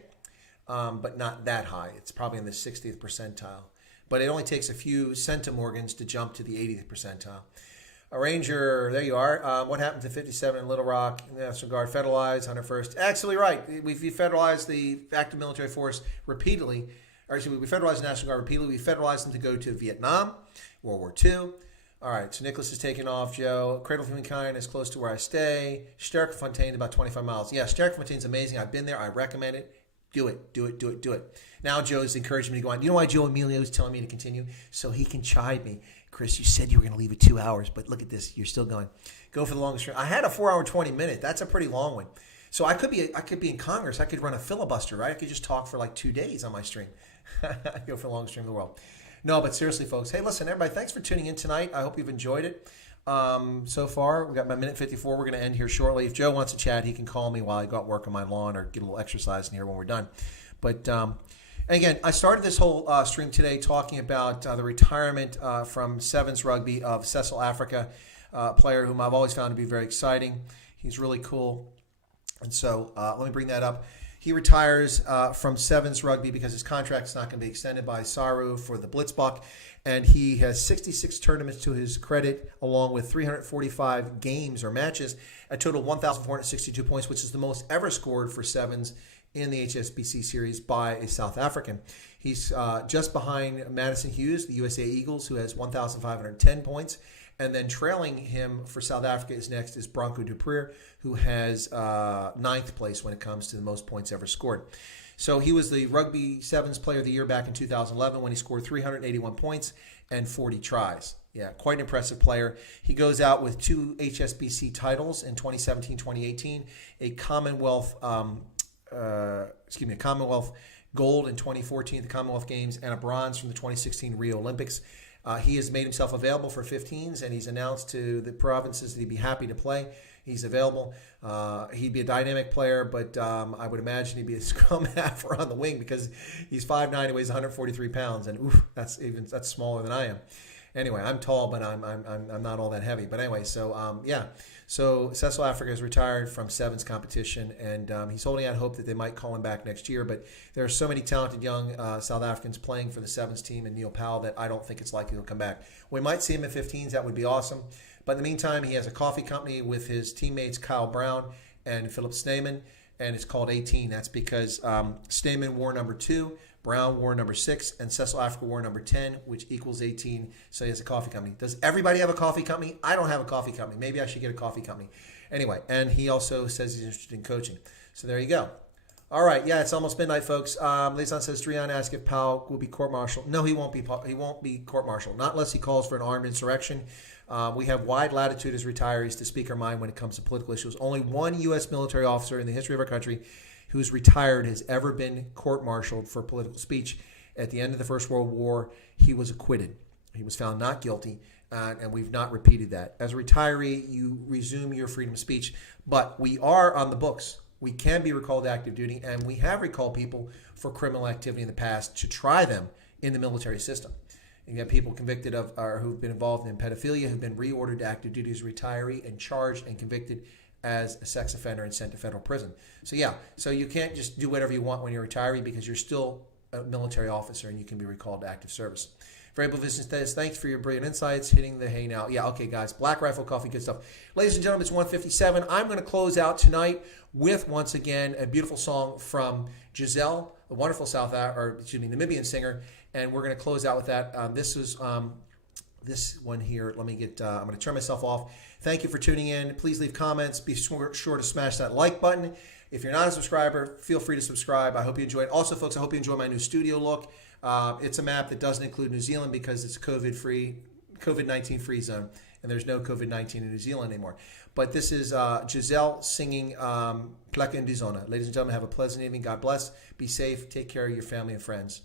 but not that high. It's probably in the 60th percentile. But it only takes a few centimorgans to jump to the 80th percentile. A Ranger, there you are. What happened to 57 in Little Rock? National Guard federalized, 101st. Absolutely right. We federalized the active military force repeatedly. Or actually, we federalized the National Guard repeatedly. We federalized them to go to Vietnam, World War II. All right, so Nicholas is taking off, Joe. Cradle of Humankind is close to where I stay. Sterkfontein, about 25 miles. Yeah, Sterkfontein's amazing. I've been there. I recommend it. Do it. Now Joe's encouraging me to go on. You know why Joe Emilio is telling me to continue? So he can chide me. Chris, you said you were going to leave at 2 hours, but look at this. You're still going. Go for the longest stream. I had a 4 hour, 20 minute. That's a pretty long one. So I could be in Congress. I could run a filibuster, right? I could just talk for like 2 days on my stream. Go for the longest stream in the world. No, but seriously, folks. Hey, listen, everybody, thanks for tuning in tonight. I hope you've enjoyed it. so far. We've got my minute 54. We're going to end here shortly. If Joe wants to chat, he can call me while I go out work on my lawn or get a little exercise in here when we're done. But again, I started this whole stream today talking about the retirement from Sevens Rugby of Cecil Africa, a player whom I've always found to be very exciting. He's really cool. And so let me bring that up. He retires from Sevens Rugby because his contract is not going to be extended by Saru for the Blitzbach. And he has 66 tournaments to his credit, along with 345 games or matches, a total of 1,462 points, which is the most ever scored for Sevens in the HSBC series by a South African. He's just behind Madison Hughes, the USA Eagles, who has 1,510 points. And then trailing him for South Africa is next is Bronco Dupree, who has ninth place when it comes to the most points ever scored. So he was the Rugby Sevens Player of the Year back in 2011 when he scored 381 points and 40 tries. Yeah, quite an impressive player. He goes out with 2 HSBC titles in 2017-2018, a Commonwealth, Commonwealth gold in 2014 at the Commonwealth Games, and a bronze from the 2016 Rio Olympics. He has made himself available for 15s, and he's announced to the provinces that he'd be happy to play. He's available. He'd be a dynamic player, but I would imagine he'd be a scrum half or on the wing because he's 5'9", and weighs 143 pounds, and oof, that's smaller than I am. Anyway, I'm tall, but I'm not all that heavy. But anyway, so yeah. So Cecil Africa is retired from Sevens competition, and he's holding out hope that they might call him back next year. But there are so many talented young South Africans playing for the Sevens team and Neil Powell that I don't think it's likely he'll come back. We might see him at 15s. That would be awesome. But in the meantime, he has a coffee company with his teammates Kyle Brown and Philip Snyman, and it's called 18. That's because Snyman wore number 2, Brown wore number 6, and Cecil Africa wore number 10, which equals 18. So he has a coffee company. Does everybody have a coffee company? I don't have a coffee company. Maybe I should get a coffee company. Anyway, and he also says he's interested in coaching. So there you go. All right, yeah, it's almost midnight, folks. Liaison says Drian asked if Powell will be court-martialed. No, he won't be. He won't be court-martialed, not unless he calls for an armed insurrection. We have wide latitude as retirees to speak our mind when it comes to political issues. Only one U.S. military officer in the history of our country who's retired has ever been court-martialed for political speech. At the end of the First World War, he was acquitted. He was found not guilty, and we've not repeated that. As a retiree, you resume your freedom of speech, but we are on the books. We can be recalled to active duty, and we have recalled people for criminal activity in the past to try them in the military system. You have people convicted of or who've been involved in pedophilia, who've been reordered to active duty as a retiree and charged and convicted as a sex offender and sent to federal prison. So yeah, so you can't just do whatever you want when you're a retiree because you're still a military officer and you can be recalled to active service. Variable Vision says, thanks for your brilliant insights. Hitting the hay now. Yeah, okay, guys. Black Rifle Coffee, good stuff. Ladies and gentlemen, it's 1:57. I'm going to close out tonight with, once again, a beautiful song from Giselle, a wonderful Namibian singer, and we're going to close out with that. This is this one here. Let me get, I'm going to turn myself off. Thank you for tuning in. Please leave comments. Be sure to smash that like button. If you're not a subscriber, feel free to subscribe. I hope you enjoyed. Also, folks, I hope you enjoy my new studio look. It's a map that doesn't include New Zealand because it's COVID-19 free zone, and there's no COVID-19 in New Zealand anymore. But this is Giselle singing Pleka Indizona. Ladies and gentlemen, have a pleasant evening. God bless. Be safe. Take care of your family and friends.